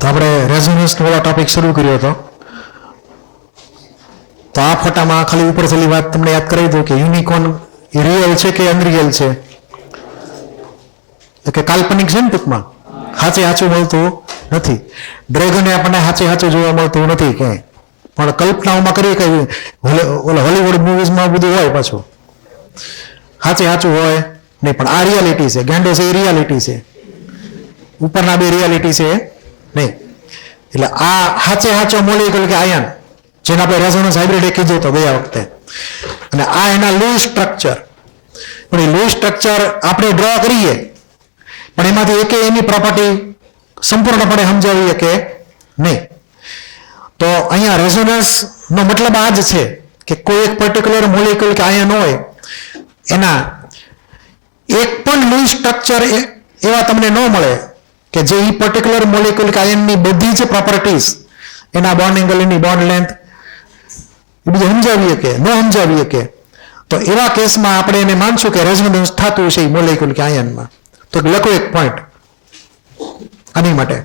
તો આપણે રેઝોનન્સ વાળો ટોપિક શરૂ કર્યો હતો. તો આ ફોટામાં ખાલી ઉપર છેલ્લી વાત તમને યાદ કરાવી દઉં કે યુનિકોર્ન રિયલ છે કે અનરિયલ છે, કે કાલ્પનિક છે ને ટૂંકમાં, સાચે સાચું મળતું નથી. ડ્રેગને આપણને સાચે સાચું જોવા મળતું નથી ક્યાંય, પણ કલ્પનાઓમાં કરીએ કે ઓલા હોલીવુડ મૂવીઝમાં બધું હોય પાછું સાચે સાચું હોય નહીં, પણ આ રિયાલિટી છે. ગેંડો છે એ રિયાલિટી છે, ઉપરના બે રિયાલિટી છે નહીં. એટલે આ સાચે સાચો મોલેક્યુલ કે આયન, જેને આપણે રેઝોનન્સ હાઇબ્રિડ કીધું તો ગયા વખતે, અને આ એના લૂઝ સ્ટ્રક્ચર. પણ એ લૂઝ સ્ટ્રક્ચર આપણે ડ્રો કરીએ પણ એમાંથી એકે એની પ્રોપર્ટી સંપૂર્ણપણે સમજાવીએ કે નહીં. તો અહીંયા રેઝોનન્સનો મતલબ આ જ છે કે કોઈ એક પર્ટિક્યુલર મોલેક્યુલ કે આયન હોય એના એક પણ લૂઝ સ્ટ્રક્ચર એવા તમને ન મળે કે જે એ પર્ટિક્યુલર મોલેક્યુલ કે આયનની બધી જ પ્રોપર્ટીઝ, એના બોન્ડ એંગલ, એની બોન્ડ લેન્થ, એ બધું સમજાવીએ કે ન સમજાવીએ કે, તો એવા કેસમાં આપણે એને માનશું કે રેઝોનન્સ થતું છે એ મોલેક્યુલ કે આયનમાં. તો લખો એક પોઈન્ટ આની માટે.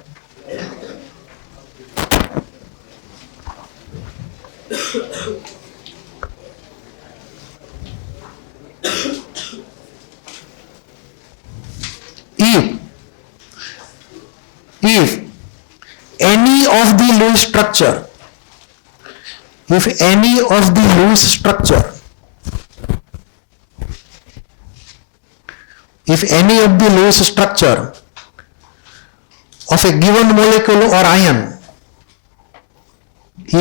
If any of the loose structure, if any of the loose structure, if any of the loose structure of a given molecule or ion,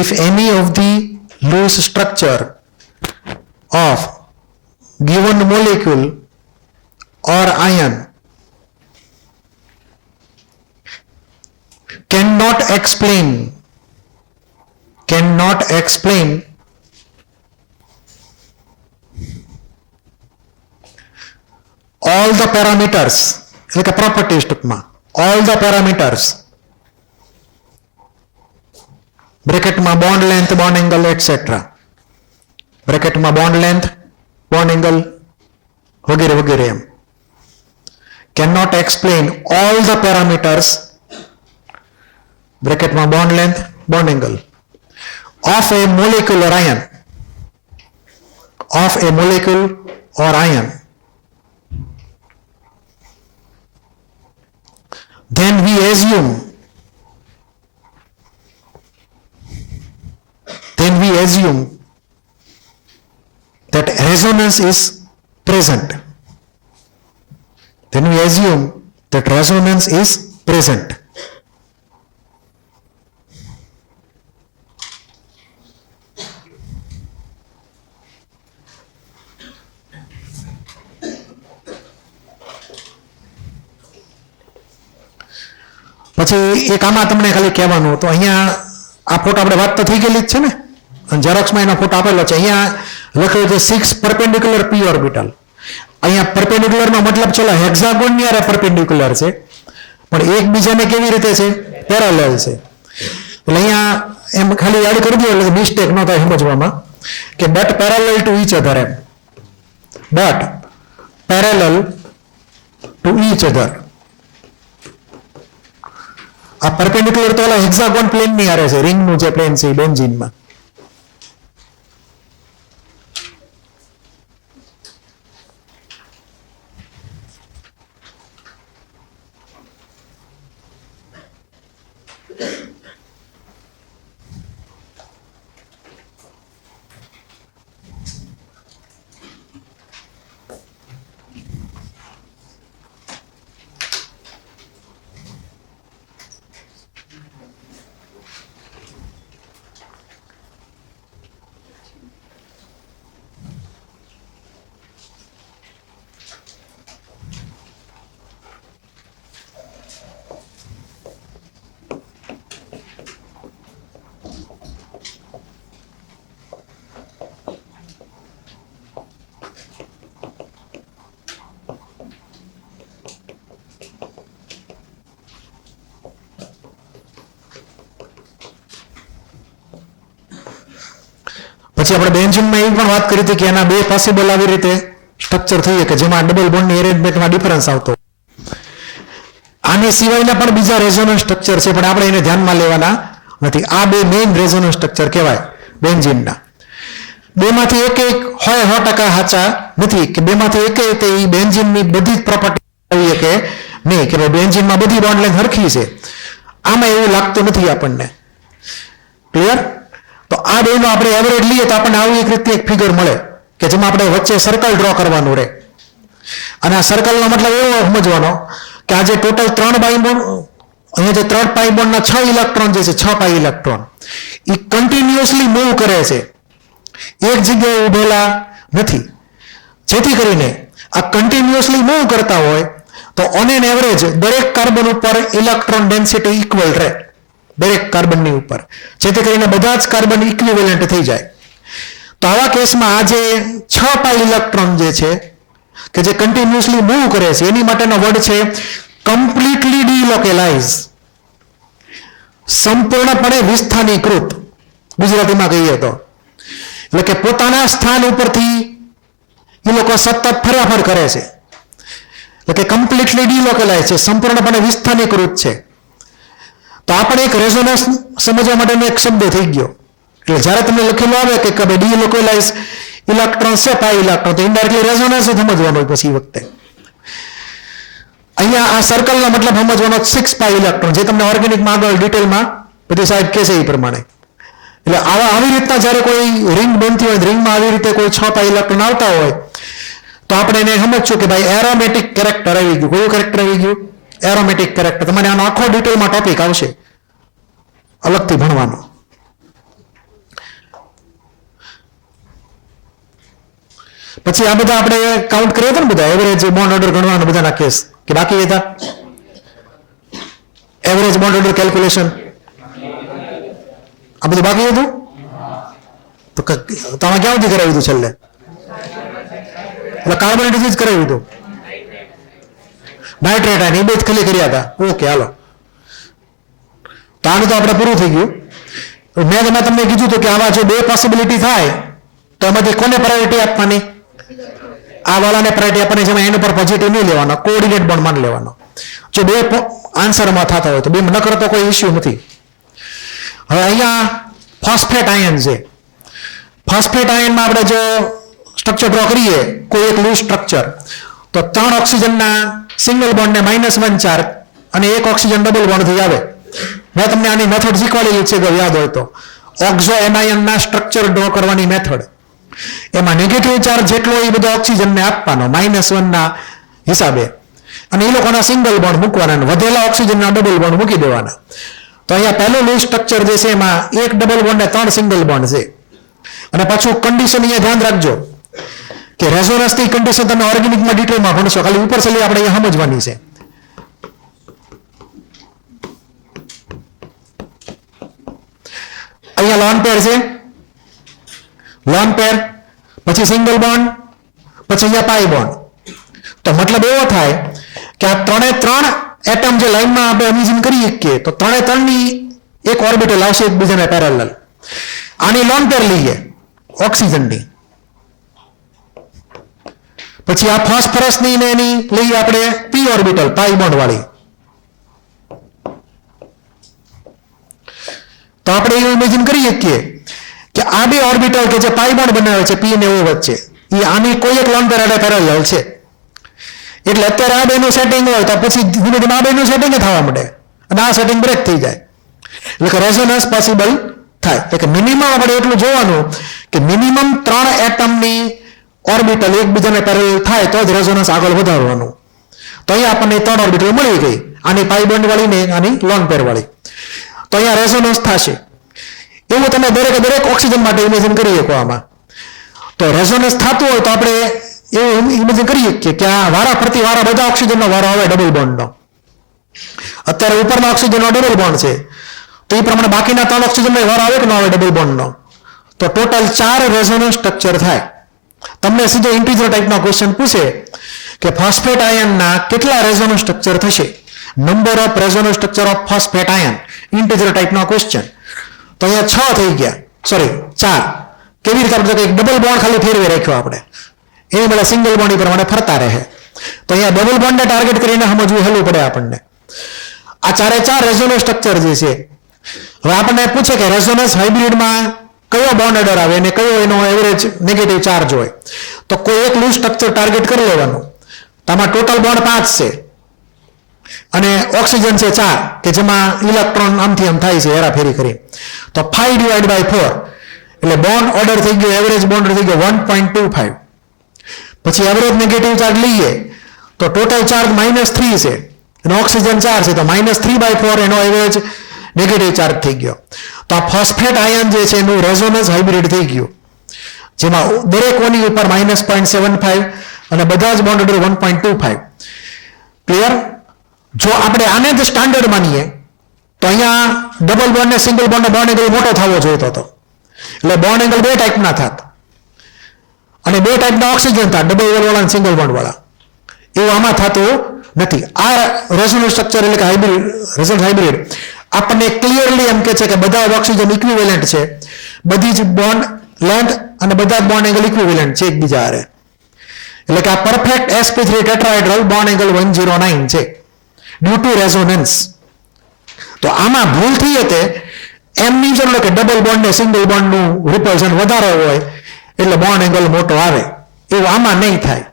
if any of the loose structure of given molecule or ion cannot explain all the parameters, એટલે કે properties ટૂંકમાં, all the parameters, બ્રેકેટમાં bond length, bond angle etcetera, બ્રેકેટમાં bond length, bond angle વગેરે વગેરે, એમ cannot explain all the parameters, બ્રેકેટમાં bond length, bond angle of a molecule or ion, of a molecule or ion, then we assume that resonance is present. Then we assume that resonance is present. પછી એક આમાં તમને ખાલી કહેવાનું, તો અહીંયા આ ફોટો આપણે વાત તો થઈ ગયેલી જ છે ને, અને ઝેરોક્સમાં એનો ફોટો આપેલો છે. અહીંયા લખ્યું છે 6 પરપેન્ડિક્યુલર p ઓર્બિટલ. અહીંયા પરપેન્ડિક્યુલરનો મતલબ ચલો હેક્ઝાગોન ની આરે પરપેન્ડિક્યુલર છે, પણ એકબીજાને કેવી રીતે છે? પેરેલલ છે. એટલે અહીંયા એમ ખાલી યાદ કરી દો એટલે મિસ્ટેક ન થાય સમજવામાં, કે but parallel to each other, એમ but parallel to each other. આ પરપેન્ડિક્યુલર તો ઓલા હેક્સાગોન પ્લેન ની આરે છે, રિંગનું જે પ્લેન છે બેન્ઝીનમાં. પછી આપણે બેન્ઝીનમાં એ પણ વાત કરી હતી કે એના બે પોસિબલ આવી રીતે સ્ટ્રક્ચર થઈ કે જેમાં ડબલ બોન્ડની એરેન્જમેન્ટમાં ડિફરન્સ આવતો. આની સિવાયના પણ બીજા રેઝોનન્સ સ્ટ્રક્ચર છે, પણ આપણે એને ધ્યાનમાં લેવાના નથી. આ બે મેઇન રેઝોનન્સ સ્ટ્રક્ચર કહેવાય બેન્ઝીનના. બેમાંથી એક હોય 100% સાચા નથી કે બેમાંથી એક એ બેન્ઝીનની બધી જ પ્રોપર્ટી આવી કે નહીં કે બેન્ઝીનમાં બધી બોન્ડ લેન્થ સરખી છે, આમાં એવું લાગતું નથી આપણને. ક્લિયર? તો આ બેનો આપણે એવરેજ લઈએ તો આપણને આવી એક રીતે એક ફિગર મળે કે જેમાં આપણે વચ્ચે સર્કલ ડ્રો કરવાનું રહે. અને આ સર્કલનો મતલબ એવો સમજવાનો કે આ જે ટોટલ 3 પાઈ બોન્ડ, અહીંયા જે 3 પાઈ બોન્ડના 6 ઇલેક્ટ્રોન જે છે, 6 પાઈ ઇલેક્ટ્રોન એ કન્ટિન્યુઅસલી મૂવ કરે છે, એક જગ્યાએ ઉભેલા નથી. જેથી કરીને આ કન્ટિન્યુઅસલી મૂવ કરતા હોય તો ઓન એન એવરેજ દરેક કાર્બન ઉપર ઇલેક્ટ્રોન ડેન્સિટી ઇક્વલ રહે, દરેક કાર્બનની ઉપર, જેથી કરીને બધા જ કાર્બન ઇક્વિવેલન્ટ થઈ જાય. તો આવા કેસમાં આ જે 6 પાઈ ઇલેક્ટ્રોન જે છે કે જે કન્ટિન્યુઅસલી મૂવ કરે છે એની માટેનો વર્ડ છે કમ્પ્લીટલી ડિલોકેલાઇઝ, સંપૂર્ણપણે વિસ્થાનીકૃત ગુજરાતીમાં કહીએ તો. એટલે કે પોતાના સ્થાન ઉપરથી એ લોકો સતત ફેરફાર કરે છે, એટલે કે કમ્પ્લીટલી ડિલોકેલાઇઝ છે, સંપૂર્ણપણે વિસ્થાનીકૃત છે. તો આપણે એક રેઝોનન્સ સમજવા માટેનો એક શબ્દ થઈ ગયો. એટલે જ્યારે તમને લખેલું આવે કે ડિલોકેલાઇઝ ઇલેક્ટ્રોન છે પાઈ ઇલેક્ટ્રોન, તો ઇનડાયરેક્ટલી રેઝોનન્સ સમજવાનો હોય પછી વખતે. અહીંયા આ સર્કલનો મતલબ સમજવાનો 6 પાઈ ઇલેક્ટ્રોન, જે તમને ઓર્ગેનિકમાં આગળ ડિટેલમાં બધી સાહેબ કહે છે એ પ્રમાણે. એટલે આવી રીતના જ્યારે કોઈ રિંગ બનતી હોય, રિંગમાં આવી રીતે કોઈ 6 પાઈ ઇલેક્ટ્રોન આવતા હોય તો આપણે એને સમજશું કે ભાઈ એરોમેટિક કેરેક્ટર આવી ગયું. કયું કેરેક્ટર આવી ગયું? Aromatic character. તમારે આનો આખો ડિટેલમાં ટોપિક આવશે અલગથી ભણવાનો. પછી આ બધા આપણે કાઉન્ટ કર્યા હતા ને બધા એવરેજ બોન્ડ ઓર્ડર ગણવાના બધાના કેસ કે બાકી હતા? એવરેજ બોન્ડ ઓર્ડર કેલ્ક્યુલેશન આ બધું બાકી હતું? તો તમે ક્યાં સુધી કરાવ્યું હતું છેલ્લે? એટલે કાર્બોનેટેડ જ કરાવ્યું હતું, નાઇટ્રેટ આયન એ બે જ ખાલી કર્યા હતા. ઓકે, હાલો, તો આનું તો આપણે પૂરું થઈ ગયું. મેં તમને કીધું હતું કે આવા જો બે પોસિબિલિટી થાય તો એમાંથી કોને પ્રાયોરિટી આપવાની? આ વાળાને પ્રાયોરિટી આપવાની, જેમાં એના પર પોઝિટિવ નહીં લેવાનો, કોઓર્ડિનેટ બોન્ડ માન લેવાનો. જો બે આન્સરમાં થતા હોય તો બે ન કરો તો કોઈ ઇસ્યુ નથી. હવે અહીંયા ફોસ્ફેટ આયન છે. ફોસ્ફેટ આયનમાં આપણે જો સ્ટ્રક્ચર ડ્રો કરીએ કોઈ એક લૂઝ સ્ટ્રક્ચર, તો 3 ઓક્સિજનના સિંગલ બોન્ડને -1 ચાર્જ અને 1 ઓક્સિજન ડબલ બોન્ડથી આવે. મેં તમને આની મેથડ શીખવાડેલી છે, યાદ હોય તો. ઓક્ઝો એનાયનના સ્ટ્રક્ચર ડ્રો કરવાની મેથડ, એમાં નેગેટિવ ચાર્જ જેટલો એ બધા ઓક્સિજનને આપવાનો -1 ના હિસાબે, અને એ લોકોના સિંગલ બોન્ડ મૂકવાના, વધેલા ઓક્સિજનના ડબલ બોન્ડ મૂકી દેવાના. તો અહીંયા પહેલું લૂઝ સ્ટ્રક્ચર જે છે એમાં 1 ડબલ બોન્ડ ને 3 સિંગલ બોન્ડ છે. અને પાછું કન્ડિશન અહીંયા ધ્યાન રાખજો કે રેઝોનન્સની કન્ડિશન તમે ઓર્ગેનિકમાં ડિટેલમાં ભણશો, ખાલી ઉપર છેલ્લી આપણે અહીંયા સમજવાની છે. અહીંયા લોન પેર છે, લોન પેર, પછી સિંગલ બોન્ડ, પછી અહીંયા પાઈ બોન્ડ. તો મતલબ એવો થાય કે આ 3 એટમ જે લાઈનમાં આપણે ઇમેજિન કરી શકીએ તો 3 ની એક ઓર્બિટલ આવશે એકબીજાને પેરેલલ. આની લોન પેર લઈએ ઓક્સિજનની, પછી આ ફોસ્ફરસની ને એની લઈએ આપણે પી ઓર્બિટલ પાઈ બોન્ડ વાળી. તો આપણે એવું ઇમેજિન કરી શકીએ કે આ બે ઓર્બિટલ કે જે પાઈ બોન્ડ બનાવે છે પી ને ઓ વચ્ચે, એ આની કોઈ એક લોન પેર આડે પેરેલલ છે. એટલે અત્યારે આ બેનું સેટિંગ હોય તો પછી ધીમે ધીમે આ બેનું સેટિંગ થવા માંડે અને આ સેટિંગ બ્રેક થઈ જાય. એટલે કે રેઝોનન્સ પોસિબલ થાય. એટલે મિનિમમ આપણે એટલું જોવાનું કે મિનિમમ 3 એટમની ઓર્બિટલ એકબીજાને પેરેલલ થાય તો જ રેઝોનન્સ આગળ વધારવાનું. તો અહીંયા આપણને 3 ઓર્બિટલ મળી ગઈ, આની પાઈ બોન્ડ વાળી ને આની લોન પેર વાળી. તો અહીંયા રેઝોનન્સ થશે. એવું તમે દરેક ઓક્સિજન માટે ઇમેજિન કરી શકો આમાં. તો રેઝોનન્સ થતું હોય તો આપણે એવું ઇમેજિન કરી શકીએ કે આ વારા ફરતી વારા બધા ઓક્સિજનનો વારો આવે ડબલ બોન્ડનો. અત્યારે ઉપરના ઓક્સિજનનો ડબલ બોન્ડ છે, તો એ પ્રમાણે બાકીના 3 ઓક્સિજનનો વારો આવે કે ન આવે ડબલ બોન્ડનો? તો ટોટલ 4 રેઝોનન્સ સ્ટ્રક્ચર થાય. તમને સીધો ઇન્ટિજર ટાઈપનો ક્વેશ્ચન પૂછે કે ફોસ્ફેટ આયનના કેટલા રેઝોનન્સ સ્ટ્રક્ચર થશે, number of resonance structure of phosphate ion, integer ટાઈપનો ક્વેશ્ચન. તો અહીંયા 6 થઈ ગયા, સોરી 4. કેવી રીતે આપણે એક ડબલ બોન્ડ ખાલી ફેરવી રાખ્યો આપણે, એની બધા સિંગલ બોન્ડ પ્રમાણે ફરતા રહે. તો અહીંયા ડબલ બોન્ડને ટાર્ગેટ કરીને સમજવું હેલું પડે આપણને. આ ચારે ચાર રેઝોનન્સ સ્ટ્રક્ચર જે છે. હવે આપણને પૂછે કે રેઝોનન્સ હાઇબ્રિડમાં કયો બોન્ડ ઓર્ડર આવે અને કયો એનો એવરેજ નેગેટિવ ચાર્જ હોય, તો કોઈ એક લૂઝ સ્ટ્રક્ચર ટાર્ગેટ કરી લેવાનું. તો આમાં ટોટલ બોન્ડ 5 છે અને ઓક્સિજન છે 4, કે જેમાં ઇલેક્ટ્રોન આમથી આમ થાય છે હેરાફેરી કરી. તો 5/4 એટલે બોન્ડ ઓર્ડર થઈ ગયો, એવરેજ બોન્ડ થઈ ગયો 1.25. પછી એવરેજ નેગેટિવ ચાર્જ લઈએ તો ટોટલ ચાર્જ -3 છે અને ઓક્સિજન 4 છે, તો -3/4 એનો એવરેજ નેગેટિવ ચાર્જ થઈ ગયો. તો આ ફોસ્ફેટ આયન જે છે એનું રેઝોનન્સ હાઇબ્રિડ થઈ ગયું, જેમાં દરેક ઓની ઉપર -0.75 અને બધા જ બોન્ડ ઓર્ડર 1.25. ક્લિયર? જો આપણે આને જ સ્ટાન્ડર્ડ માનીએ તો અહીંયા ડબલ બોન્ડ ને સિંગલ બોન્ડ નો બોન્ડ એંગલ મોટો થવો જોઈતો હતો, એટલે બોન્ડ એંગલ 2 ટાઈપના થાત અને 2 ટાઈપના ઓક્સિજન થાત, ડબલ બોન્ડ વાળા અને સિંગલ બોન્ડ વાળા. એવું આમાં થતું નથી. આ રેઝોનન્સ સ્ટ્રક્ચર એટલે કે હાઇબ્રિડ, રેઝોનન્સ હાઇબ્રિડ આપણને ક્લિયરલી એમ કે છે કે બધા ઓક્સિજન ઇક્વિવેલન્ટ છે, બધી જ બોન્ડ લેન્થ અને બધા જ બોન્ડ એંગલ ઇક્વિવેલન્ટ છે એકબીજા હારે. એટલે કે આ perfect sp3 tetrahedral bond angle 109 છે ડ્યુ ટુ રેઝોનન્સ. તો આમાં ભૂલ થઈ હતી એમ નહીં ચાલો કે ડબલ બોન્ડ ને સિંગલ બોન્ડ નું રિપલ્શન વધારે હોય એટલે બોન્ડ એંગલ મોટો આવે, એવું આમાં નહીં થાય.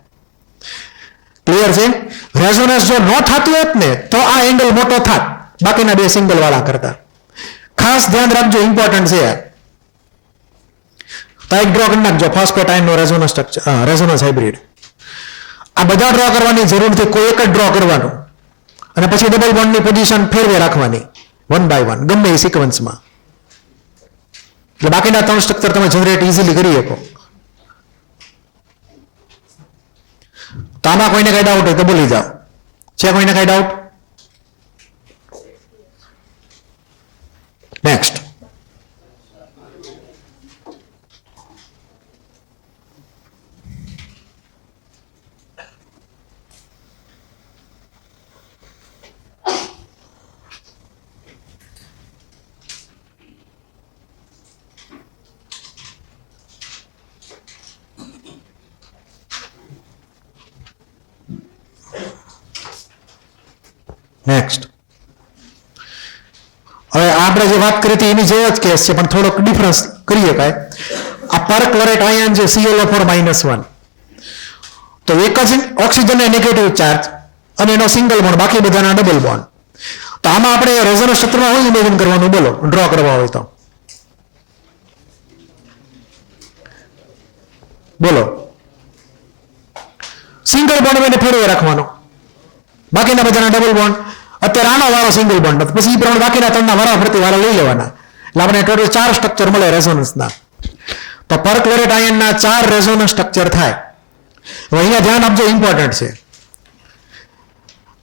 ક્લિયર છે? રેઝોનન્સ જો ન થતું હોત ને તો આ એંગલ મોટો થાત બાકીના 2 સિંગલ વાળા કરતા. ખાસ ધ્યાન રાખજો, ઇમ્પોર્ટન્ટ છે. તો એક ડ્રો કરી નાખજો ફોસ્ફેટ આયન નો રેઝોનન્સ સ્ટ્રક્ચર, રેઝોનન્સ હાઇબ્રિડ. આ બધા ડ્રો કરવાની જરૂર નથી, કોઈ એક જ ડ્રો કરવાનું અને પછી ડબલ બોન્ડની પોઝિશન ફેરવે રાખવાની 1 by 1 ગમે એ સિક્વન્સમાં. એટલે બાકીના 3 સ્ટ્રક્ચર તમે જનરેટ ઇઝીલી કરી શકો. તો આમાં કોઈને કઈ ડાઉટ હોય તો બોલી જાઓ. છે કોઈને કઈ ડાઉટ? નેક્સ્ટ. નેક્સ્ટ. હવે આપણે જે વાત કરી હતી એની જેવો જ કેસ છે, પણ થોડોક ડિફરન્સ કરી શકાય. આ પરક્લોરેટ આયન છે ClO4 -1, તો એક જ ઓક્સિજન નેગેટિવ ચાર્જ અને એનો સિંગલ બોન્ડ, બાકી બધાના ડબલ બોન્ડ. તો આમાં આપણે રેઝોનન્સ સ્ટ્રક્ચરમાં શું ઇમેજિન કરવાનું, બોલો, ડ્રો કરવા હોય તો બોલો. સિંગલ બોન્ડ એને ફેરવે રાખવાનો, બાકીના બધાના ડબલ બોન્ડ. અત્યારે આનો વાળો સિંગલ બોન્ડ, પછી એ પ્રમાણે બાકીના 3ના વારા ફરતી વાળા લઈ લેવાના, એટલે આપણે ટોટલ 4 સ્ટ્રક્ચર મળે રેઝોનન્સના. તો પરક્લોરેટ આયનના 4 રેઝોનન્સ સ્ટ્રક્ચર થાય. હવે અહીંયા ધ્યાન આપજો, ઇમ્પોર્ટન્ટ છે.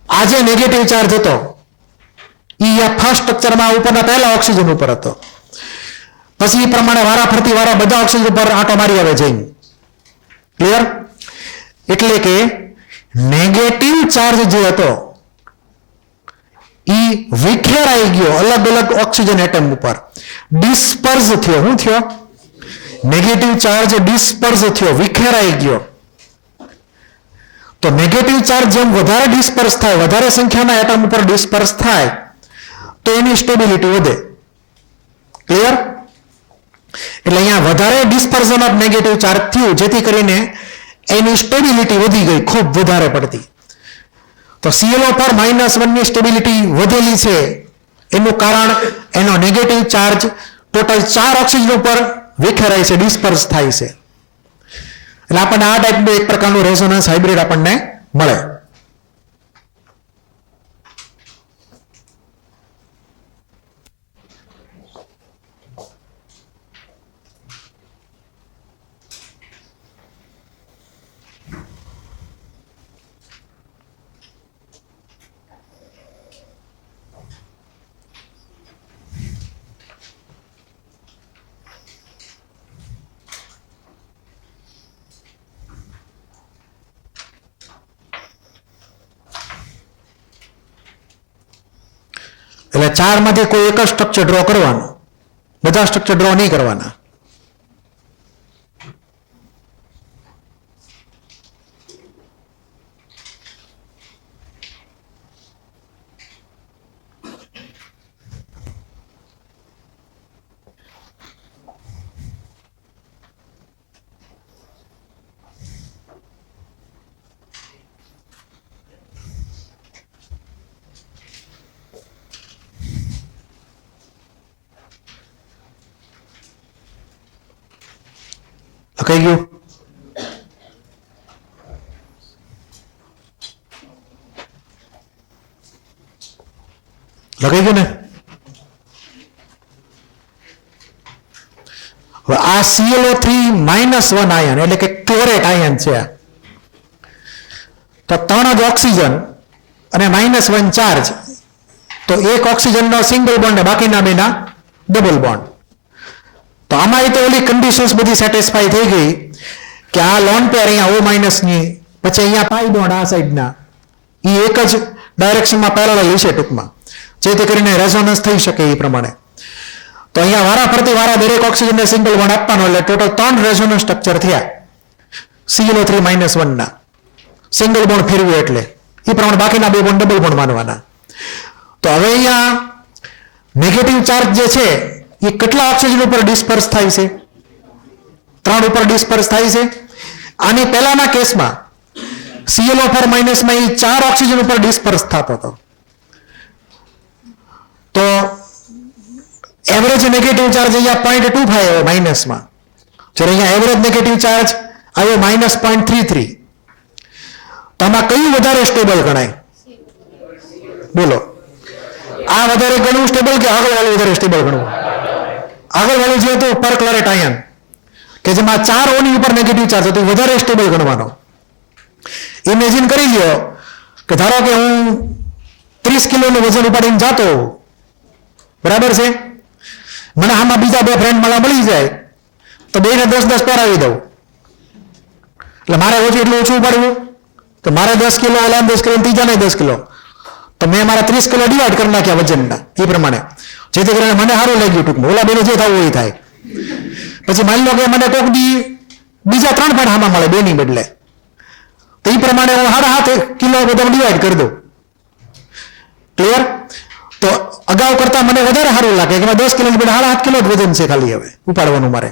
આ જે નેગેટિવ ચાર્જ હતો એ આ ફર્સ્ટ સ્ટ્રક્ચરમાં ઉપરના પહેલા ઓક્સિજન ઉપર હતો, પછી એ પ્રમાણે વારા ફરતી વારા બધા ઓક્સિજન ઉપર આંટો મારી આવે જઈને. ક્લિયર? એટલે કે નેગેટિવ ચાર્જ જે હતો એ વિખેરાઈ ગયો અલગ અલગ ઓક્સિજન એટમ ઉપર, ડિસ્પર્સ થયો. શું થયો? નેગેટિવ ચાર્જ ડિસ્પર્સ થયો, વિખેરાઈ ગયો. તો નેગેટિવ ચાર્જ જેમ વધારે ડિસ્પર્સ થાય, વધારે સંખ્યાના એટમ ઉપર ડિસ્પર્સ થાય તો એની સ્ટેબિલિટી વધે. ક્લિયર? એટલે અહીંયા વધારે ડિસ્પર્ઝન ઓફ નેગેટિવ ચાર્જ થયું, જેથી કરીને એની સ્ટેબિલિટી વધી ગઈ, ખૂબ વધારે પડતી. તો ClO4 -1 ની સ્ટેબિલિટી વધેલી છે, એનું કારણ એનો નેગેટિવ ચાર્જ ટોટલ 4 ઓક્સિજન ઉપર વિખેરાય છે, ડિસ્પર્સ થાય છે. એટલે આપણને આ ટાઈપનું એક પ્રકારનું રેઝોનન્સ હાઇબ્રિડ આપણને મળે. એટલે 4 માંથી કોઈ એક જ સ્ટ્રક્ચર ડ્રો કરવાનું, બધા સ્ટ્રક્ચર ડ્રો નહીં કરવાના. લખાઈ ગયું? લખાઈ ગયું ને? હવે આ ClO3-1 આયન એટલે કે ક્લોરેટ આયન છે. તો 3 જ ઓક્સિજન અને -1 ચાર્જ, તો એક ઓક્સિજનનો સિંગલ બોન્ડ ને બાકીના બેના ડબલ બોન્ડ. તો આમાં તો ઓલી કન્ડિશન્સ બધી સેટિસ્ફાઈ થઈ ગઈ કે આ લોન પેર અહીંયા O- ની પછી અહીંયા પાઈ બોન્ડ આ સાઈડના એ એક જ ડાયરેક્શનમાં પેરેલલ છે ટૂંકમાં, જેથી કરીને રેઝોનન્સ થઈ શકે એ પ્રમાણે. તો અહીંયા વારા ફરતી વારા દરેક ઓક્સિજનને સિંગલ બોન્ડ આપવાનો એટલે ટોટલ 3 રેઝોનન્સ સ્ટ્રક્ચર થયા ClO3-1 ના. સિંગલ બોન્ડ ફેરવ્યું એટલે એ પ્રમાણે બાકીના 2 બોન્ડ ડબલ બોન્ડ માનવાના. તો હવે અહીંયા નેગેટિવ ચાર્જ જે છે એ કેટલા ઓક્સિજન ઉપર ડિસ્પર્સ થાય છે? 3 ઉપર ડિસ્પર્સ થાય છે. આની પહેલાના કેસમાં ClO4- માં એ 4 ઓક્સિજન ઉપર ડિસ્પર્સ થતો હતો. તો એવરેજ નેગેટિવ ચાર્જ અહીંયા 0.25 આવ્યો માઇનસમાં, જ્યારે અહીંયા એવરેજ નેગેટિવ ચાર્જ આવ્યો -0.33. તો આમાં કયું વધારે સ્ટેબલ ગણાય? બોલો, આ વધારે ગણવું સ્ટેબલ કે આગળ વાળું વધારે સ્ટેબલ ગણવું? આગળ વાળું જે હતું પરક્લોરેટ આયન કે જેમાં 4 ઓની ઉપર નેગેટિવ ચાર્જ હતો વધારે સ્ટેબલ ગણવાનો. ઇમેજિન કરી લ્યો કે ધારો કે હું 30 કિલોનું વજન ઉપાડીને જાતો, બરાબર છે, મને આમાં બીજા 2 ફ્રેન્ડ મળી જાય તો 2 ને 10-10 પરાવી દઉં. એટલે મારે એટલું ઓછું ઉપાડવું તો મારે 10 કિલો, ઓલા 10 કિલો, ત્રીજાને 10 કિલો, તો મેં મારા 30 કિલો ડિવાઈડ કરી નાખ્યા વજનના એ પ્રમાણે, જેથી કરીને મને સારું લાગ્યું ટૂંકમાં. ઓલા બેને જે થવું એ થાય. પછી માની લો કે મને કોક દી બીજા 3 પણ આમાં મળે 2 ની બદલે, તો એ પ્રમાણે હું 7.5 કિલો બધા ડિવાઈડ કરી દઉં. ક્લિયર? તો અગાઉ કરતા મને વધારે સારું લાગે કે 10 કિલો ની બદલે 7.5 કિલો જ વજન છે ખાલી હવે ઉપાડવાનું મારે.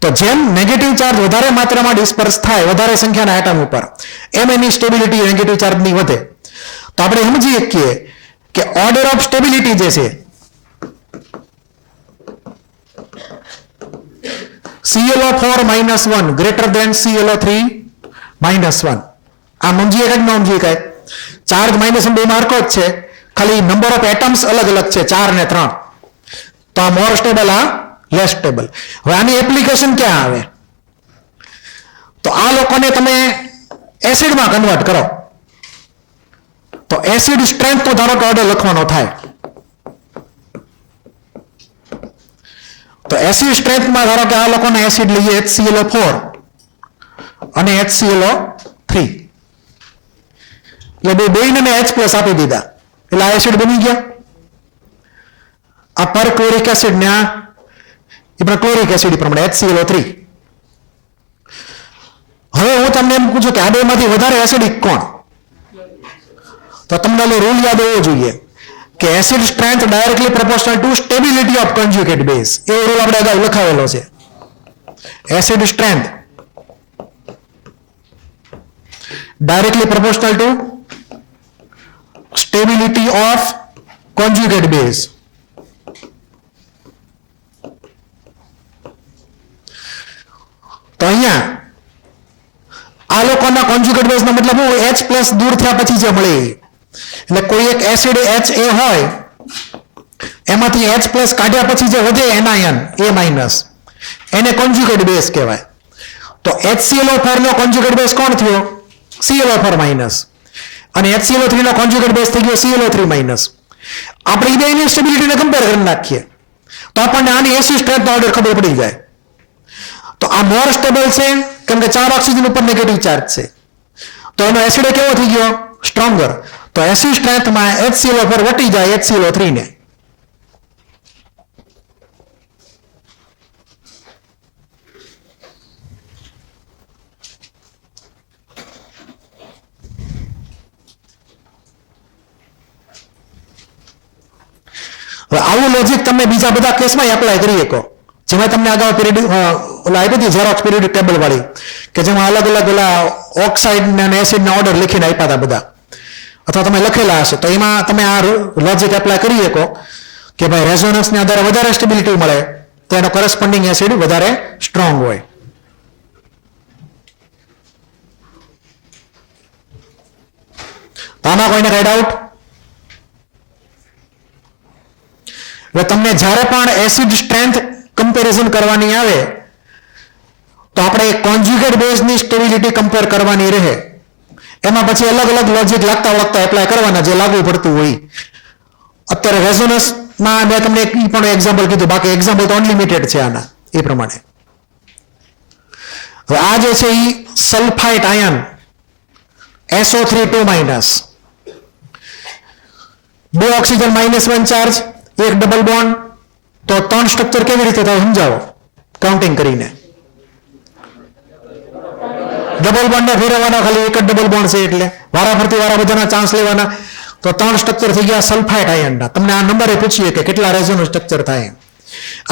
તો જેમ નેગેટિવ ચાર્જ વધારે માત્રામાં ડિસ્પર્સ થાય વધારે સંખ્યાના એટમ ઉપર, એમ એની સ્ટેબિલિટી નેગેટિવ ચાર્જની વધે. તો આપણે સમજી શકીએ કે ઓર્ડર ઓફ સ્ટેબિલિટી જે છે ClO4-1 ગ્રેટર દેન ClO3-1. આ સમજીએ કંઈક ન સમજીએ કાંઈ? ચાર્જ -1 બે માર્કો જ છે, ખાલી નંબર ઓફ એટમ્સ અલગ અલગ છે 4 ને 3. તો આ મોર સ્ટેબલ, આ લેસ સ્ટેબલ. હવે આની એપ્લિકેશન ક્યાં આવે? તો આ લોકોને તમે એસિડમાં કન્વર્ટ કરો તો એસિડ સ્ટ્રેન્થ તો ધારો કે ઓર્ડર લખવાનો થાય. તો એસિડ સ્ટ્રેન્થમાં ધારો કે આ લોકોને એસિડ લઈએ HClO4 અને HClO3, એટલે બેયને H+ આપી દીધા એટલે આ એસિડ બની ગયા. આ પર ક્લોરિક એસિડ ને આ ક્લોરિક એસિડ પ્રમાણે HClO3. હવે હું તમને એમ પૂછું કે આ બેમાંથી વધારે એસિડિક કોણ? તો તમને રૂલ યાદ હોવો જોઈએ કે acid strength directly proportional two stability of conjugate base. એવો રૂલ આપણે અગાઉ લખાવેલો છે. Acid strength directly proportional two stability of conjugate base. તો અહીંયા આ લોકોના કોન્જ્યુગેટ બેઝ નો મતલબ હું H+ દૂર થયા પછી જે મળે, એટલે કોઈ એક એસિડ HA હોય એમાંથી H+ કાઢ્યા પછી જે વધે એનાયન A- એને કોન્જ્યુગેટ બેઝ કહેવાય. તો HClO4 નો કોન્જ્યુગેટ બેઝ કોણ થયો? ClO4- અને HClO3 નો કોન્જ્યુગેટ બેઝ થઈ ગયો ClO3-. આપણે બેની સ્ટેબિલિટીને કમ્પેર કરી નાખીએ તો આપણને આની એસિડ સ્ટ્રેન્થ ઓર્ડર ખબર પડી જાય. તો આ મોર સ્ટેબલ છે કેમ કે 4 ઓક્સિજન ઉપર નેગેટિવ ચાર્જ છે, તો એનો એસિડ કેવો થઈ ગયો? સ્ટ્રોંગર. તો એસિડ સ્ટ્રેન્થમાં HClO4 વટી જાય HClO3 ને. હવે આવું લોજિક તમે બીજા બધા કેસમાં એપ્લાય કરી શકો, જેમાં તમને અગાઉ આપી હતી ઝેરોક્સ પીરિયોડિક ટેબલ વાળી, કે જેમાં અલગ અલગ ઓલા ઓક્સાઇડ અને એસિડ ના ઓર્ડર લખીને આપ્યા હતા બધા, અથવા તમે લખેલા હશે. તો એમાં તમે આ લોજિક એપ્લાય કરી શકો કે ભાઈ રેઝોનન્સને આધારે વધારે સ્ટેબિલિટી મળે તો એનો કરસ્પોન્ડિંગ એસિડ વધારે સ્ટ્રોંગ હોય. તો આમાં કોઈને કઈ ડાઉટ? એટલે તમને જ્યારે પણ એસિડ સ્ટ્રેન્થ કમ્પેરિઝન કરવાની આવે તો આપણે કોન્જ્યુગેટ બેઝની સ્ટેબિલિટી કમ્પેર કરવાની રહે. એમાં પછી અલગ અલગ લોજિક લાગતા વળગતા એપ્લાય કરવાના જે લાગુ પડતું હોય. અત્યારે રેઝોનન્સમાં મેં તમને એ પણ એક્ઝામ્પલ કીધું, બાકી એક્ઝામ્પલ તો અનલિમિટેડ છે આના એ પ્રમાણે. હવે આ જે છે એ સલ્ફાઇટ આયન SO3 2-, 2 ઓક્સિજન -1 ચાર્જ, એક ડબલ બોન્ડ, તો 3 સ્ટ્રક્ચર કેવી રીતે થાય સમજાવો કાઉન્ટિંગ કરીને. ડબલ બોન્ડ ને ફેરવવાના, ખાલી એક જ ડબલ બોન્ડ છે એટલે વારાફરતી બધાના ચાન્સ લેવાના, તો 3 સ્ટ્રક્ચર થઈ ગયા સલ્ફાઇટ આયનના. તમને આ નંબરે પૂછીએ કે કેટલા રેઝોનન્સ સ્ટ્રક્ચર થાય.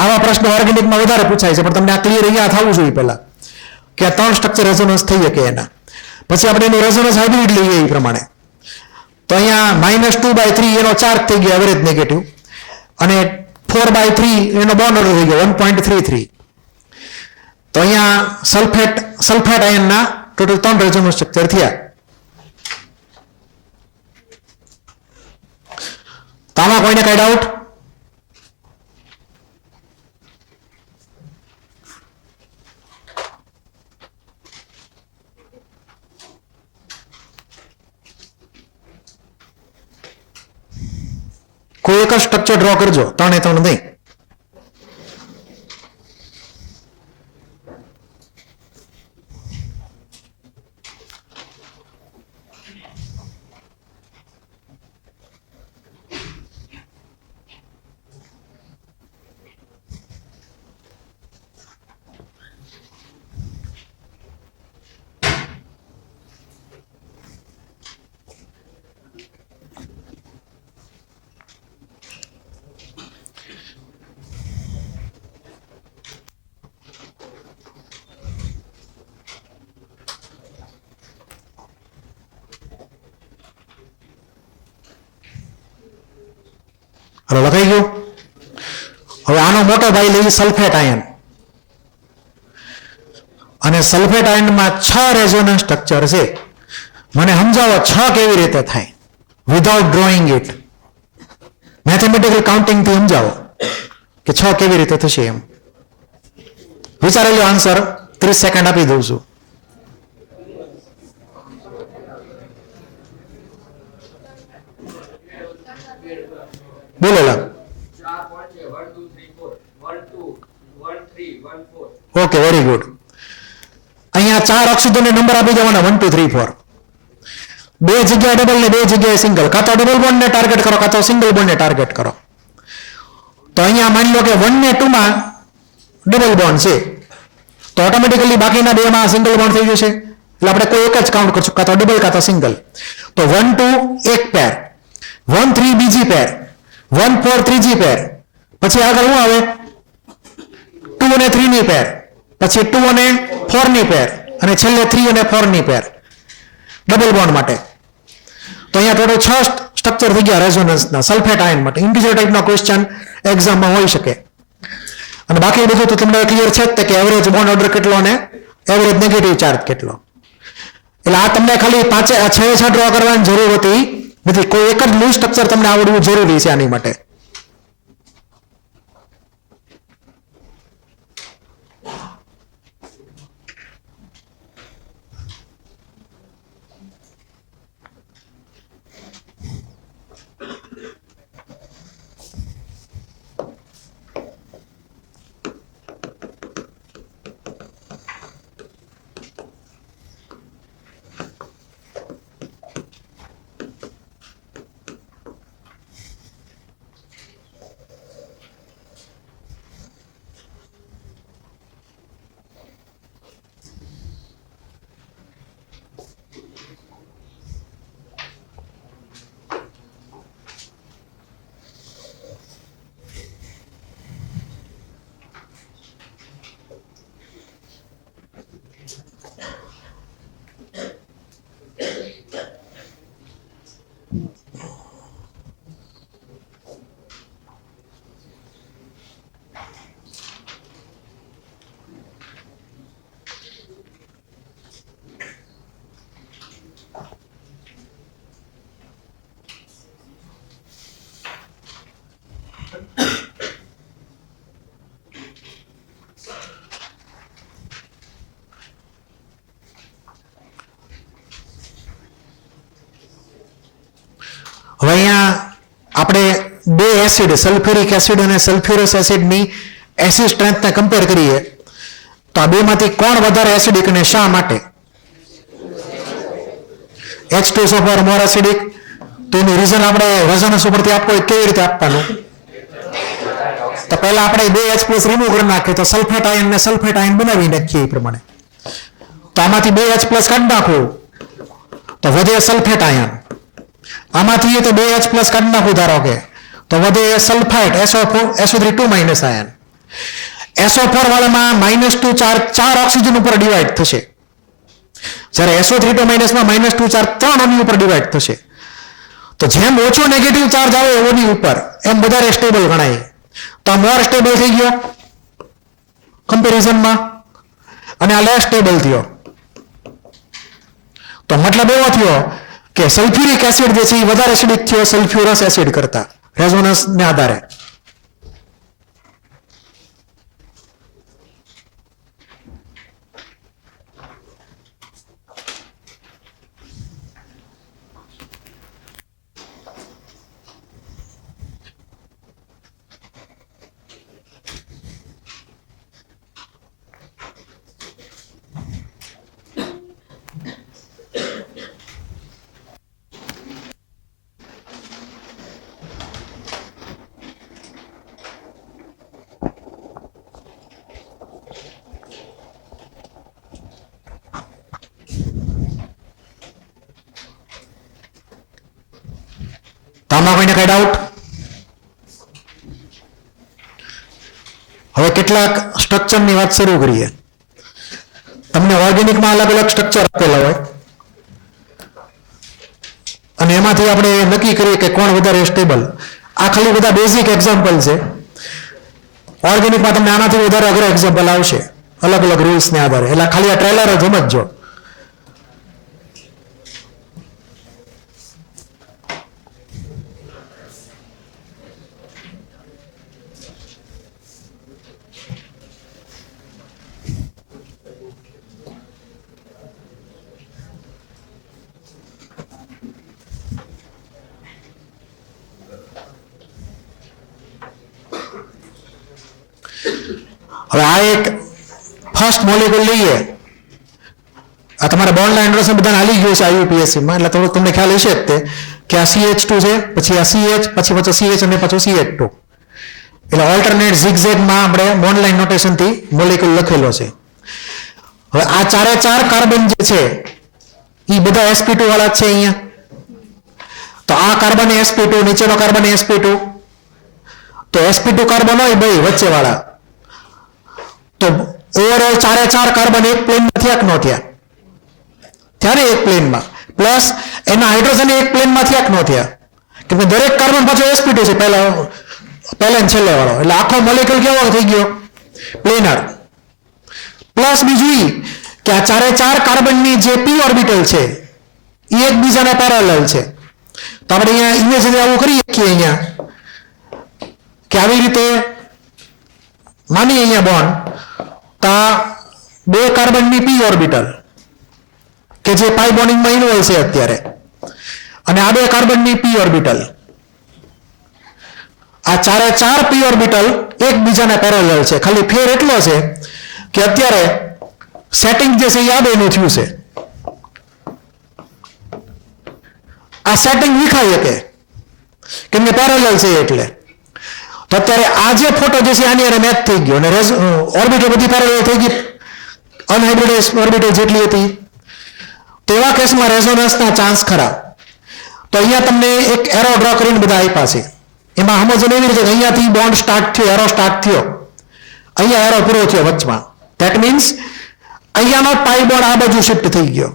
આવા પ્રશ્નો ઓર્ગેનિકમાં વધારે પૂછાય છે, પણ તમને આ ક્લિયર અહીંયા થવું જોઈએ પહેલા કે આ 3 સ્ટ્રક્ચર રેઝોનન્સ થઈ શકે એના. પછી આપણે એનું રેઝોનન્સ હાઇબ્રિડ લઈએ એ પ્રમાણે. તો અહીંયા -2/3 એનો ચાર્જ થઈ ગયો એવરેજ નેગેટિવ, અને 4/3 એનો બોન્ડ ઓર્ડર થઈ ગયો 1.33. તો અહીંયા સલ્ફેટ આયનના ટોટલ 3 રેઝોનન્સ સ્ટ્રક્ચર થયા. તો આમાં કોઈને કઈ ડાઉટ? કોઈ એક જ સ્ટ્રક્ચર ડ્રો કરજો, 3 નહીં. હલો, લખાઈ ગયું? હવે આનો મોટો ભાઈ લઈએ સલ્ફેટ આયન. અને સલ્ફેટ આયનમાં 6 રેઝોનન્સ સ્ટ્રક્ચર છે. મને સમજાવો 6 કેવી રીતે થાય without drawing it. Mathematical counting થી સમજાવો કે 6 કેવી રીતે થશે એમ. વિચારેલો આન્સર 30 સેકન્ડ આપી દઉં છું. બોલો. Okay, very good. અહીંયા 4 ઓક્સિજન નંબર આપી દેવાના 1 2 3 4. 2 જગ્યાએ ડબલ ને 2 જગ્યાએ સિંગલ. કાં તો ડબલ બોન્ડ ને ટાર્ગેટ કરો, કાં તો સિંગલ બોન્ડ ને ટાર્ગેટ કરો. તો અહીંયા માની લો કે 1 ને 2 માં ડબલ બોન્ડ છે, તો ઓટોમેટિકલી બાકીના 2 માં સિંગલ બોન્ડ થઈ જશે. એટલે આપણે કોઈ એક જ કાઉન્ટ કરશું, કાં તો ડબલ કાં તો સિંગલ. તો 1 2 એક પેર, 1 3 બીજી પેર, 1 4 ત્રીજી પેર, પછી આગળ શું આવે 2 અને 3 ની પેર, પછી 2 અને 4 ની પેર, અને છેલ્લે 3 અને 4 ની પેર ડબલ બોન્ડ માટે. તો અહીંયા ટોટલ 6 સ્ટ્રક્ચર થઈ ગયા રેઝોનન્સના સલ્ફેટ આયન માટે. ઇન્ટિજર ટાઈપનો ક્વેશ્ચન એક્ઝામમાં હોઈ શકે. અને બાકી બધું તો તમને ક્લિયર છે જ કે એવરેજ બોન્ડ ઓર્ડર કેટલો અને એવરેજ નેગેટિવ ચાર્જ કેટલો. એટલે આ તમને ખાલી 6 ડ્રો કરવાની જરૂર હતી નથી. કોઈ એક જ લૂઝ સ્ટ્રક્ચર તમને આવડવું જરૂરી છે આની માટે. હવે અહીંયા આપણે બે એસિડ સલ્ફ્યુરિક એસિડ અને સલ્ફ્યુરસ એસિડની એસિડ સ્ટ્રેન્થને કમ્પેર કરીએ તો આ બેમાંથી કોણ વધારે એસિડિક અને શા માટે? H2SO4 મોર એસિડિક. તો એનું રીઝન આપણે રેઝોનન્સ ઉપરથી આપવું હોય કેવી રીતે આપવાનું? તો પહેલા આપણે બે H+ રિમૂવ કરી નાખીએ તો સલ્ફેટ આયન ને સલ્ફેટ આયન બનાવી નાખીએ એ પ્રમાણે. તો આમાંથી બે H+ કાઢી નાખવું તો વધે સલ્ફેટ આયન. આમાંથી તો બે H+ કાઢી નાખવું ધારો કે તો વધે સલ્ફાઇટ SO3 2- આયન. SO4 વાળામાં -2 ચાર્જ 4 ઓક્સિજન ઉપર ડિવાઈડ થશે, જ્યારે SO3 2- માં -2 ચાર્જ 3 અણુ ઉપર ડિવાઈડ થશે. તો જેમ ઓછો નેગેટિવ ચાર્જ આવે ઓની ઉપર એમ વધારે સ્ટેબલ ગણાય. તો આ મોર સ્ટેબલ થઈ ગયો કમ્પેરિઝનમાં અને આ લેસ સ્ટેબલ થયો. તો મતલબ એવો થયો કે સલ્ફ્યુરિક એસિડ જે છે એ વધારે એસિડિક થયો સલ્ફ્યુરસ એસિડ કરતા રેઝોનન્સને આધારે. આમાં કોઈને કઈ ડાઉટ? હવે કેટલાક સ્ટ્રક્ચરની વાત શરૂ કરીએ. તમને ઓર્ગેનિકમાં અલગ અલગ સ્ટ્રક્ચર આપેલા હોય અને એમાંથી આપણે નક્કી કરીએ કે કોણ વધારે સ્ટેબલ. આ ખાલી બધા બેઝિક એક્ઝામ્પલ છે. ઓર્ગેનિકમાં તમને આનાથી વધારે અઘરા એક્ઝામ્પલ આવશે અલગ અલગ રૂલ્સને આધારે. એટલે ખાલી આ ટ્રેલર જ સમજજો. હવે આ એક ફર્સ્ટ મોલેક્યુલ લઈએ. આ તમારા બોન્ડ લાઇન ઇન્ટ્રોડક્શન બધાને હાલી ગયું છે IUPAC માં, એટલે થોડુંક તમને ખ્યાલ હશે જ તે કે આ CH2 છે, પછી આ CH, પછી CH અને પછી CH2. એટલે ઓલ્ટરનેટ ઝિગઝેગમાં આપણે બોન્ડ લાઇન નોટેશનથી મોલેક્યુલ લખેલો છે. હવે આ ચારે ચાર કાર્બન જે છે એ બધા sp2 વાળા જ છે અહીંયા. તો આ કાર્બન sp2, નીચેનો કાર્બન sp2. તો sp2 કાર્બન હોય બે વચ્ચે વાળા, તો ઓવરઓલ ચારે ચાર કાર્બન એક પ્લેનમાં થયા કે ન થયા? ત્યારે એક પ્લેનમાં. પ્લસ એના હાઇડ્રોજન એક પ્લેનમાં થયા કે ન થયા? કેમ કે દરેક કાર્બન પાછો sp2 છે પહેલા છેલ્લે વાળો. એટલે આખો મોલેક્યુલ કેવો થઈ ગયો? પ્લેનર. પ્લસ બીજું કે આ ચારે ચાર કાર્બનની જે p ઓર્બિટલ છે એ એકબીજાને પેરેલલ છે. તો આપણે અહીંયા ઇમેજ આવું કરી શકીએ અહીંયા કે આવી રીતે માની અહીંયા બોન્ડ તો બે કાર્બનની p ઓર્બિટલ કે જે પાઈ બોન્ડિંગમાં ઇન્વોલ્વ છે અત્યારે, અને આ બે કાર્બનની p ઓર્બિટલ. આ ચારે ચાર p ઓર્બિટલ એકબીજાને પેરેલલ છે. ખાલી ફેર એટલો છે કે અત્યારે સેટિંગ જે છે એ આ બેનું થયું છે. આ સેટિંગ વિખાઈ શકે કેમ કે પેરેલલ છે એટલે. તો અત્યારે આ જે ફોટો જે છે આની મેચ થઈ ગયો અને ઓર્બિટલ બધી પેરેલલ થઈ ગઈ અનહાઇબ્રિડાઇઝ ઓર્બિટલ જેટલી હતી. તો એવા કેસમાં રેઝોનન્સના ચાન્સ ખરા. તો અહીંયા તમને એક એરો ડ્રો કરીને બધા આપ્યા છે. એમાં સમજણ એવી રીતે અહીંયાથી બોન્ડ સ્ટાર્ટ થયો, એરો સ્ટાર્ટ થયો, અહીંયા એરો પૂરો થયો વચમાં. ધેટ મીન્સ અહીંયાનો પાઈ બોન્ડ આ બાજુ શિફ્ટ થઈ ગયો.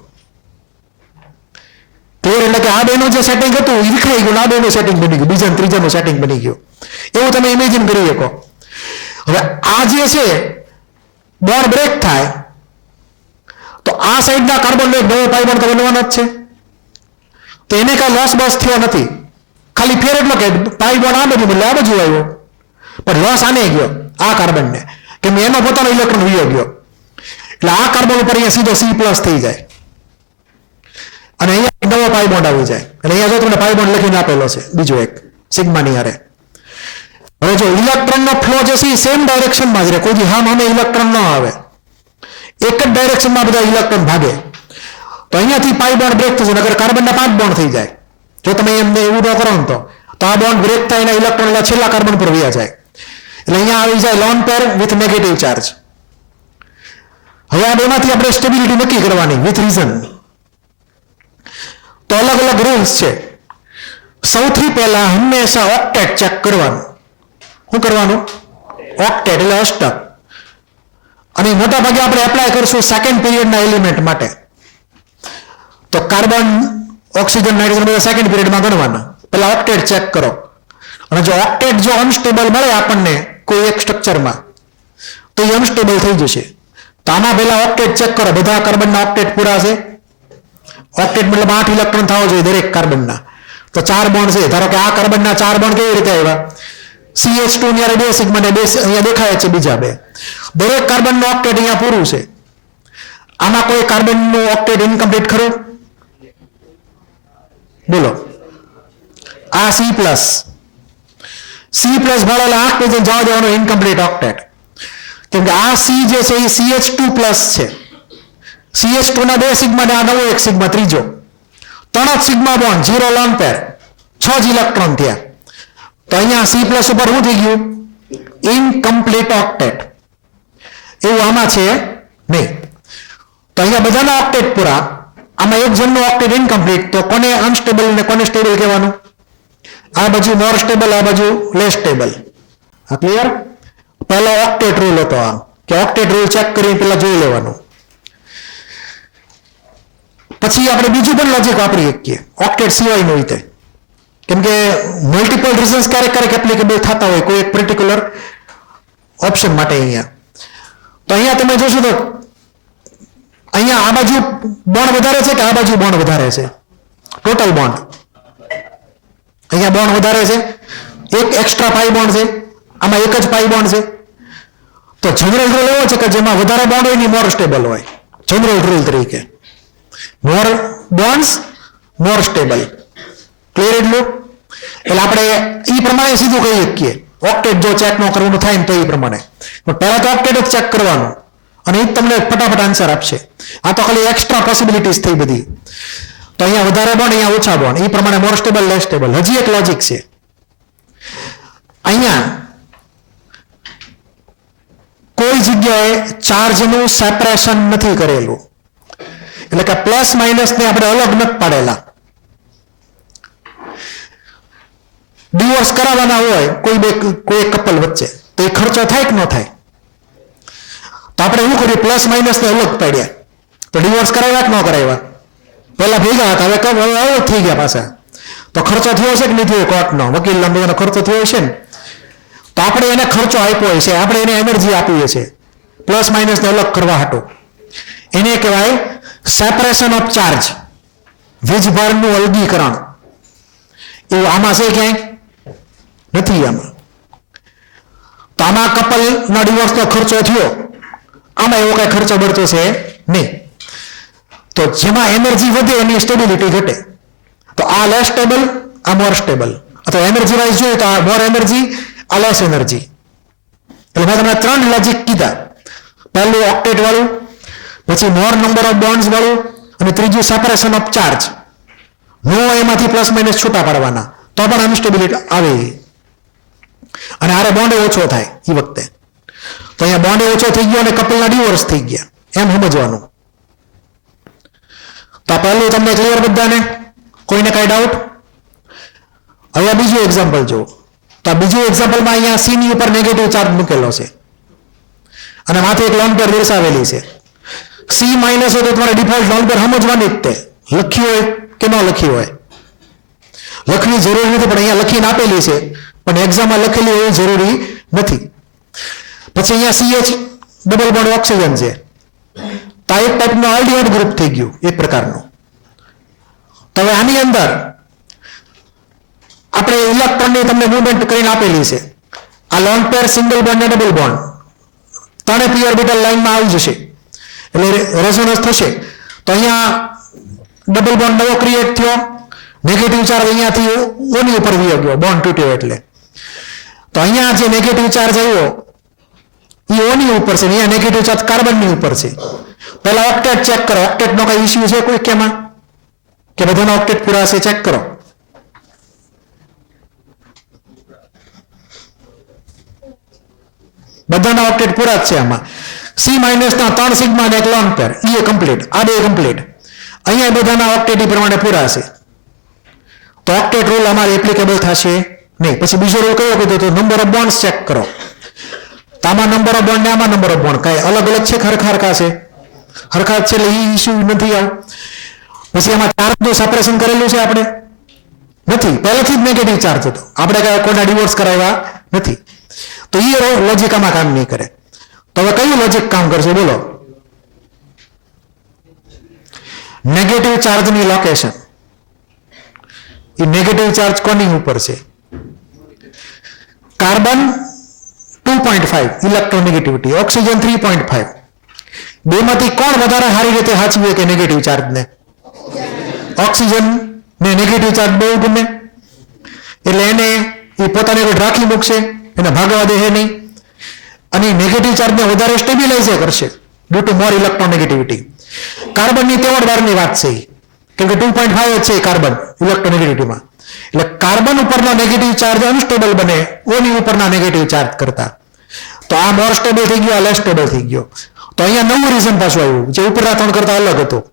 ક્લિયર? એટલે કે આ બેનું જે સેટિંગ હતું એ વિખરાઈ ગયું, આ બેનું સેટિંગ બની ગયું, બીજા ત્રીજાનું સેટિંગ બની ગયું. એવું તમે ઇમેજિન કરી શકો. હવે આ જે છે બોન્ડ બ્રેક થાય તો આ સાઈડના કાર્બનનો એક નવો પાઈ બોન્ડ તો બનવાનો જ છે. તો એને કાંઈ લોસ બસ થયો નથી. ખાલી ફેર એટલો કે પાઈ બોન્ડ આ બાજુ બદલે આ બાજુ આવ્યો, પણ લોસ આને ગયો આ કાર્બનને, કેમ એનો પોતાનો ઇલેક્ટ્રોન વયો ગયો. એટલે આ કાર્બન ઉપર અહીંયા સીધો C+ થઈ જાય અને અહીંયા નવો પાઈ બોન્ડ આવી જાય. એટલે અહીંયા જો તમને પાઈ બોન્ડ લખીને આપેલો છે બીજો એક સિગ્માની હારે. હવે જો ઇલેક્ટ્રોનનો ફ્લો જે છે એ સેમ ડાયરેક્શનમાં જ રહે, કોઈ હામ સામે ઇલેક્ટ્રોન ન આવે, એક જ ડાયરેક્શનમાં બધા ઇલેક્ટ્રોન ભાગે. તો અહીંયાથી પાઈ બોન્ડ બ્રેક થશે, નકર કાર્બનના 5 બોન્ડ થઈ જાય. જો તમે એમને એવું ન કરો ને તો આ બોન્ડ બ્રેક થાય એના ઇલેક્ટ્રોન છેલ્લા કાર્બન પર વયા જાય. એટલે અહીંયા આવી જાય lone pair with negative charge. હવે આ બેમાંથી આપણે સ્ટેબિલિટી નક્કી કરવાની વિથ રીઝન. તો અલગ અલગ રૂલ્સ છે. સૌથી પહેલા હંમેશા ઓક્ટેટ ચેક કરવાનું. શું કરવાનું? ઓક્ટેટ એટલે અષ્ટક. અને મોટા ભાગે આપણે એપ્લાય કરશું સેકન્ડ પીરિયડના એલિમેન્ટ માટે. તો કાર્બન, ઓક્સિજન, નાઇટ્રોજન બધા સેકન્ડ પીરિયડમાં ગણવાના. પહેલા ઓક્ટેટ ચેક કરો. અને જો ઓક્ટેટ જો અનસ્ટેબલ મળે આપણને કોઈ એક સ્ટ્રક્ચરમાં તો એ અનસ્ટેબલ થઈ જશે. તો આમાં પહેલા ઓક્ટેટ ચેક કરો, બધા કાર્બનના ઓક્ટેટ પૂરા છે. ઓક્ટેટ મતલબ 8 ઇલેક્ટ્રોન થવો જોઈએ દરેક કાર્બનના. તો 4 બોન્ડ છે, ધારો કે આ કાર્બનના 4 બોન્ડ કેવી રીતે આવ્યા? CH2 ની હારે 2 સિગ્મા ને 2 અહીંયા દેખાય છે બીજા 2. દરેક કાર્બનનું ઓક્ટેટ અહીંયા પૂરું છે. આમાં કોઈ કાર્બનનું ઓક્ટેટ ઇનકમ્પ્લીટ ખરું? બોલો. આ C+. C+ ભાળેલા 8 પેજ જવા દેવાનો ઇનકમ્પ્લીટ ઓક્ટેટ. કેમ કે આ C જે છે એ CH2+ છે. CH2 ના 2 સિગ્મા ને આ નવો 1 સિગ્મા ત્રીજો. 3 જ સિગ્મા બોન્ડ, 0 લોન પેર, 6 જ ઇલેક્ટ્રોન થયા. તો અહીંયા C+ ઉપર શું થઈ ગયું? ઇનકમ્પ્લીટ ઓક્ટેટ. એવું આમાં છે નહીં. તો અહીંયા બધાના ઓક્ટેટ પૂરા, આમાં એક જણનું ઓક્ટેટ ઇનકમ્પ્લીટ. તો કોને અનસ્ટેબલ ને કોને સ્ટેબલ કહેવાનું? આ બાજુ મોર સ્ટેબલ, આ બાજુ લેસ સ્ટેબલ. આ ક્લિયર? પહેલો ઓક્ટેટ રૂલ હતો આ, કે ઓક્ટેટ રૂલ ચેક કરીને પેલા જોઈ લેવાનું. પછી આપણે બીજું પણ લોજિક વાપરી શકીએ ઓક્ટેટ સિવાયનું રીતે. કેમ કે મલ્ટિપલ રીઝન્સ ક્યારેક એપ્લિકેબલ થતા હોય કોઈ એક પર્ટિક્યુલર ઓપ્શન માટે. અહીંયા તો અહીંયા તમે જોશો તો અહીંયા આ બાજુ બોન્ડ વધારે છે કે આ બાજુ બોન્ડ વધારે છે? ટોટલ બોન્ડ અહીંયા બોન્ડ વધારે છે, એક એક્સ્ટ્રા પાઈ બોન્ડ છે, આમાં એક જ પાઈ બોન્ડ છે. તો જનરલ રૂલ એવો છે કે જેમાં વધારે બોન્ડ હોય ને મોર સ્ટેબલ હોય. જનરલ રૂલ તરીકે મોર બોન્ડ્સ મોર સ્ટેબલ. ક્લિયર? એટલું એટલે આપણે એ પ્રમાણે સીધું કહી શકીએ. ઓક્ટેટ જો ચેક ન કરવાનું થાય ને તો એ પ્રમાણે પહેલા તો ઓક્ટેટ જ ચેક કરવાનું અને એ જ તમને ફટાફટ આન્સર આપશે. આ તો ખાલી એક્સ્ટ્રા પોસિબિલિટીઝ થઈ બધી. તો અહીંયા વધારે બોન્ડ, અહીંયા ઓછા બોન્ડ, એ પ્રમાણે મોર સ્ટેબલ, લેસ સ્ટેબલ. હજી એક લોજિક છે. અહીંયા કોઈ જગ્યાએ ચાર્જનું સેપરેશન નથી કરેલું. એટલે કે પ્લસ માઇનસ ને આપણે અલગ નથી પાડેલા. ડિવોર્સ કરાવવાના હોય કોઈ કપલ વચ્ચે તો એ ખર્ચો થાય કે ન થાય? તો આપણે શું કર્યું? પ્લસ માઇનસ ને અલગ પાડ્યા. તો ડિવોર્સ કરાવ્યા કે ન કરાવ્યા? પહેલા ભેગા હતા, હવે અલગ થઈ ગયા પાછા. તો ખર્ચો થયો છે કે નહીં થયો? કોર્ટનો, વકીલનો બધાનો ખર્ચો થયો છે ને. તો આપણે એને ખર્ચો આપ્યો છે, આપણે એને એનર્જી આપીએ છીએ પ્લસ માઇનસ ને અલગ કરવા હાટું. એને કહેવાય સેપરેશન ઓફ ચાર્જ, વીજભારનું અલગીકરણ. એવું આમાં છે ક્યાંય નથી. આમાં તો આમાં કપલના ડિવોર્સનો ખર્ચો થયો, આમાં એવો કઈ ખર્ચો બળતો છે નહીં. તો જેમાં એનર્જી વધે એની સ્ટેબિલિટી ઘટે. તો આ લેસ સ્ટેબલ, આ મોર સ્ટેબલ. અથવા એનર્જી વાઇઝ જોઈએ તો આ મોર એનર્જી, આ લેસ એનર્જી. એટલે મેં તમને 3 લોજિક કીધા. પહેલું ઓક્ટેટ વાળું, પછી મોર નંબર ઓફ બોન્ડ્સ વાળું, અને ત્રીજું સેપરેશન ઓફ ચાર્જ. નો એમાંથી પ્લસ માઇનસ છૂટા પાડવાના તો પણ અનસ્ટેબિલિટી આવે. અને આરે બોન્ડ ઓછો થાય એ વખતે. તો અહીંયા બોન્ડ ઓછો થઈ ગયો અને કપલના ડિવોર્સ થઈ ગયા, એમ સમજવાનું. તો આ પહેલું તમને ક્લિયર બધાને? કોઈને કઈ ડાઉટ? હવે બીજું એક્ઝામ્પલ જુઓ. તો આ બીજું એક્ઝામ્પલમાં અહીંયા C ની ઉપર નેગેટિવ ચાર્જ મૂકેલો છે અને માથે એક લોન પેર દર્શાવેલી છે. C માઇનસ હોય તો તમારે ડિફોલ્ટ લોન પેર સમજવાની જ તે, લખ્યું હોય કે ન લખ્યું હોય. લખવી જરૂરી નથી, પણ અહીંયા લખીને આપેલી છે, પણ એક્ઝામમાં લખેલી હોય જરૂરી નથી. પછી અહીંયા CH ડબલ બોન્ડ ઓક્સિજન છે. તો આ એક ટાઈપનું આલ્ડિહાઇડ ગ્રુપ થઈ ગયું એક પ્રકારનું. તો હવે આની અંદર આપણે ઇલેક્ટ્રોનની તમને મૂવમેન્ટ કરીને આપેલી છે. આ લોન પેર, સિંગલ બોન્ડ ને ડબલ બોન્ડ 3 p ઓર્બિટલ લાઈનમાં આવી જશે એટલે રેઝોનન્સ થશે. તો અહીંયા ડબલ બોન્ડ નવો ક્રિએટ થયો, નેગેટિવ ચાર્જ અહીંયાથી ઓની ઉપર વયો ગયો, બોન્ડ તૂટ્યો એટલે. તો અહીંયા જે નેગેટિવ ચાર્જ આવ્યો એ ઓની ઉપર છે, અહીંયા નેગેટિવ ચાર્જ કાર્બનની ઉપર છે. પહેલા ઓક્ટેટ ચેક કરો, ઓક્ટેટનો કઈ ઇસ્યુ છે કોઈ કેમાં, કે બધાના ઓક્ટેટ પૂરા છે, ચેક કરો. બધાના ઓક્ટેટ પૂરા જ છે આમાં. સી માઇનસ ના 3 સિગ્મા ને એક લોન પેર, એ કમ્પ્લીટ, આ બે કમ્પ્લીટ. અહીંયા બધાના ઓક્ટેટ એ પ્રમાણે પૂરા છે. તો ઓક્ટેટ રૂલ અમારે એપ્લિકેબલ થશે નહીં. પછી બીજો રૂલ કયો કીધો તો નંબર ઓફ બોન્ડ્સ ચેક કરો. તો આમાં નંબર ઓફ બોન્ડ ને આમાં નંબર ઓફ બોન્ડ કઈ અલગ અલગ છે, હરખા હરખા છે, હરખા છે એટલે એ ઇસ્યુ નથી આવ. પછી આમાં ચાર્જનું સપરેશન કરેલું છે આપણે નથી, પહેલેથી જ નેગેટિવ ચાર્જ હતો, આપણે કઈ કોઈના ડિવોર્સ કરાવ્યા નથી. તો એ લોજિક આમાં કામ નહીં કરે. તો હવે કયું લોજિક કામ કરશે બોલો? નેગેટિવ ચાર્જની લોકેશન. એ નેગેટિવ ચાર્જ કોની ઉપર છે? Carbon 2.5 electronegativity, oxygen 3.5. બેમાંથી કોણ વધારે સારી રીતે સાચવે કે નેગેટિવ ચાર્જને? ઓક્સિજન ને નેગેટિવ ચાર્જ બહુ ગમે એટલે એને એ પોતાને રાખી મૂકશે, એને ભાગવા દે નહીં, અને નેગેટિવ ચાર્જને વધારે સ્ટેબિલાઇઝ કરશે ડ્યુ ટુ મોર ઇલેક્ટ્રોનેગેટિવિટી. કાર્બનની તેવડવારની વાત છે, કેમ કે 2.5 જ છે કાર્બન ઇલેક્ટ્રોનેગેટિવિટીમાં. એટલે કાર્બન ઉપરનો નેગેટિવ ચાર્જ અનસ્ટેબલ બને ઓની ઉપરના નેગેટિવ ચાર્જ કરતા. તો આ મોર સ્ટેબલ થઈ ગયો, આ લેસ સ્ટેબલ થઈ ગયો. તો અહીંયા નવું રીઝન પાછું આવ્યું જે ઉપરના 3 કરતા અલગ હતું.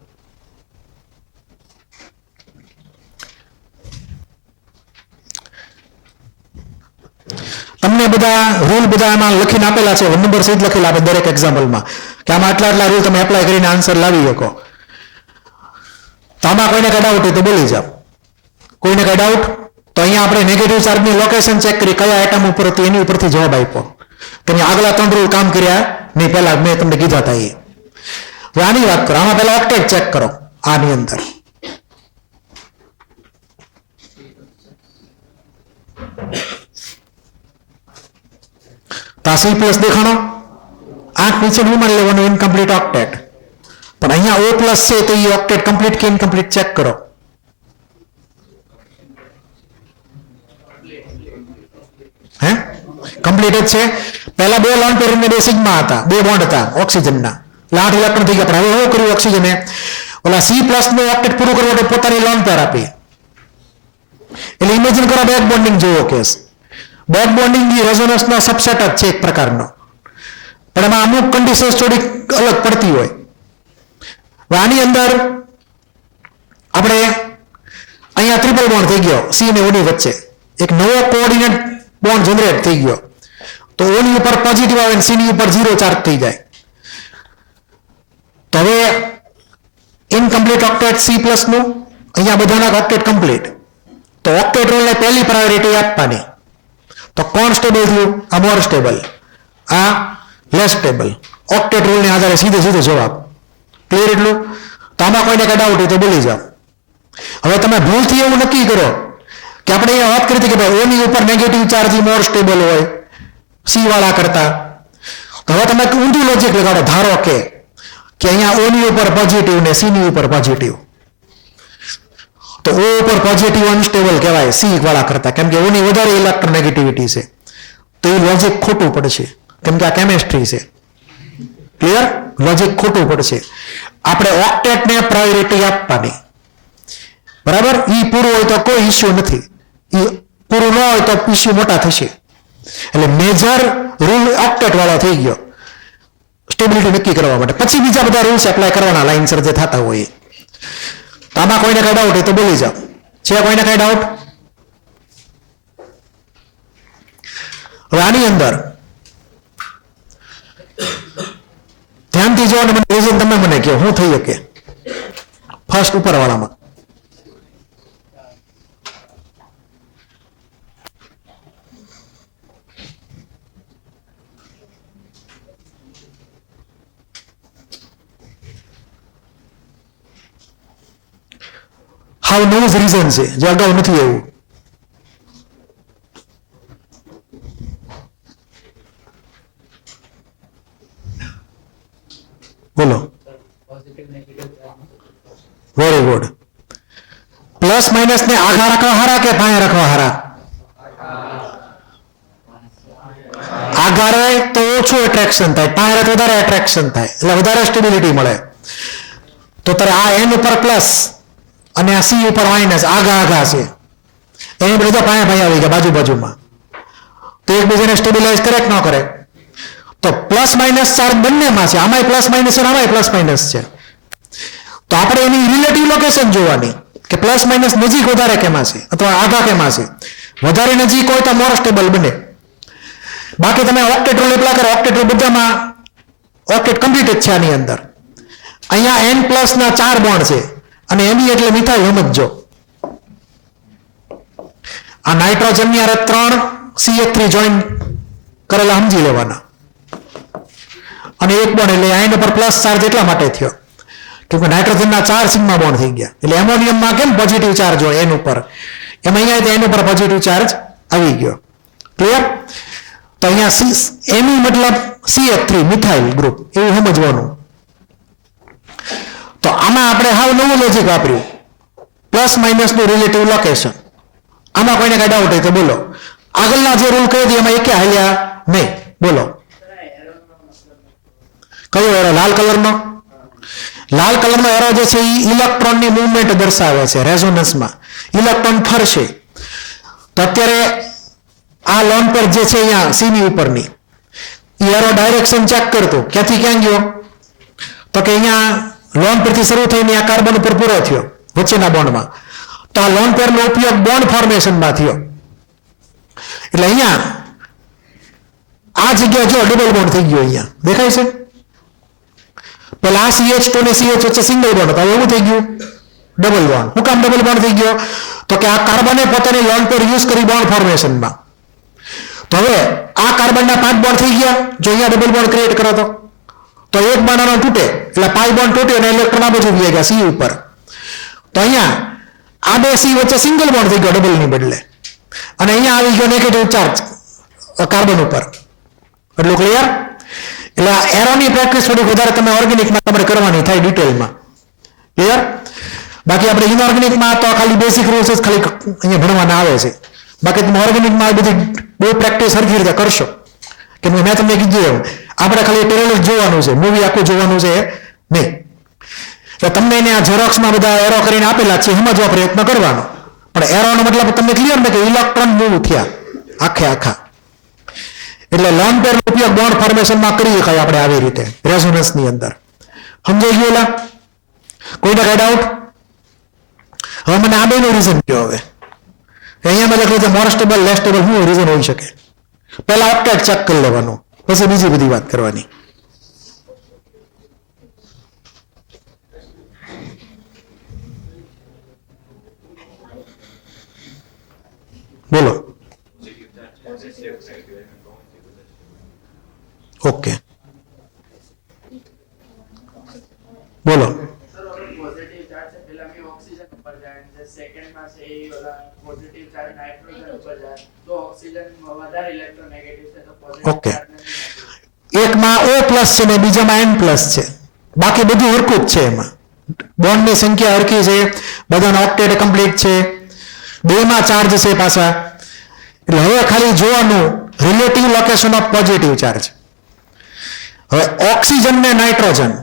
તમને બધા રૂલ બધા આમાં લખીને આપેલા છે, નંબર સહિત લખેલા આપણે દરેક એક્ઝામ્પલમાં, કે આમાં આટલા રૂલ તમે એપ્લાય કરીને આન્સર લાવી શકો. તો આમાં કોઈને કઈ ડાઉટ હોય તો બોલી જાઓ. કોઈને કઈ ડાઉટ? તો અહીંયા આપણે નેગેટિવ ચાર્જની લોકેશન ચેક કરી, કયા આઇટમ ઉપર હતી એની ઉપરથી જવાબ આપ્યો. કે આગલા 3 રૂલ કામ કર્યા નહીં, પહેલા મેં તમને કીધા હતા એ. હવે આની વાત કરો, આમાં પહેલા ઓક્ટેટ ચેક કરો. આની અંદર સી પ્લસ દેખાણો, 8 નીચે માની લેવાનું ઇનકમ્પ્લીટ ઓક્ટેટ. પણ અહીંયા O પ્લસ છે તો એ ઓક્ટેટ કમ્પ્લીટ કે ઇનકમ્પ્લીટ ચેક કરો. હે કમ્પ્લીટ જ છે. પહેલા 2 લોન પેર ને 2 સિગ્મા હતા, 2 બોન્ડ હતા ઓક્સિજનના, એટલે 8 ઇલેક્ટ્રોન થઈ ગયા. પણ હવે શું કર્યું ઓક્સિજને? ઓલા સી પ્લસ નું ઓક્ટેટ પૂરું કરવા માટે પોતાની લોન પેર આપી. એટલે ઇમેજિન કરો બેક બોન્ડિંગ જેવો કેસ. બેક બોન્ડિંગ એ રેઝોનન્સનો સબસેટ જ છે એક પ્રકારનો, પણ એમાં અમુક કન્ડિશન્સ થોડી અલગ પડતી હોય. આની અંદર આપણે અહીંયા ટ્રિપલ બોન્ડ થઈ ગયો સી અને ઓની વચ્ચે, એક નવો કોઓર્ડિનેટ બોન્ડ જનરેટ થઈ ગયો. તો ઓની ઉપર પોઝિટિવ આવે અને સીની ઉપર 0 ચાર્જ થઈ જાય. તો હવે ઇનકમ્પ્લીટ ઓક્ટેટ સી પ્લસ નું, અહીંયા બધાના ઓક્ટેટ કમ્પ્લીટ. તો ઓક્ટેટ રૂલને પહેલી પ્રાયોરિટી આપવાની. તો કોણ સ્ટેબલ થયું? આ મોર સ્ટેબલ, આ લેસ સ્ટેબલ. ઓક્ટેટ રૂલને આધારે સીધો જવાબ. ક્લિયર એટલું? તો આમાં કોઈને કઈ ડાઉટ હોય તો બોલી જાઓ. હવે તમે ભૂલથી એવું નક્કી કરો કે આપણે અહીંયા વાત કરી હતી કે ભાઈ ઓની ઉપર નેગેટિવ ચાર્જ મોર સ્ટેબલ હોય સી વાળા કરતા. તો હવે તમે ઊંધું લોજિક લગાડો. ધારો કે અહીંયા ઓની ઉપર પોઝિટિવ ને સીની ઉપર પોઝિટિવ, તો O ઉપર પોઝિટિવ અનસ્ટેબલ કહેવાય સી વાળા કરતા, કેમ કે ઓની વધારે ઇલેક્ટ્રોનેગેટિવિટી છે. તો એ લોજિક ખોટું પડશે, કેમ કે આ કેમેસ્ટ્રી છે. ક્લિયર? લોજિક ખોટું પડશે. આપણે ઓક્ટેટને પ્રાયોરિટી આપવાની. બરાબર? ઈ પૂરું હોય તો કોઈ ઇસ્યુ નથી, ઈ પૂરું ન હોય તો ઇસ્યુ મોટા થશે. એટલે મેજર રૂલ ઓક્ટેટ વાળો થઈ ગયો સ્ટેબિલિટી નક્કી કરવા માટે. પછી બીજા બધા રૂલ્સ એપ્લાય કરવાના લાઇનસર જે થતા હોય. આમાં કોઈને કઈ ડાઉટ હોય તો બોલી જાઓ. છે કોઈને કઈ ડાઉટ? હવે આની અંદર ધ્યાનથી જો અને મને રીઝન તમે મને કહો શું થઈ શકે. ફર્સ્ટ ઉપરવાળામાં હાવ નવું જ રીઝન છે જે અગાઉ નથી એવું. બોલો. Very good. પ્લસ માઇનસ ને આઘા રાખવા હારા કે પાયા રાખવા હારા? આઘા રહે તો ઓછું એટ્રેક્શન થાય, પાયા રહે તો વધારે એટ્રેક્શન થાય, એટલે વધારે સ્ટેબિલિટી મળે. તો તારે આ એન ઉપર પ્લસ અને આ સી ઉપર માઇનસ આઘા આઘા છે, એની બધા પાયા પાયા આવી ગયા બાજુ બાજુમાં, તો એકબીજાને સ્ટેબિલાઇઝ કરે કે ન કરે? તો પ્લસ માઇનસ ચાર્જ બંનેમાં છે, આમાંય પ્લસ માઇનસ છે, આમાંય પ્લસ માઇનસ છે. તો આપણે એની રિલેટિવ લોકેશન જોવાની કે પ્લસ માઇનસ નજીક વધારે કેમાં છે અથવા આઘા કેમાં છે. વધારે નજીક હોય તો મોર સ્ટેબલ બને. બાકી તમે ઓક્ટેટ રૂલ એપ્લાય કરો, ઓક્ટેટ રૂલ બધામાં ઓક્ટેટ કમ્પ્લીટ જ છે આની અંદર. અહીંયા એન પ્લસ ના 4 બોન્ડ છે અને એની એટલે મિથાઇલ સમજજો. આ નાઇટ્રોજન ની હારે 3 CH3 જોઈન કરેલા સમજી લેવાના, અને એક બોન્ડ એટલે આયન ઉપર પ્લસ ચાર્જ એટલા માટે થયો કે નાઇટ્રોજનના 4 સિગ્મા બોન્ડ થઈ ગયા. એટલે એમોનિયમમાં કેમ પોઝિટિવ ચાર્જ હોય એન ઉપર, એમ અહીંયા એન ઉપર પોઝિટિવ ચાર્જ આવી ગયો. ક્લિયર? તો અહીંયા એની મતલબ CH3 મિથાઇલ ગ્રુપ એવું સમજવાનું. તો આમાં આપણે હાવ નવું લોજિક વાપર્યું, પ્લસ માઇનસ નું રિલેટિવ લોકેશન. આમાં કોઈને કઈ ડાઉટ હોય તો બોલો. આગળના જે રૂલ કહી દે એમાં એકે હાલ્યા નહીં. બોલો કયો એરો? લાલ કલરનો. લાલ કલરનો એરો જે છે એ ઇલેક્ટ્રોનની મૂવમેન્ટ દર્શાવે છે. રેઝોનન્સમાં ઇલેક્ટ્રોન ફરશે. તો અત્યારે આ લોન પર જે છે અહીંયા સીની ઉપરની એ એરો ડાયરેક્શન ચેક કરતો ક્યાંથી ક્યાં ગયો, તો કે અહીંયા લોન પરથી શરૂ થઈને આ કાર્બન ઉપર પૂરો થયો વચ્ચેના બોન્ડમાં. તો આ લોન પેરનો ઉપયોગ બોન્ડ ફોર્મેશનમાં થયો. એટલે અહીંયા આ જગ્યા જો ડબલ બોન્ડ થઈ ગયો, અહીંયા દેખાય છે. પેલા આ CH2 ને CH વચ્ચે સિંગલ બોન્ડ હતો, હવે એવું થઈ ગયું ડબલ બોન્ડ. શું કામ ડબલ બોન્ડ થઈ ગયો? તો કે આ કાર્બને પોતાની લોન પેર યુઝ કરી બોન્ડ ફોર્મેશનમાં. તો હવે આ કાર્બનના 5 બોન્ડ થઈ ગયા. જો અહીંયા ડબલ બોન્ડ ક્રિએટ કરો તો એક બોન્ડ તૂટે એટલે પાઈ બોન્ડ તૂટ્યો અને ઇલેક્ટ્રોન આ બાજુ ગયા ગયા સી ઉપર. તો અહીંયા આ બે સી વચ્ચે સિંગલ બોન્ડ થઈ ગયો ડબલ ની બદલે, અને અહીંયા આવી ગયો નેગેટિવ ચાર્જ કાર્બન ઉપર. એટલું ક્લિયર? એટલે આ એરોની પ્રેક્ટિસ થોડીક વધારે તમે ઓર્ગેનિકમાં તમારે કરવાની થાય ડિટેલમાં. ક્લિયર? બાકી આપણે ઇનઓર્ગેનિકમાં તો ખાલી બેસિક રૂલ્સ જ ખાલી અહીંયા ભણવાના આવે છે. બાકી તમે ઓર્ગેનિકમાં આ બધી બહુ પ્રેક્ટિસ સરખી રીતે કરશો. કે મેં તમને કીધું એમ આપણે ખાલી ટ્રેલર જોવાનું છે, મૂવી આખું જોવાનું છે નહીં. એટલે તમને એને આ ઝેરોક્સમાં બધા એરો કરીને આપેલા છે, સમજવા પ્રયત્ન કરવાનો. પણ એરોનો મતલબ તમને ક્લિયર ને કે ઇલેક્ટ્રોન મૂવ થયા આખે આખા. એટલે લોન પેરનો ઉપયોગ બોન્ડ ફોર્મેશનમાં કરી શકાય આપણે આવી રીતે રેઝોનન્સની અંદર. સમજાઈ ગયું? કોઈને કઈ ડાઉટ? હવે મને આ બેનું રીઝન કહો. હવે અહીંયા લખ્યું છે મોર સ્ટેબલ લેસ સ્ટેબલ, શું રીઝન હોઈ શકે? પહેલા ઓક્ટેટ ચેક કરી લેવાનું, પછી બીજી બધી વાત કરવાની. બોલો. ઓકે બોલો. ઓકે, એકમાં O પ્લસ છે ને બીજામાં N પ્લસ છે, બાકી બધું હરખું જ છે. એમાં બોન્ડની સંખ્યા હરખી છે, બધાનો ઓક્ટેટ કમ્પ્લીટ છે, બેમાં ચાર્જ છે પાછા. એટલે હવે ખાલી જોવાનું relative location of positive charge. હવે ઓક્સિજન ને નાઇટ્રોજન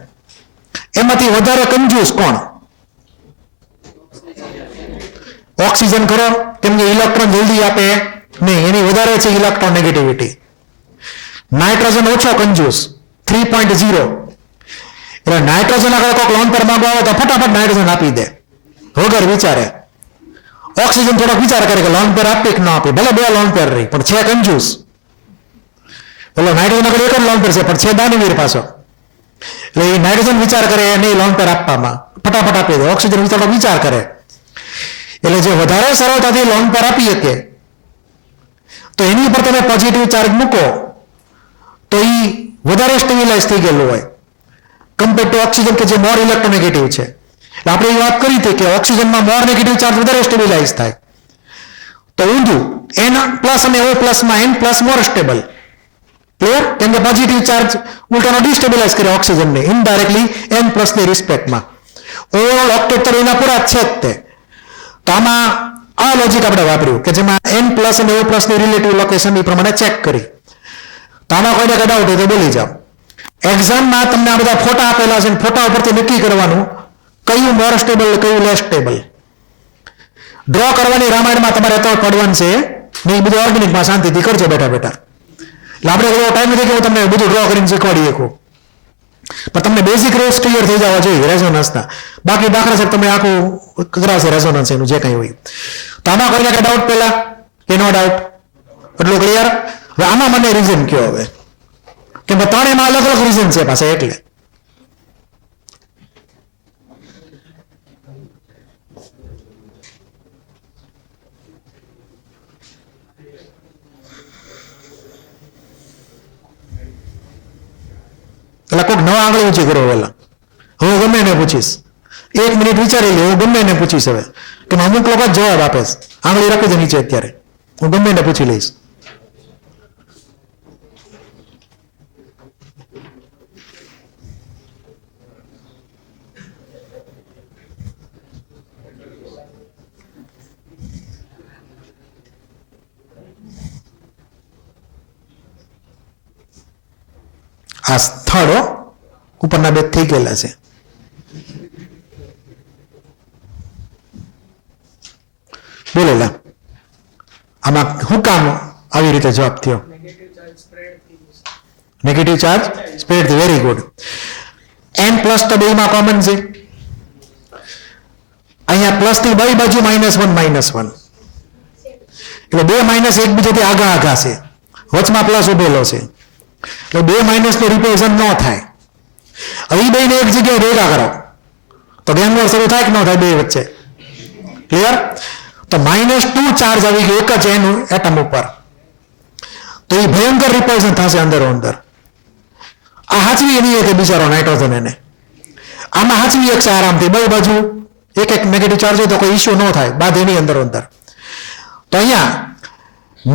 એમાંથી વધારે કંજૂસ કોણ? ઓક્સિજન ખરો, કેમ કે ઇલેક્ટ્રોન જલ્દી આપે નહીં, એની વધારે છે ઇલેક્ટ્રોન નેગેટિવિટી. નાઇટ્રોજન ઓછો કંજૂસ 3.0. એટલે નાઇટ્રોજન આગળ કોઈક લોન પર માંગવા આવે તો ફટાફટ નાઇટ્રોજન આપી દે વગર વિચારે. ઓક્સિજન થોડોક વિચાર કરે કે લોન પેર આપી કે ન આપી, ભલે 2 લોન પેર રહી પણ છે કંજૂસ. એટલે નાઇટ્રોજન આગળ એક જ લોન પેર છે પણ છે દાનવીર પાછો. એટલે એ નાઇટ્રોજન વિચાર કરે નહીં લોન પેર આપવામાં, ફટાફટ આપી દે. ઓક્સિજન થોડોક વિચાર કરે. એટલે જે વધારે સરળતાથી લોન પેર આપી શકે તો એની ઉપર તમે પોઝિટિવ ચાર્જ મૂકો તો એ વધારે સ્ટેબિલાઇઝ થઈ ગયેલું હોય કમ્પેર ટુ ઓક્સિજન કે જે મોર ઇલેક્ટ્રોનેગેટિવ છે. આપણે એ વાત કરી હતી કે ઓક્સિજનમાં મોર નેગેટિવ ચાર્જ વધારે સ્ટેબિલાઇઝ થાય. તો ઊંધું N પ્લસ અને O પ્લસમાં N plus more stable. Clear? કેમ કે પોઝિટિવ ચાર્જ ઉલટાનો ડિસ્ટેબિલાઇઝ કરે ઓક્સિજનને ઇનડાયરેક્ટલી N પ્લસ ની રિસ્પેક્ટમાં. ઓવરઓલ ઓક્ટેટ તો એના પૂરા છે જ તે, તો આમાં આ લોજિક આપણે વાપર્યું કે જેમાં n પ્લસ અને o પ્લસ ની રિલેટિવ લોકેશન એ પ્રમાણે ચેક કરી. તો આમાં કોઈને કઈ ડાઉટ હોય તો બોલી જાઓ. એક્ઝામમાં તમને આ બધા ફોટા આપેલા છે, ફોટા ઉપરથી નક્કી કરવાનું કયું મોર સ્ટેબલ કયું લેસ સ્ટેબલ. ડ્રો કરવાની રામાયણમાં તમારે તો પડવાનું છે ને, એ બધું ઓર્ગેનિકમાં શાંતિથી કરજો બેઠા બેઠા. એટલે આપણે એવો ટાઈમ નથી કે હું તમને બધું ડ્રો કરીને શીખવાડી શકું, પણ તમને બેઝિક રૂલ્સ ક્લિયર થઈ જવા જોઈએ રેઝોનન્સના. બાકી દાખલા સાહેબ તમને આખું કરાવશે રેઝોનન્સ એનું જે કંઈ હોય. તો આમાં કોઈને કઈ ડાઉટ પહેલા કે નો ડાઉટ? એટલું ક્લિયર? હવે આમાં મને રીઝન કયો હવે, કે ત્રણેયમાં અલગ અલગ રીઝન છે પાસે, એટલે એટલે કોઈક નવા આંગળી ઊંચી કરો પેલા. હું ગમે એને પૂછીશ, 1 મિનિટ વિચારી લે, હું ગમે એને પૂછીશ હવે, કે અમુક લોકો જ જવાબ આપે. આંગળી રાખી દે નીચે અત્યારે, હું ગમે એને પૂછી લઈશ. આ સ્થળો ઉપરના બે થઈ ગયેલા છે. બોલેલા આમાં શું કામ આવી રીતે જવાબ થયો? નેગેટિવ ચાર્જ સ્પ્રેડ થી. Very good. n પ્લસ તો બેમાં કોમન છે. અહીંયા પ્લસ ની બે બાજુ -1 એટલે બે માઇનસ એકબીજાથી આગા આગા છે, વચમાં પ્લસ ઉભેલો છે, એટલે બે માઇનસ નું રિપ્રેઝન્ટ ન થાય. હવે બે ને એક જગ્યાએ ભેગા કરો તો ગેમ વોર શરૂ થાય કે ન થાય બે વચ્ચે? ક્લિયર? તો -2 ચાર્જ આવી ગયો એક જ એનું એટમ ઉપર, તો એ ભયંકર રિપલ્શન થશે અંદરો અંદર. આ હાચવી નહીં કે બિચારો નાઇટ્રોજન એને, આમાં હાચવી એક છે આરામથી. બે બાજુ એક એક નેગેટિવ ચાર્જ હોય તો કોઈ ઇશ્યુ ન થાય, બાદ એની અંદરો અંદર. તો અહીંયા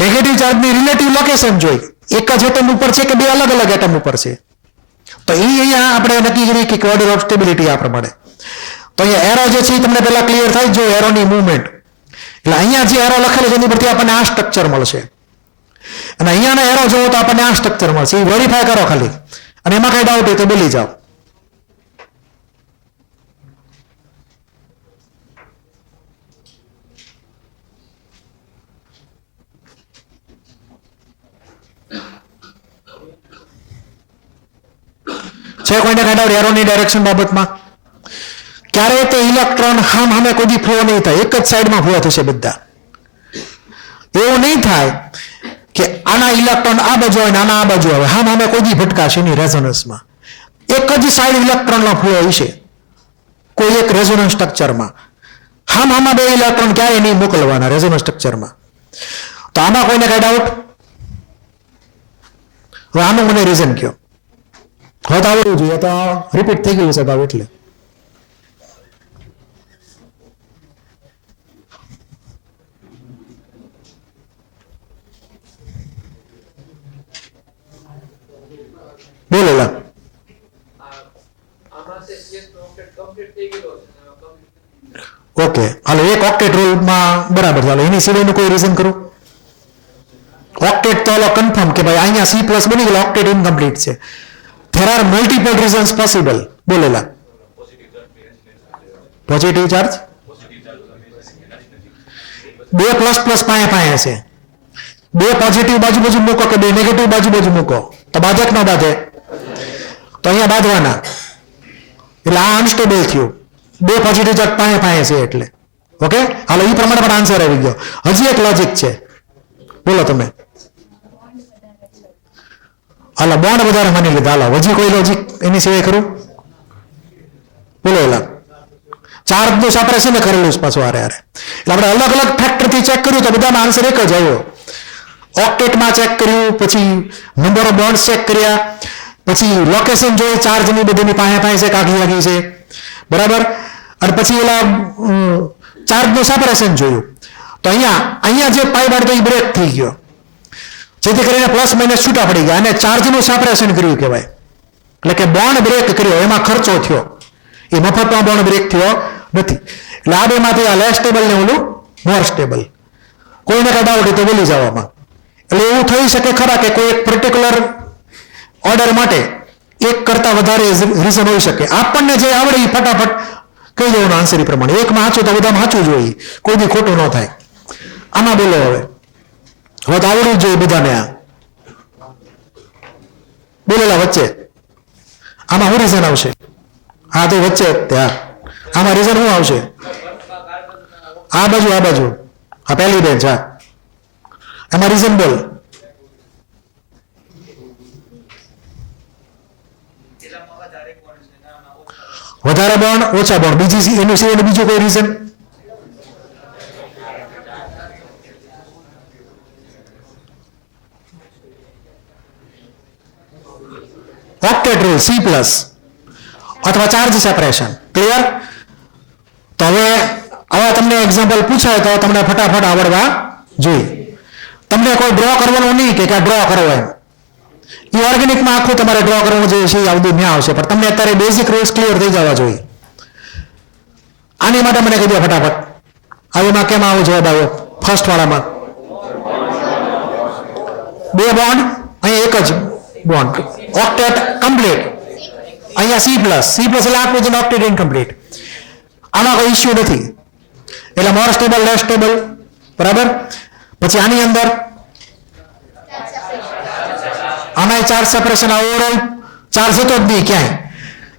નેગેટિવ ચાર્જની રિલેટિવ લોકેશન જોઈ, એક જ એટમ ઉપર છે કે બે અલગ અલગ એટમ ઉપર છે, તો એ અહીંયા આપણે નક્કી કરી કે ઓર્ડર ઓફ સ્ટેબિલિટી આ પ્રમાણે. તો અહીંયા એરો જે છે એ તમને પહેલા ક્લિયર થાય જો એરોની મૂવમેન્ટ. એટલે અહીંયા જે એરો લખેલો છે એની પરથી આપણને આ સ્ટ્રક્ચર મળશે, અને અહીંયાના એરો જોવો તો આપણને આ સ્ટ્રક્ચર મળશે. એ વેરીફાય કરો ખાલી, અને એમાં કઈ ડાઉટ હોય તો બોલી જાઓ. છે કોઈને કઈ ડાઉટ એરોની ડાયરેક્શન બાબતમાં? ક્યારે તો ઇલેક્ટ્રોન સામે કોઈ ફ્લો નહીં થાય, એક જ સાઈડમાં ફ્લો થશે બધા. એવું નહીં થાય કે આના ઇલેક્ટ્રોન આ બાજુ આવે આના આ બાજુ આવે, સામે કોઈ ભટકાશે નહીં રેઝોનન્સમાં. એક જ સાઈડ ઇલેક્ટ્રોનનો ફ્લો હશે કોઈ એક રેઝોનન્સ સ્ટ્રક્ચરમાં. સામે બે ઇલેક્ટ્રોન ક્યાંય નહીં મોકલવાના રેઝોનન્સ સ્ટ્રક્ચરમાં. તો આમાં કોઈને કઈ ડાઉટ? હવે આનું મને રીઝન કયો. હવે તો આવડવું જોઈએ, તો રિપીટ થઈ ગયું છે ભાવ એટલે. બોલેલા ઓકે, હાલો એક ઓક્ટેટ રૂલમાં બરાબર. ચાલો એની સિવાયનું કોઈ રીઝન કરું? ઓક્ટેટ તો હાલો કન્ફર્મ કે ભાઈ અહીંયા C+ બની ગયેલો, ઓક્ટેટ ઇનકમ્પ્લીટ છે. There are multiple reasons possible. બોલેલા પોઝિટિવ ચાર્જ બે પ્લસ પ્લસ પાસે છે, બે પોઝિટિવ બાજુ બાજુ મૂકો કે બે નેગેટિવ બાજુ બાજુ મૂકો તો બાધક ન બાધે? તો અહીંયા બાંધવાના, એટલે આ અનસ્ટેબલ થયું. બે પોઝિટિવ ચાર્જ પાસે છે એટલે. ઓકે, હાલો એ પ્રમાણે પણ આન્સર આવી ગયો. હજી એક લોજિક છે, બોલો તમે. હાલો બોન્ડ વધારે માની લીધા. હાલો હજી કોઈ લોજિક એની સિવાય ખરું? બોલો એલા ચાર્જનું સેપરેશન ને કરેલું છે પાછું હારે હારે. એટલે આપણે અલગ અલગ ફેક્ટરથી ચેક કર્યું તો બધામાં આન્સર એક જ આવ્યો. ઓક્ટેટમાં ચેક કર્યું, પછી નંબર ઓફ બોન્ડ્સ ચેક કર્યા, પછી લોકેશન જોઈ ચાર્જની બધીની પાસે છે કાગી આગી છે, બરાબર. અને પછી એલા ચાર્જનું સેપરેશન જોયું. તો અહીંયા જે પાઈ બાર તો એ બ્રેક થઈ ગયો, જેથી કરીને પ્લસ માઇનસ છૂટા પડી ગયા, અને ચાર્જનું સેપરેશન કર્યું કહેવાય. એટલે કે બોન્ડ બ્રેક કર્યો, એમાં ખર્ચો થયો, એ મફતમાં બોન્ડ બ્રેક થયો નથી. એટલે આ બેમાંથી આ લેસ સ્ટેબલ ને ઓલું મોર સ્ટેબલ. કોઈને કાંઈ ડાઉટ હોય તો બોલી જવામાં. એટલે એવું થઈ શકે ખરા કે કોઈ એક પર્ટિક્યુલર ઓર્ડર માટે એક કરતાં વધારે રીઝન હોઈ શકે. આપણને જે આવડે એ ફટાફટ કહી દેવાનું આન્સર એ પ્રમાણે. એકમાં સાચું તો બધામાં સાચું જોઈએ, કોઈ દી ખોટું ન થાય. આમાં બોલો હવે તો આવડવું જ જોઈએ બધાને. આ બોલેલા વચ્ચે આમાં શું રીઝન આવશે? હા તો વચ્ચે ત્યાં આમાં રીઝન શું આવશે? આ બાજુ આ પહેલી બેન્ચ. હા એમાં રીઝન બોલ. વધારે બોન્ડ ઓછા બોન્ડ. બીજી એનું સિવાય બીજું કોઈ રીઝન? ઓક્ટેટ રૂલ, C+ અથવા ચાર્જ સેપરેશન. ક્લિયર? તો હવે તમને એક્ઝામ્પલ પૂછાય તો તમને ફટાફટ આવડવા જોઈએ. તમને કોઈ ડ્રો કરવાનું નહીં કે ડ્રો કરવો એમ. એ ઓર્ગેનિકમાં આખું તમારે ડ્રો કરવાનું જે છે એ આવતું ત્યાં આવશે, પણ તમને અત્યારે બેઝિક રૂલ્સ ક્લિયર થઈ જવા જોઈએ. આની માટે મને કહી દો ફટાફટ. આમાં કેમ આવો જવાબ આવ્યો? ફર્સ્ટ વાળામાં 2 બોન્ડ, અહીંયા એક જ બોન્ડ. ઓક્ટેટ કમ્પ્લીટ. અહીંયા C+. એટલે આખું છે ઓક્ટેટ ઇનકમ્પ્લીટ. આમાં કોઈ ઇશ્યુ નથી. એટલે મોર સ્ટેબલ, લેસ સ્ટેબલ. બરાબર. પછી આની અંદર આમાં ચાર્જ સેપરેશન, ઓવરઓલ ચાર્જ હતો જ નહીં ક્યાંય.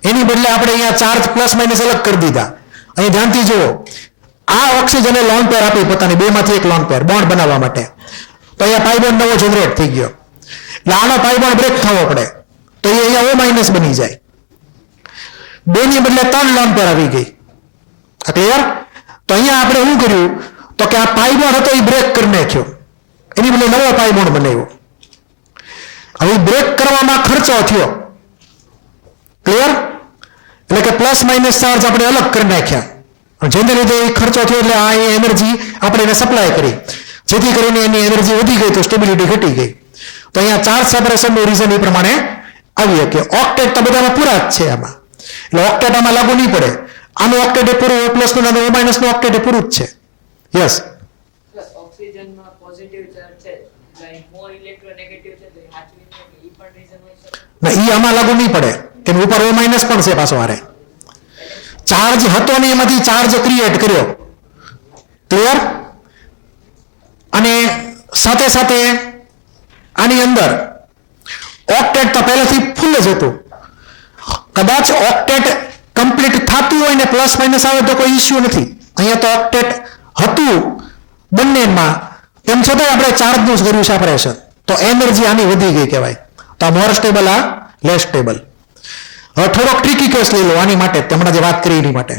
એની બદલે આપણે અહીંયા ચાર્જ પ્લસ માઇનસ અલગ કરી દીધા. અહીં ધ્યાનથી જુઓ, આ ઓક્સિજને લોન પેર આપી પોતાની, બેમાંથી એક લોન પેર બોન્ડ બનાવવા માટે. તો અહીંયા પાઈ બોન્ડ નવો જનરેટ થઈ ગયો. એટલે આનો પાઈ બોન્ડ બ્રેક થવો પડે તો એ અહીંયા O- બની જાય. 2 ની બદલે 3 લોન પેર આવી ગઈ. ક્લિયર? તો અહીંયા આપણે શું કર્યું તો કે આ પાઈ બોન્ડ હતો એ બ્રેક કરી નાખ્યો, એની બદલે નવો પાઈ બોન્ડ બનાવ્યો. હવે બ્રેક કરવામાં ખર્ચો થયો. ક્લિયર? એટલે કે પ્લસ માઇનસ ચાર્જ આપણે અલગ કરી નાખ્યા, જેને લીધે એ ખર્ચો થયો. એટલે આ એનર્જી આપણે એને સપ્લાય કરી, જેથી કરીને એની એનર્જી વધી ગઈ તો સ્ટેબિલિટી ઘટી ગઈ. તો અહીંયા ચાર્જ સેપરેશનનું રીઝન એ પ્રમાણે આવી શકે. ઓક્ટેટ તો બધામાં પૂરા જ છે આમાં, એટલે ઓક્ટેટ આમાં લાગુ નહીં પડે. આનું ઓક્ટેટ એ પૂરું, O+ નું અને O- નું ઓક્ટેટ એ પૂરું જ છે. યસ. ઓક્સિજનમાં પોઝિટિવ ચાર્જ છે, એટલે મોર ઇલેક્ટ્રોનેગેટિવ છે, તો હાચવી કે ઈ પણ રીઝન હોય છે. ના, ઈ આમાં લાગુ નહીં પડે. તેની ઉપર O- પણ છે પાછો. હારે ચાર્જ હતો ને એમાંથી ચાર્જ ક્રિએટ કર્યો. ક્લિયર? અને સાથે સાથે આની અંદર ઓક્ટેટ તો પહેલેથી ફૂલ જ હતું. કદાચ ઓક્ટેટ કમ્પ્લીટ થતું હોય ને પ્લસ માઇનસ આવે તો કોઈ ઇશ્યુ નથી. અહીંયા તો ઓક્ટેટ હતું બંનેમાં, તેમ છતાં આપણે ચાર્જનું જ કર્યું સેપરેશન, તો એનર્જી આની વધી ગઈ કહેવાય. તો આ મોર સ્ટેબલ, આ લેસ સ્ટેબલ. હવે થોડોક ટ્રિકી કેસ લઈ લો આની માટે, હમણાં જે વાત કરી એની માટે.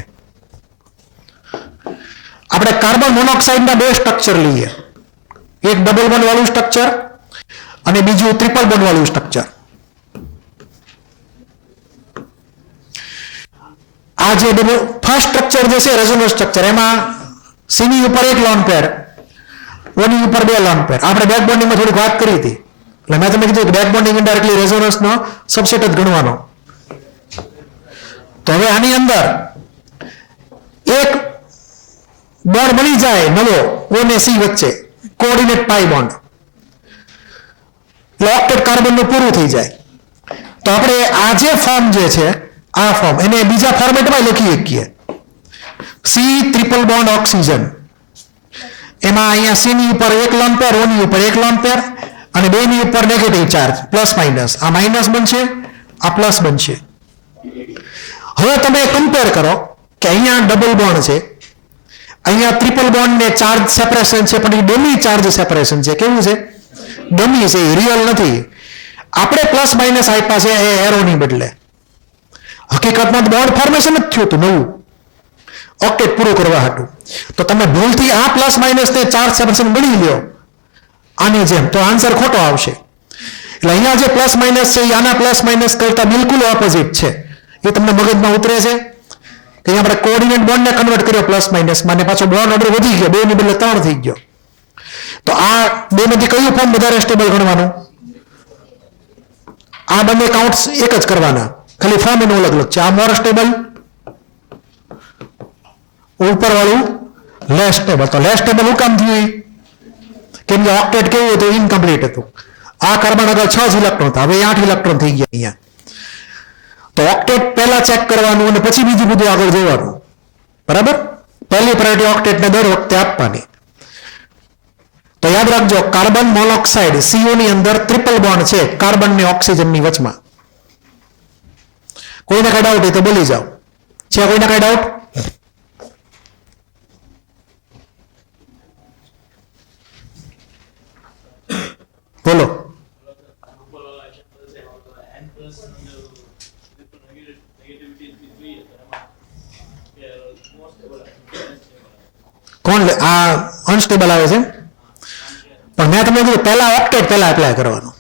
આપણે કાર્બન મોનોક્સાઇડના 2 સ્ટ્રક્ચર લઈએ. એક ડબલ બોન્ડ વાળું સ્ટ્રક્ચર અને બીજું ટ્રિપલ બોન્ડ વાળું સ્ટ્રક્ચર. આ જે ફર્સ્ટ સ્ટ્રક્ચર જે છે રેઝોનન્સ સ્ટ્રક્ચર, એમાં C ની ઉપર 1 લોન પેર, O ની ઉપર 2 લોન પેર. આપણે બેક બોન્ડિંગમાં થોડીક વાત કરી હતી, એટલે મેં તમને કીધું કે બેક બોન્ડિંગ ઇનડાયરેક્ટલી રેઝોનન્સનો સબસેટ જ ગણવાનો. તો હવે આની અંદર એક બોન્ડ બની જાય નવો O ને C વચ્ચે, કોઓર્ડિનેટ પાઈ બોન્ડ. એટલે ઓક્ટેટ કાર્બનનું પૂરું થઈ જાય. તો આપણે આ જે ફોર્મ જે છે, આ ફોર્મ, એને બીજા ફોર્મેટમાં લખી શકીએ. C triple bond oxygen. એમાં અહીંયા C ની ઉપર 1 લોન પેર, O ની ઉપર 1 લોન પેર અને 2 ની ઉપર નેગેટિવ ચાર્જ પ્લસ માઇનસ. આ માઇનસ બનશે, આ પ્લસ બનશે. હવે તમે કમ્પેર કરો કે અહીંયા ડબલ બોન્ડ છે, અહીંયા ટ્રિપલ બોન્ડ ને ચાર્જ સેપરેશન છે, પણ એ ડમી ચાર્જ સેપરેશન છે. કેવું છે? ડમી છે, રિયલ નથી. આપણે પ્લસ માઇનસ આપ્યા છે એ એરોની બદલે. હકીકતમાં બોન્ડ ફોર્મેશન જ થયું હતું નવું ઓક્ટેટ પૂરું કરવા હતું. તો તમે ભૂલથી આ પ્લસ માઇનસ ને ચાર્જ સેપરેશન ગણી લ્યો આની જેમ, તો આન્સર ખોટો આવશે. એટલે અહીંયા જે પ્લસ માઇનસ છે એ આના પ્લસ માઇનસ કરતા બિલકુલ ઓપોઝિટ છે. એ તમને મગજમાં ઉતરે છે કે અહીંયા આપણે કોઓર્ડિનેટ બોન્ડને કન્વર્ટ કર્યો પ્લસ માઇનસમાં, ને પાછો બોન્ડ ઓર્ડર વધી ગયો, 2 ની બદલે 3 થઈ ગયો. તો આ 2 માંથી કયું ફોર્મ વધારે સ્ટેબલ ગણવાનું? આ બંને કાઉન્ટ્સ એક જ કરવાના, ખાલી ફોર્મ એનું અલગ અલગ છે. આ મોર સ્ટેબલ, ઉપરવાળું લેસ સ્ટેબલ. તો લેસ સ્ટેબલ શું કામ થયું? કેમ કે ઓક્ટેટ કેવું હતું? ઇનકમ્પ્લીટ હતું. આ કાર્બન આગળ 6 જ ઇલેક્ટ્રોન હતા, હવે 8 ઇલેક્ટ્રોન થઈ ગયા અહીંયા. તો ઓક્ટેટ પહેલા ચેક કરવાનું અને પછી બીજું બધું આગળ જોવાનું. બરાબર? પહેલી પ્રાયોરિટી ઓક્ટેટને દર વખતે આપવાની. તો યાદ રાખજો, કાર્બન મોનોક્સાઇડ CO ની અંદર ટ્રિપલ બોન્ડ છે કાર્બન ને ઓક્સિજનની વચમાં. કોઈને કઈ ડાઉટ હોય તો બોલી જાઓ. છે કોઈને કઈ ડાઉટ? બોલો. કોણ આ અનસ્ટેબલ આવે છે? પણ મેં તમને કીધું પહેલા ઓક્ટેટ પહેલા એપ્લાય કરવાનો,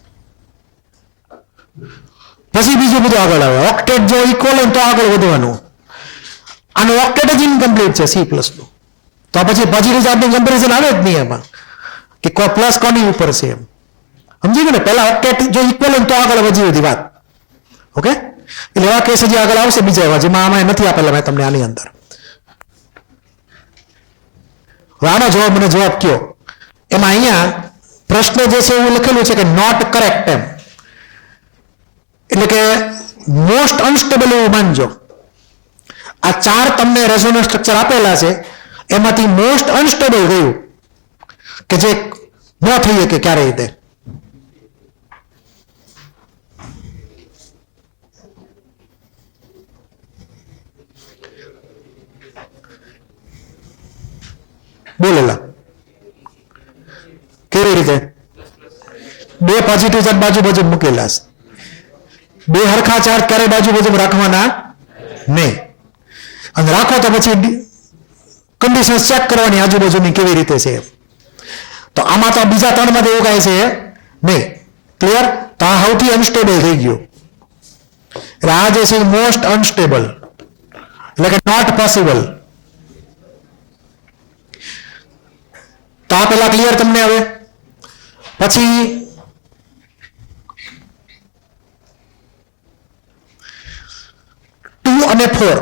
પછી બીજું બધું આગળ આવે. ઓક્ટેટ જો ઇક્વલ હોય તો આગળ વધવાનું. આનું ઓક્ટેટ જ ઇનકમ્પ્લીટ છે C+ નું. તો પછી ચાર્જની કમ્પેરિઝન આવે જ નહીં એમાં કે પ્લસ કોની ઉપર છે એમ. સમજી ગયો ને? પહેલા ઓક્ટેટ જો ઇક્વલ હોય તો આગળ વધી બધી વાત. ઓકે, એટલે એવા કેસ હજી આગળ આવશે બીજા એવા જેમાં આમાં નથી આપેલા મેં તમને આની અંદર. હવે આનો જવાબ મને જવાબ કયો? એમાં અહીંયા પ્રશ્ન જે છે એવું લખેલું છે કે નોટ કરેક્ટ એમ, એટલે કે મોસ્ટ અનસ્ટેબલ એવું માનજો. આ 4 તમને રેઝોનન્સ સ્ટ્રક્ચર આપેલા છે, એમાંથી મોસ્ટ અનસ્ટેબલ કયું કે જે ન થઈ શકે ક્યારે રીતે? બોલેલા કેવી રીતે? 2 પોઝિટિવ ચાર્જ બાજુ બાજુ મૂકેલા છે. 2 હરખા ચાર્જ ક્યારે બાજુ બાજુ રાખવાના નહીં. અને રાખો તો પછી કન્ડિશન ચેક કરવાની આજુબાજુની કેવી રીતે છે. તો આમાં તો બીજા 3 માંથી એવું કાંઈ છે નહીં. ક્લિયર? તો આ સૌથી અનસ્ટેબલ થઈ ગયું. એટલે આ જે છે મોસ્ટ અનસ્ટેબલ, એટલે કે નોટ પોસિબલ. તો આ પેલા ક્લિયર તમને? હવે પછી 2 અને 4,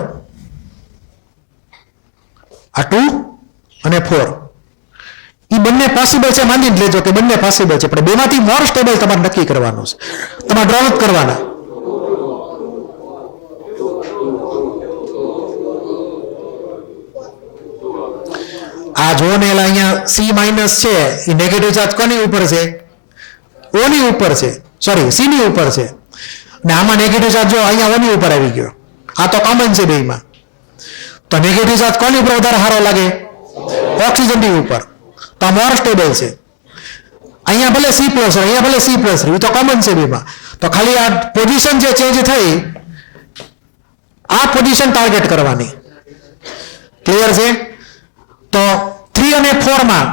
આ 2 અને 4 એ બંને પોસિબલ છે, માની જ લેજો કે બંને પોસિબલ છે, પણ બેમાંથી મોર સ્ટેબલ તમારે નક્કી કરવાનું છે. તમારે ડ્રો જ કરવાના. આ જો ને અહીંયા C- છે એ નેગેટિવ ચાર્જ કોની ઉપર છે? O ની ઉપર છે, સોરી C ની ઉપર છે. ને આમાં નેગેટિવ ચાર્જ જો અહીંયા O ની ઉપર આવી ગયો. આ તો કોમન છે બેયમાં. તો નેગેટિવ ચાર્જ કોની ઉપર વધારે સારો લાગે? ઓક્સિજન ની ઉપર. તો મોર સ્ટેબલ છે. અહીંયા ભલે C+ હોય, અહીંયા ભલે C+ હોય, એ તો કોમન છે બેમાં. તો ખાલી આ પોઝિશન જે ચેન્જ થઈ, આ પોઝિશન ટાર્ગેટ કરવાની. ક્લિયર છે? તો 3 અને 4 માં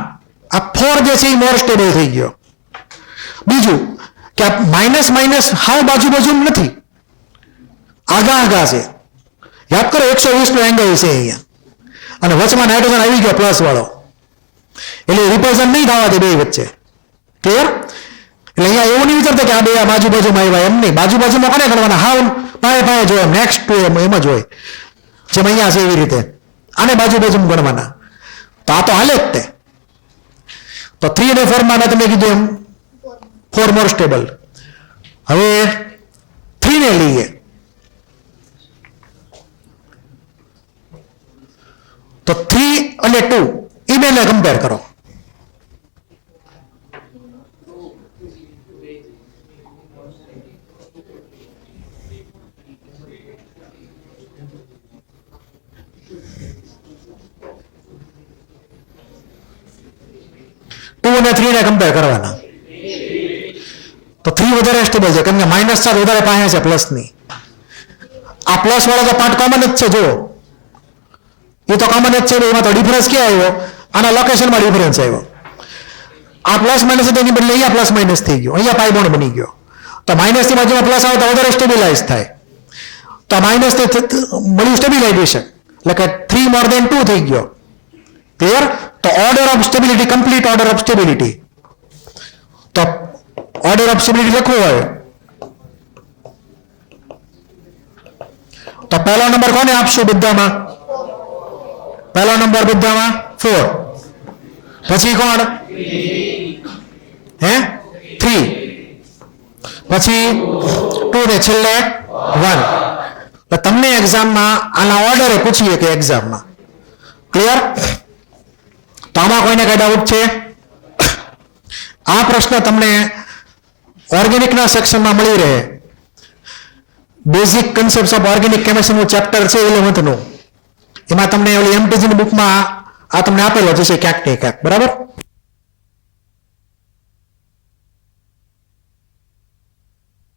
આ 4 જે છે એ મોર સ્ટેબલ થઈ ગયો. બીજું કે આ માઇનસ માઇનસ હાવ બાજુ બાજુ નથી, આગા છે. યાદ કરો 120 નો એંગલ છે અહીંયા, અને વચમાં નાઇટ્રોજન આવી ગયો પ્લસ વાળો, એટલે રિપલ્ઝન નહીં થવા દે બે વચ્ચે. ક્લિયર? એટલે અહીંયા એવું નહીં વિચારતા કે આ બે બાજુ બાજુમાં આવ્યા, એમ નહીં. બાજુ બાજુમાં કોને ગણવાના? હાવ પાયે પાયે જોઈએ, નેક્સ્ટ ટુ એમ જ હોય, જેમ અહીંયા છે એવી રીતે. આને બાજુ બાજુમાં ગણવાના. તો આ તો હાલે જ તે. તો 3 અને 4 માં તમે કીધું એમ 4 મોર સ્ટેબલ. હવે 3 ને લઈએ. તો 3 અને 2 એ બેને કમ્પેર કરો. અને 3 ને કમ્પેર કરવાના. તો 3 વધારે સ્ટેબલ છે, કેમ કે માઇનસ ચાર્જ વધારે પાસે છે પ્લસ ની. આ પ્લસ વાળો તો પાર્ટ કોમન જ છે, જો એ તો કોમન જ છે. એમાં તો ડિફરન્સ ક્યાં આવ્યો? આના લોકેશનમાં ડિફરન્સ આવ્યો. આ પ્લસ માઇનસ હતો એની બદલે અહીંયા પ્લસ માઇનસ થઈ ગયો, અહીંયા પાઈ બોન્ડ બની ગયો. તો માઇનસ ની બાજુમાં પ્લસ આવે તો વધારે સ્ટેબિલાઇઝ થાય. તો માઇનસ ને મળ્યું સ્ટેબિલાઇઝેશન, એટલે કે 3 મોર ધેન 2 થઈ ગયો. ક્લિયર? તો order of stability, complete order of stability. તો ઓર્ડર ઓફ સ્ટેબિલિટી લખવું હોય તો પહેલો નંબર કોને આપશું બધામાં? પહેલો નંબર બધામાં 4, પછી કોણ હે 3, પછી 2 ને છેલ્લે 1. તમને એક્ઝામમાં આના ઓર્ડરે પૂછીએ કે એક્ઝામમાં ક્લિયર. તો આમાં કોઈને કઈ ડાઉટ છે? આ પ્રશ્ન તમને ઓર્ગેનિકના સેક્શનમાં મળી રહે. બેઝિક કન્સેપ્ટ ઓફ ઓર્ગેનિક કેમિસ્ટ્રીનું ચેપ્ટર છે 11th નું. એમાં તમને ઓલી એમટીજીની બુકમાં આ તમને આપેલો છે ક્યાંક ને ક્યાંક, બરાબર.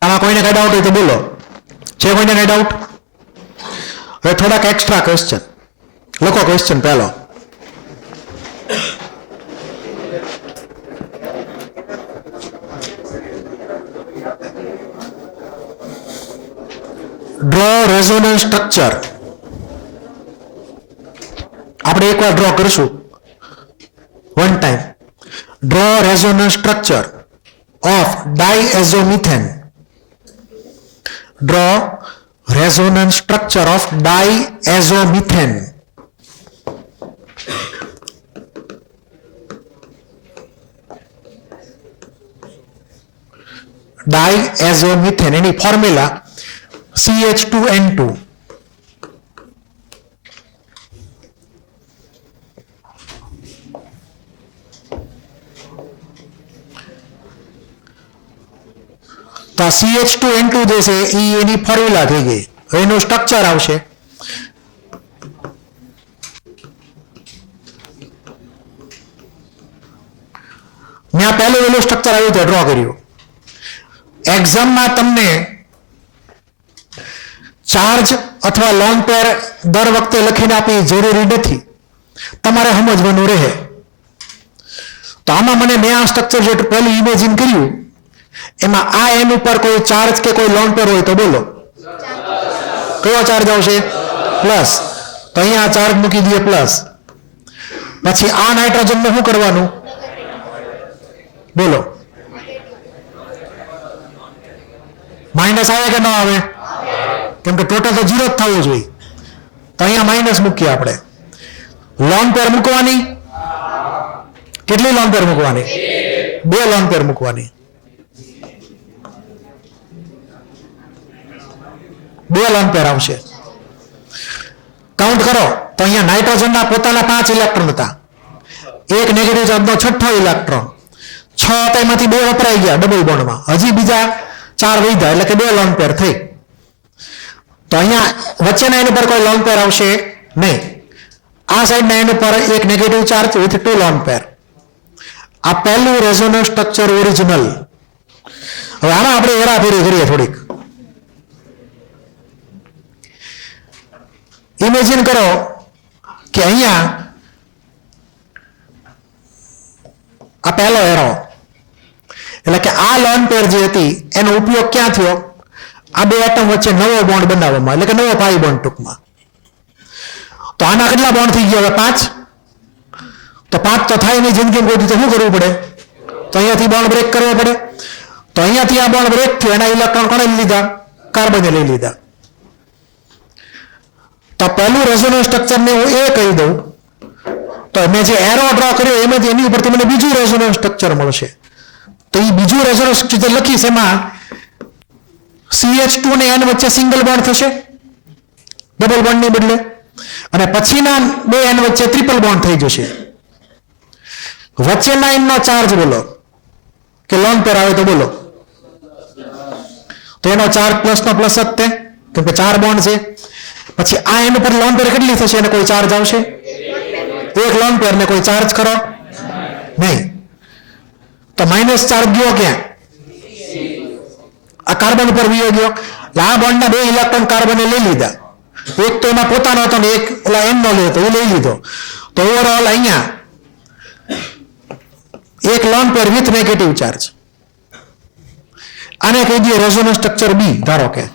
આમાં કોઈને કઈ ડાઉટ હોય તો બોલો. છે કોઈને કઈ ડાઉટ? હવે થોડાક એક્સ્ટ્રા ક્વેશ્ચન લખો. ક્વેશ્ચન પહેલો, ડ્રો રેઝોનન્સ સ્ટ્રક્ચર. આપણે એકવાર ડ્રો કરશું, one time. Draw resonance structure of diazomethane. Draw resonance structure of diazomethane. Diazomethane એની ફોર્મ્યુલા CH2N2. તો આ CH2N2 જે છે એ એની ફોર્મ્યુલા થઈ ગઈ. હવે એનું સ્ટ્રક્ચર આવશે. મેં આ પહેલું એનું સ્ટ્રક્ચર આવ્યું હતું, ડ્રો કર્યું. એક્ઝામમાં તમને ચાર્જ અથવા લોન પેર દર વખતે લખીને આપી જરૂરી નથી, તમારે સમજવાનું રહે. તો આમાં મેં આ સ્ટ્રક્ચર જે પહેલું ઇમેજિન કર્યું એમાં આ એન ઉપર કોઈ ચાર્જ કે કોઈ લોન પેર હોય તો બોલો કયો ચાર્જ આવશે? પ્લસ. તો અહીંયા ચાર્જ મૂકી દઈએ પ્લસ. પછી આ નાઇટ્રોજનને શું કરવાનું? બોલો. માઇનસ આવે કે ન આવે? કેમ કે ટોટલ તો 0 જ થવું જોઈએ. તો અહીંયા માઇનસ મૂકીએ આપણે. લોન પેર મૂકવાની. કેટલી લોન પેર મૂકવાની? 2 લોન પેર મૂકવાની. 2 લોન પેર આવશે. કાઉન્ટ કરો તો અહીંયા નાઇટ્રોજનના પોતાના 5 ઇલેક્ટ્રોન હતા. એક નેગેટિવ ચાર્જનો 6થો ઇલેક્ટ્રોન. 6 હતા એમાંથી 2 વપરાઈ ગયા ડબલ બોન્ડમાં. હજી બીજા 4 વધ્યા એટલે કે 2 લોન પેર થઈ. તો અહીંયા વચ્ચેના એન ઉપર કોઈ લોન પેર આવશે નહીં. આ સાઈડના એન ઉપર એક negative charge with 2 lone pair. આ પહેલું રેઝોનન્સ સ્ટ્રક્ચર ઓરિજિનલ. હવે આમાં આપણે હેરાફેરી કરીએ થોડીક. ઇમેજિન કરો કે અહીંયા આ પહેલો એરો, એટલે કે આ લોન પેર જે હતી એનો ઉપયોગ ક્યાં થયો? આ 2 એટમ વચ્ચે નવો બોન્ડ બનાવવામાં, એટલે કે નવો પાઈ બોન્ડ ટૂંકમાં. તો આના કેટલા બોન્ડ થઈ ગયા? હવે 5. તો 5 તો થાય નહીં જિંદગીમાં કોઈ રીતે. શું કરવું પડે? તો અહીંયાથી બોન્ડ બ્રેક કરવો પડે. તો અહીંયાથી આ બોન્ડ બ્રેક થયો, એના ઇલેક્ટ્રોન કોણે લઈ લીધા? કાર્બને લઈ લીધા. તો પહેલું રેઝોનન્સ સ્ટ્રક્ચર ને હું એ કહી દઉં તો મેં જે એરો ડ્રો કર્યો એમાંથી એની ઉપરથી મને બીજું રેઝોનન્સ સ્ટ્રક્ચર મળશે. તો એ બીજું રેઝોનન્સ સ્ટ્રક્ચર લખીશ, એમાં CH2 ને N વચ્ચે સિંગલ બોન્ડ થશે ડબલ બોન્ડની બદલે, અને પછીના 2 N વચ્ચે ટ્રિપલ બોન્ડ થઈ જશે. વચ્ચેના N નો ચાર્જ બોલો કે લોન પેર આવે તો બોલો. તો એનો ચાર્જ પ્લસ નો પ્લસ જ તે, કેમ કે 4 બોન્ડ છે. પછી આ એન ઉપર લોન પેર કેટલી થશે? એને કોઈ ચાર્જ આવશે? 1 લોન પેર ને કોઈ ચાર્જ કરો નહીં. તો માઇનસ ચાર્જ ગયો ક્યાં? આ કાર્બન ઉપર વિયો ગયો. આ બોન્ડના 2 ઇલેક્ટ્રોન કાર્બને લઈ લીધા. એક તો એમાં પોતાનો હતો ને એક ઓલા એન નો લેતો એ લઈ લીધો. તો ઓવરઓલ અહીંયા 1 lone pair with negative charge. આને કહી દઈએ રેઝોનન્સ સ્ટ્રક્ચર બી. ધારો કે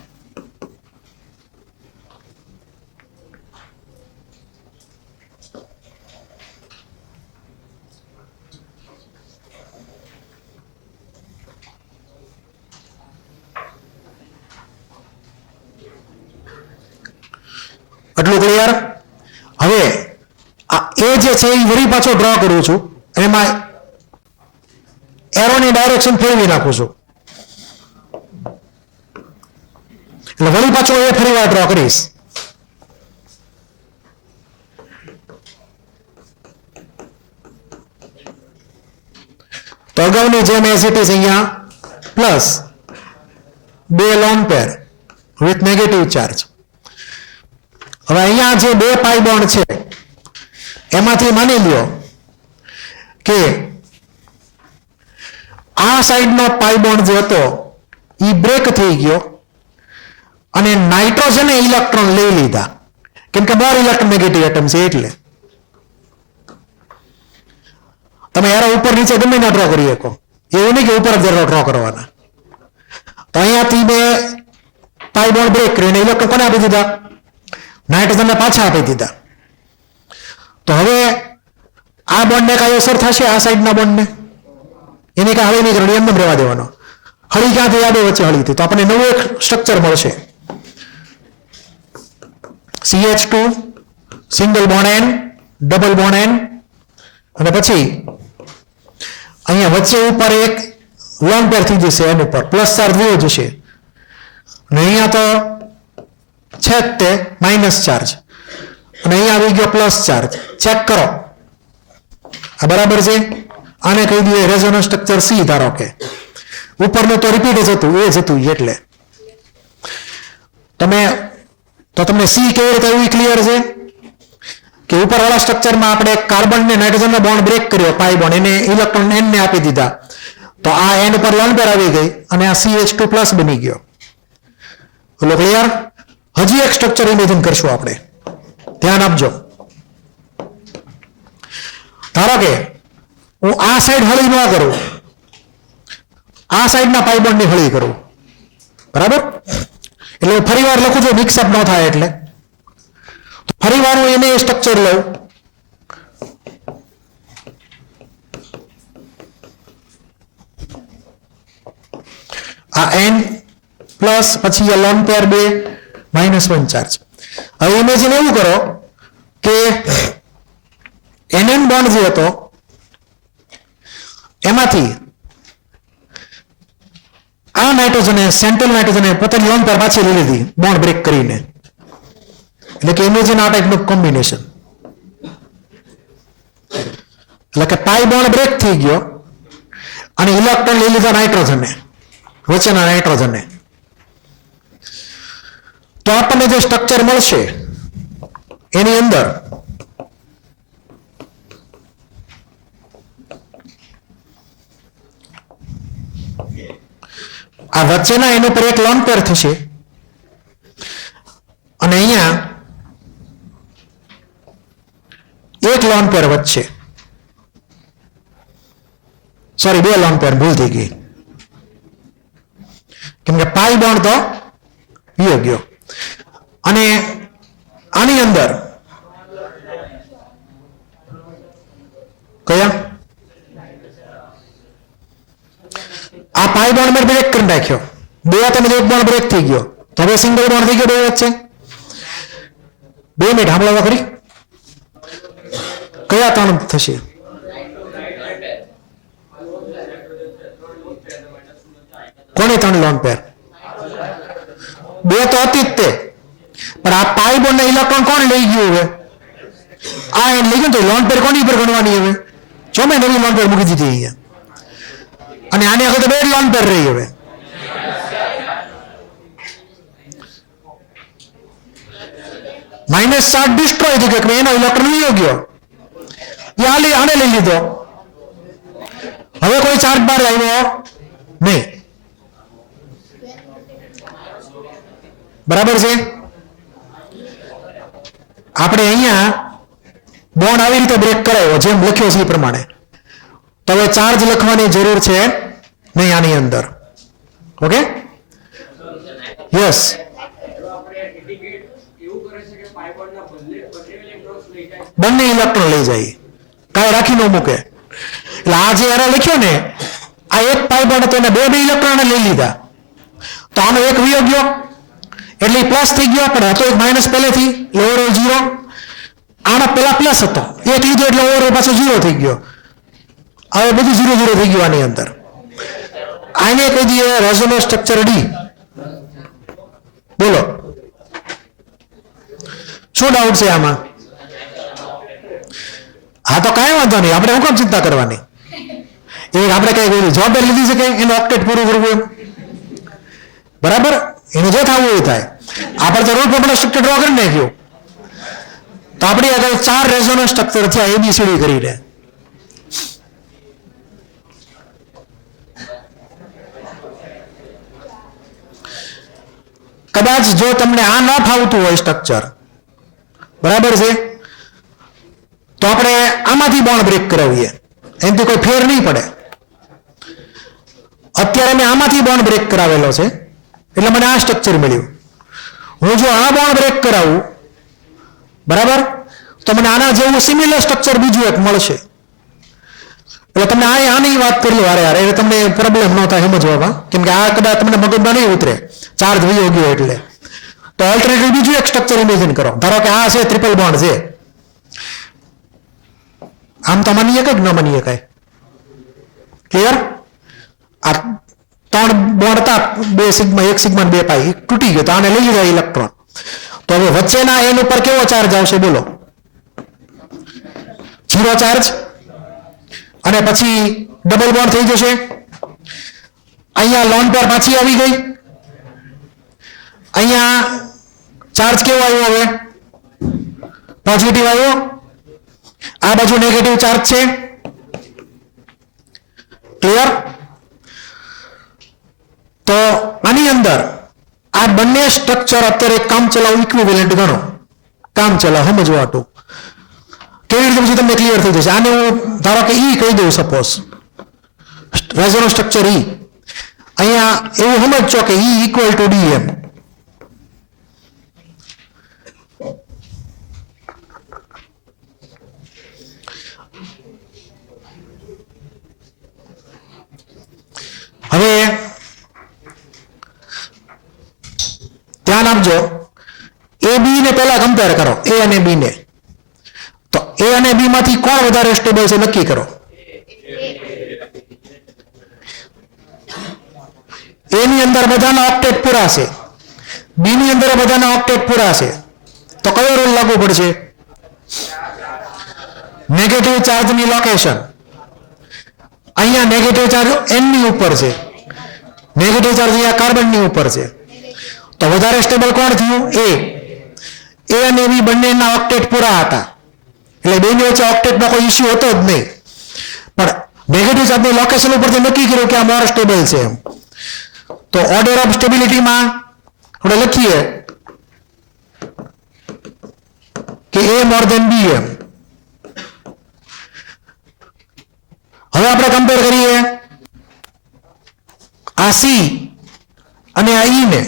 આટલું ક્લિયર? હવે આ એ જે છે એ વળી પાછો ડ્રો કરું છું, એમાં એરોની ડાયરેક્શન ફેરવી નાખું છું, એટલે વળી પાછો એ ફરી વાર ડ્રો કરીશ. તો અગાઉની જેમ એઝ ઇટ ઇઝ અહીંયા plus 2 lone pair with negative charge. હવે અહીંયા જે 2 પાઈ બોન્ડ છે એમાંથી માની લ્યો કે આ સાઈડનો પાઈ બોન્ડ જે હતો એ બ્રેક થઈ ગયો અને નાઇટ્રોજને ઇલેક્ટ્રોન લઈ લીધા, કેમ કે મોર ઇલેક્ટ્રોનેગેટિવ એટમ છે એટલે. તમે એરો ઉપર નીચે ગમે ના ડ્રો કરી શકો, એવું નહીં કે ઉપર જ ડ્રો કરવાના. તો અહીંયાથી 2 પાઈ બોન્ડ બ્રેક કરીને ઇલેક્ટ્રોન કોને આપી દીધા? નાઇટ્રોજનને પાછા આપી દીધા. તો હવે આ બોન્ડને કઈ અસર થશે આ સાઈડના બોન્ડને? એની કાંઈ હળી નહીં કરવાની, એમને રહેવા દેવાનો. હળી ક્યાંથી આ બે વચ્ચે હળીથી, તો આપણને નવું એક સ્ટ્રક્ચર મળશે, CH2 single bond N double bond N, અને પછી અહીંયા વચ્ચે ઉપર એક લોન પેર થઈ જશે, એન ઉપર પ્લસ ચાર્જ વયો જશે, અને અહીંયા તો છે જ તે માઇનસ ચાર્જ, અને અહીંયા આવી ગયો પ્લસ ચાર્જ. ચેક કરો આ બરાબર છે? આને કહી દઈએ રેઝોનન્સ સ્ટ્રક્ચર C. ધારો કે ઉપરનું તો રિપીટ જ હતું, એ જ હતું, એટલે તમને C કેવી રીતે એવું ક્લિયર છે કે ઉપરવાળા સ્ટ્રક્ચરમાં આપણે કાર્બન ને નાઇટ્રોજનનો બોન્ડ બ્રેક કર્યો, પાઈ બોન્ડ, એને ઇલેક્ટ્રોન N ને આપી દીધા, તો આ N પર લોન પેર આવી ગઈ અને આ CH2 પ્લસ બની ગયો. બોલો ક્લિયર? હજી એક સ્ટ્રક્ચર ઇમેજિન કરશું આપણે, ધ્યાન આપજો. ધારો કે હું આ સાઈડ હળી ન કરું, આ સાઈડના પાઈ બોન્ડની હળી કરું, બરાબર? એટલે હું ફરી વાર લખું છું, મિક્સઅપ ન થાય એટલે. તો ફરી વાર હું એને સ્ટ્રક્ચર લઉં, આ N પ્લસ પછી લોન પેર 2 -1 ચાર્જ. હવે ઇમેજિન એવું કરો કે NN બોન્ડ જે હતો એમાંથી આ નાઇટ્રોજને, સેન્ટ્રલ નાઇટ્રોજને પોતાની લોન પેર પાછી લઈ લીધી બોન્ડ બ્રેક કરીને, એટલે કે ઇમેજિન આ ટાઈપનું કોમ્બિનેશન. એટલે કે પાઈ બોન્ડ બ્રેક થઈ ગયો અને ઇલેક્ટ્રોન લઈ લીધા નાઇટ્રોજને, વચ્ચેના નાઇટ્રોજનને. તો આપણને જે સ્ટ્રક્ચર મળશે એની અંદર આ વચ્ચેના એના પર એક લોન પેર થશે અને અહીંયા એક લોન પેર વચ્ચે, સોરી 2 લોન પેર, ભૂલ થઈ ગઈ, કેમ કે પાઈ બોન્ડ તો વયો ગયો. અને આની અંદર કયા આ પાઈ બોન્ડ મેં બ્રેક કરી નાખ્યો, 2 હતા એક બોન્ડ બ્રેક થઈ ગયો, તો હવે સિંગલ બોન્ડ થઈ ગયો 2 વચ્ચે. 2 મિનિટ સાંભળવા કરી, કયા 3 થશે? કોની 3 લોન પેર? 2 તો હતી જ તે, પણ આ પાઈ બોન્ડ ને ઇલેક્ટ્રોન કોણ લઈ ગયું? હવે આ એને લઈ ગયું, તો લોન પેર કોની પર ગણવાની? હવે જો મેં નવી લોન પેર મૂકી દીધી અહીંયા, અને આની આગળ તો 2 લોન પેર રહી. હવે માઇનસ ચાર્જ ડિસ્ટ્રોય થઈ ગયો, એનો ઇલેક્ટ્રોન વયો ગયો, એ આને લઈ લીધો. હવે કોઈ ચાર્જ બહાર આવ્યો નહીં, બરાબર છે? આપણે અહીંયા બોન્ડ આવી રીતે બ્રેક કરાયો જેમ લખ્યો છે એ પ્રમાણે, તો હવે ચાર્જ લખવાની જરૂર છે નહીં આની અંદર. Okay, yes. બંને ઇલેક્ટ્રોન લઈ જાય, કાંઈ રાખી ન મૂકે. એટલે આ જે એરો લખ્યો ને, આ એક પાઈ બોન્ડ હતો એને 2 ઇલેક્ટ્રોન લઈ લીધા, તો આનો એક વયો ગયો એટલે પ્લસ થઈ ગયો, પણ હતો એક માઇનસ પહેલેથી, ઓવરઓલ 0. આના પેલા પ્લસ હતો, એક લીધો એટલે ઓવરઓલ પાછો 0 થઈ ગયો. હવે બધું 0 થઈ ગયું આની અંદર. આને કહી દઈએ રેઝોનન્સ સ્ટ્રક્ચર ડી. બોલો શું ડાઉટ છે આમાં? હા તો કાંઈ વાંધો નહીં, આપણે શું કામ ચિંતા કરવાની? એ આપણે કઈ જવાબદારી લીધી છે કે એનું ઓક્ટેટ પૂરું કરવું એમ, બરાબર? એને જે થવું એ થાય. આપણે તો રૂલ પ્રમાણે સ્ટ્રક્ચર ડ્રો કરી નાખ્યું. તો આપણી આગળ 4 રેઝોનન્સ સ્ટ્રક્ચર છે એબીસીડી કરીને. કદાચ જો તમને આ ન ફાવતું હોય સ્ટ્રક્ચર, બરાબર છે, તો આપણે આમાંથી બોન્ડ બ્રેક કરાવીએ, એનાથી કોઈ ફેર નહીં પડે. અત્યારે મેં આમાંથી બોન્ડ બ્રેક કરાવેલો છે એટલે મને આ સ્ટ્રક્ચર મળ્યું. હું જો આ બોન્ડ બ્રેક કરાવું, બરાબર, તો મને આના જેવું સિમિલર સ્ટ્રક્ચર બીજું એક મળશે. એટલે તમને આની વાત કરી લો હારે એટલે તમને પ્રોબ્લેમ ન થાય સમજવામાં, કેમ કે આ કદાચ તમને મગજમાં નહીં ઉતરે, ચાર્જ વયો ગયો એટલે. તો ઓલ્ટરનેટિવ બીજું એક સ્ટ્રક્ચર ઇમેજિન કરો. ધારો કે આ છે ટ્રિપલ બોન્ડ છે. આમ તો માનીએ કે ન માનીએ કાંઈ? ક્લિયર? આ 3 બોન્ડ હતા, 2 સિગ્મા 1 સિગ્મા 2 પાઈ, તૂટી ગયો તો આને લઈ લીધા ઇલેક્ટ્રોન. તો હવે વચ્ચેના એન ઉપર કેવો ચાર્જ આવશે બોલો? 0 ચાર્જ. અને પછી ડબલ બોન્ડ થઈ જશે. અહીંયા લોન પર પાછી આવી ગઈ. અહીંયા ચાર્જ કેવો આવ્યો? હવે પોઝિટિવ આવ્યો. આ બાજુ નેગેટિવ ચાર્જ છે. ક્લિયર? તો આની અંદર આ બંને સ્ટ્રક્ચર અત્યારે કામચલાઉ ઇક્વિવેલન્ટ ગણો. કામચલાઉ સમજવાટું કેવી રીતે પછી તમને ક્લિયર થઈ જશે. આને હું ધારો કે ઈ કહી દઉં, સપોઝ રેઝોનન્સ સ્ટ્રક્ચર ઈ. અહીંયા એવું સમજજો કે ઈ ઇક્વલ ટુ ડી એમ. હવે ધ્યાન આપજો, એ બી ને પહેલા કમ્પેર કરો, એ અને બી ને. તો એ અને બી માંથી કોણ વધારે સ્ટેબલ છે નક્કી કરો. એ ની અંદર બધાના ઓક્ટેટ પૂરા છે, બી ની અંદર બધાના ઓક્ટેટ પૂરા છે. તો કયો રૂલ લાગુ પડશે? નેગેટિવ ચાર્જની લોકેશન. અહીંયા નેગેટિવ ચાર્જ એન ની ઉપર છે, નેગેટિવ ચાર્જ અહીંયા કાર્બનની ઉપર છે. તો વધારે સ્ટેબલ કોણ થયું? એ અને બી બંનેના ઓક્ટેટ પૂરા હતા, એટલે બેની વચ્ચે ઓક્ટેટનો કોઈ ઇસ્યુ હતો જ નહીં. પણ નેગેટિવ ચાર્જની લોકેશન ઉપરથી નક્કી કર્યું કે આ મોર સ્ટેબલ છે એમ. તો ઓર્ડર ઓફ સ્ટેબિલિટીમાં આપણે લખીએ કે એ મોર ધેન બી એમ. હવે આપણે કમ્પેર કરીએ આ સી અને આ ઈ ને.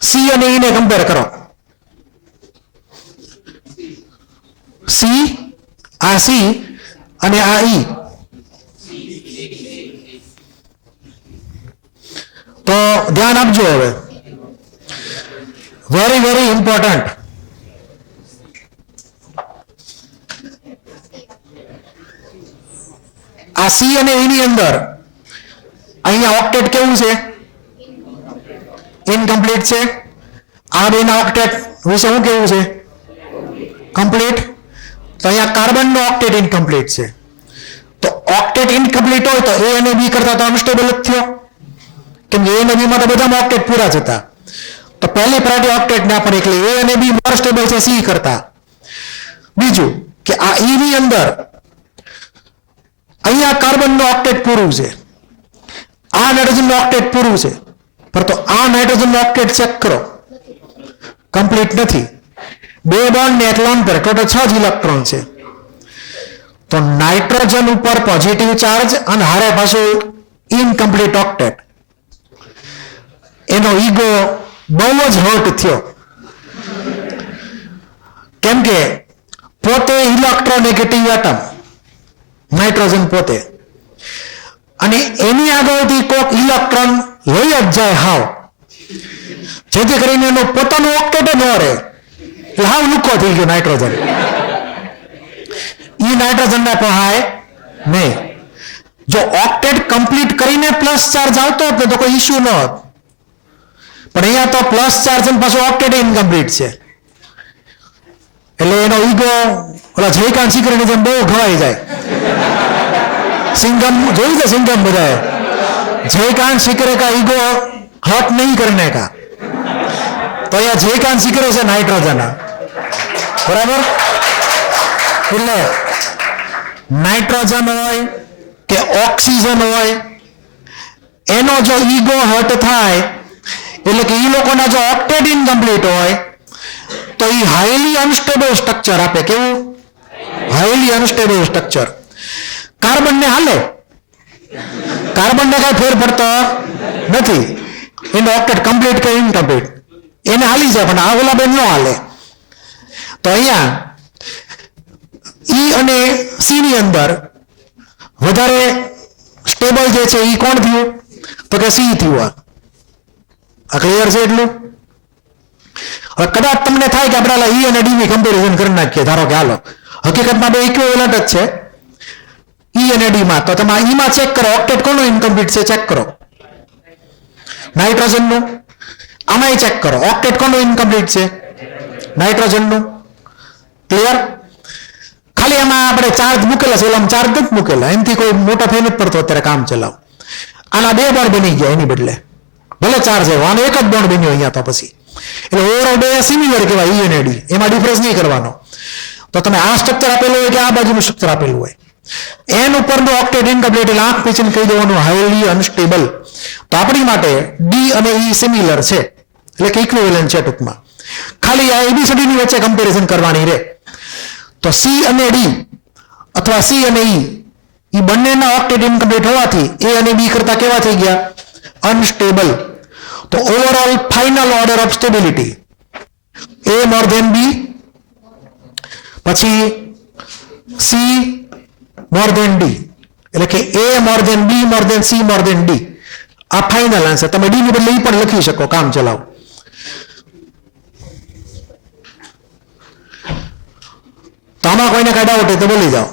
સી અને ઈ ને કમ્પેર કરો. સી, આ સી અને આ ઈ. તો ધ્યાન આપજો. હવે વેરી વેરી ઇમ્પોર્ટન્ટ. આ સી અને ઈ ની અંદર અહીંયા ઓક્ટેટ કેવું છે? ઇનકમ્પ્લીટ છે. આ બેના ઓક્ટેટ વિશે શું કેવું છે? કમ્પ્લીટ. તો અહીંયા કાર્બનનો ઓક્ટેટ ઇનકમ્પ્લીટ છે. તો ઓક્ટેટ ઇનકમ્પ્લીટ હોય તો એ અને બી કરતા તો અનસ્ટેબલ જ થયો, કેમ કે એ અને બી માં તો બધામાં ઓક્ટેટ પૂરા જ હતા. તો પહેલી પ્રાયોરિટી ઓક્ટેટ ના પડે, એટલે એ અને બી મોર સ્ટેબલ છે સી કરતા. બીજું કે આ ઈ ની અંદર અહીંયા કાર્બનનો ઓક્ટેટ પૂરું છે, આ નાઇટ્રોજનનો ઓક્ટેટ પૂરું છે, પર તો આ નાઇટ્રોજનનો ઓક્ટેટ ચેક કરો, કમ્પ્લીટ નથી. 2 બોન્ડ ને એક લોન પર ટોટલ 6 જ ઇલેક્ટ્રોન છે. તો નાઇટ્રોજન ઉપર પોઝિટિવ ચાર્જ અને હારે પાછું ઇનકમ્પ્લીટ ઓક્ટેટ. એનો ઈગો બહુ જ હર્ટ થયો, કેમ કે પોતે ઇલેક્ટ્રોનેગેટિવ એટમ નાઇટ્રોજન પોતે, અને એની આગળથી કોઈક ઇલેક્ટ્રોન લઈ જ જાય હાવ, જેથી કરીને એનો પોતાનો ઓક્ટેટ ન રહે, એટલે હાવ લુકો થઈ ગયો નાઇટ્રોજન. એ નાઇટ્રોજનને પહોંચાય નહીં. જો ઓક્ટેટ કમ્પ્લીટ કરીને પ્લસ ચાર્જ આવતો હોત ને તો કોઈ ઇશ્યુ ન હોત, પણ અહીંયા તો પ્લસ ચાર્જ અને પાછું ઓક્ટેટ ઇનકમ્પ્લીટ છે, એટલે એનો ઈગો ઓલા જયકાંત શિખરની જેમ બહુ ઘવાઈ જાય. સિંઘમ જોયું છે, સિંઘમ બધાએ जयकांत शिखरे का ईगो हर्ट नहीं करने का, तो यह जयकांत शिखरे से नाइट्रोजन बराबर. એટલે નાઇટ્રોજન હોય કે ઓક્સિજન હોય એનો જો ઈગો હર્ટ થાય એટલે કે ઈ લોકોના જો ઓક્ટેટ ઇનકમ્પ્લીટ હોય તો ઈ હાઈલી અનસ્ટેબલ સ્ટ્રક્ચર આપે. કેવું? Highly unstable structure. કાર્બન ને હાલે, કાર્બન ને કઈ ફેર પડતો નથી, એનો ઓક્ટેટ કમ્પ્લીટ કે ઇનકમ્પ્લીટ એને હાલી જાય, પણ આ ઓલા બેન નો હાલે. તો અહીંયા ઈ અને સી ની અંદર વધારે સ્ટેબલ જે છે ઈ કોણ થયું? તો કે સી થયું. આ ક્લિયર છે એટલું? હવે કદાચ તમને થાય કે આપણે ઈ અને ડી ની કમ્પેરિઝન કરી નાખીએ, ધારો કે હાલો હકીકતમાં બે ઇક્વિવેલન્ટ જ છે ઈ અને ડી માં, તો તમે ઈમાં ચેક કરો ઓક્ટેટ કોનું ઇનકમ્પ્લીટ છે, ચેક કરો નાઇટ્રોજન નું. આમાંય ચેક કરો ઓક્ટેટ કોનું ઇનકમ્પ્લીટ છે, નાઇટ્રોજન નું. ક્લિયર? ખાલી એમાં આપણે ચાર્જ મૂકેલા છે, ઓલામાં ચાર્જ નથી મૂકેલા, એનાથી કોઈ મોટો ફેર નથી પડતો અત્યારે કામ ચલાવ. આના બે બોન્ડ બની ગયા એની બદલે, ભલે ચાર્જ આવ્યો, આનો એક જ બોન્ડ બન્યો અહીંયા તો પછી. એટલે ઓવરઓલ બે સિમિલર કહેવાય ઈ અને ડી, એમાં ડિફરન્સ નહીં કરવાનો. તો તમે આ સ્ટ્રક્ચર આપેલું હોય કે આ બાજુનું સ્ટ્રક્ચર આપેલું હોય, એન ઉપરનું ઓક્ટેટ ઇનકમ્પ્લીટ એટલે આંખ પીછીને કહી દેવાનું હાઈલી અનસ્ટેબલ. તો આપણી માટે ડી અને ઈ સિમિલર છે, એટલે કે ઇક્વિવેલન્ટ છે ટૂંકમાં. ખાલી આ એબીસીડી ની વચ્ચે કમ્પેરિઝન કરવાની રહે. તો સી અને ડી અથવા સી અને ઈ બંનેના ઓક્ટેટ ઇનકમ્પ્લીટ હોવાથી એ અને બી કરતા કેવા થઈ ગયા? અનસ્ટેબલ. તો overall final order of stability A more than B, પછી સી મોર ધેન ડી, એટલે કે A more than B more than C more than D. આ ફાઇનલ આન્સર. તમે ડી ની બદલે ઈ પણ લખી શકો, કામ ચલાવો. તો આમાં કોઈને કઈ ડાઉટ હોય તો બોલી જાઓ.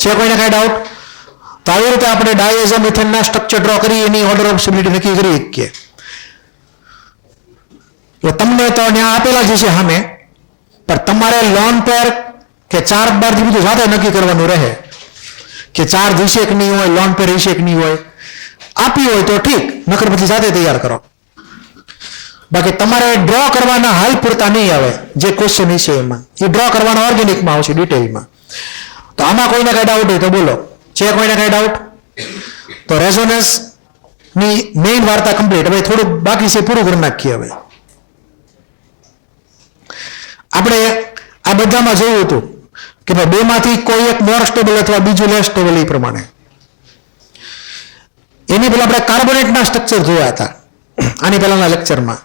છે કોઈને કઈ ડાઉટ? તો આવી રીતે આપણે ડાયઝોમિથેન ના સ્ટ્રક્ચર ડ્રો કરી એની ઓર્ડર ઓફ સ્ટેબિલિટી નક્કી કરી શકીએ. તમને તો ત્યાં આપેલા જ છે સામે, પણ તમારે લોન પેર કે ચાર્જ બાર થી બધું સાથે નક્કી કરવાનું રહે કે ચાર્જ હશે કે નહીં હોય, લોન પેર હશે કે નહીં હોય. આપી હોય તો ઠીક, નકર પછી સાથે તૈયાર કરો. બાકી તમારે ડ્રો કરવાના હાલ પૂરતા નહીં આવે, જે ક્વેશ્ચન હશે એમાં એ ડ્રો કરવાના ઓર્ગેનિકમાં આવશે ડિટેલમાં. તો આમાં કોઈને કઈ ડાઉટ હોય તો બોલો. છે કોઈને કઈ ડાઉટ? તો રેઝોનન્સ ની મેઇન વાર્તા કમ્પ્લીટ. હવે થોડુંક બાકી છે, પૂરું કરી નાખીએ. હવે આપણે આ બધામાં જોયું હતું કે ભાઈ બેમાંથી કોઈ એક મોર સ્ટેબલ અથવા બીજું લેસ સ્ટેબલ એ પ્રમાણે. એની પહેલા આપણે કાર્બોનેટના સ્ટ્રક્ચર જોયા હતા આની પહેલાના લેક્ચરમાં.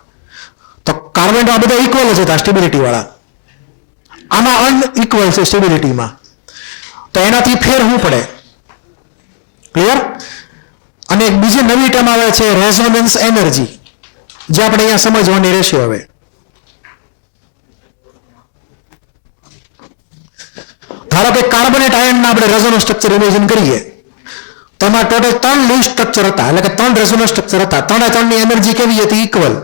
તો કાર્બોનેટ બધા ઇક્વલ જ હતા સ્ટેબિલિટી વાળા, આમાં અનઇક્વલ છે સ્ટેબિલિટીમાં. તો એનાથી ફેર શું પડે? ક્લિયર? અને એક બીજી નવી ટર્મ આવે છે રેઝોનન્સ એનર્જી, જે આપણે અહીંયા સમજવાની રહેશે. હવે ધારો કે કાર્બોનેટ આયનના આપણે રેઝોનન્સ સ્ટ્રક્ચર ઇમેજિન કરીએ તો એમાં ટોટલ 3 લૂઝ સ્ટ્રક્ચર હતા, એટલે કે 3 રેઝોનન્સ સ્ટ્રક્ચર હતા. 3 ની એનર્જી કેવી હતી? ઇક્વલ,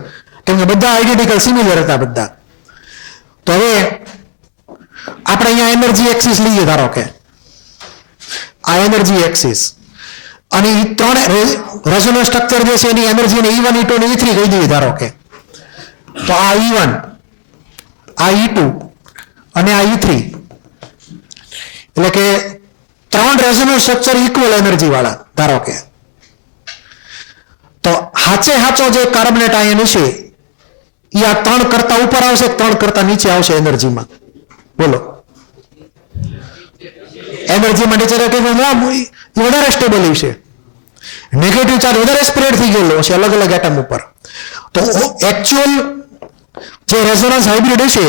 કેમ કે બધા આઈડેન્ટિકલ સિમિલર હતા બધા. તો હવે આપણે અહીંયા એનર્જી એક્સિસ લઈએ, ધારો કે આ એનર્જી એક્સિસ, અને એ 3 રેઝોનન્સ સ્ટ્રક્ચર જે છે એની એનર્જી ને E1 E2 અને E3 કહી દઈએ ધારો કે. તો આ E1, આ E2 અને આ E3, એટલે કે 3 રેઝોનન્સ સ્ટ્રક્ચર ઇક્વલ એનર્જી વાળા ધારો કે. તો હાચો જે કાર્બોનેટ આયન છે એ આ 3 કરતા ઉપર આવશે, 3 કરતા નીચે આવશે એનર્જીમાં? બોલો. એનર્જીમાં નીચે વધારે સ્ટેબલ છે, નેગેટિવ ચાર્જ વધારે સ્પ્રેડ થઈ ગયેલો છે અલગ અલગ એટમ ઉપર. તો એકચ્યુઅલ જે રેઝોનન્સ હાઇબ્રિડ છે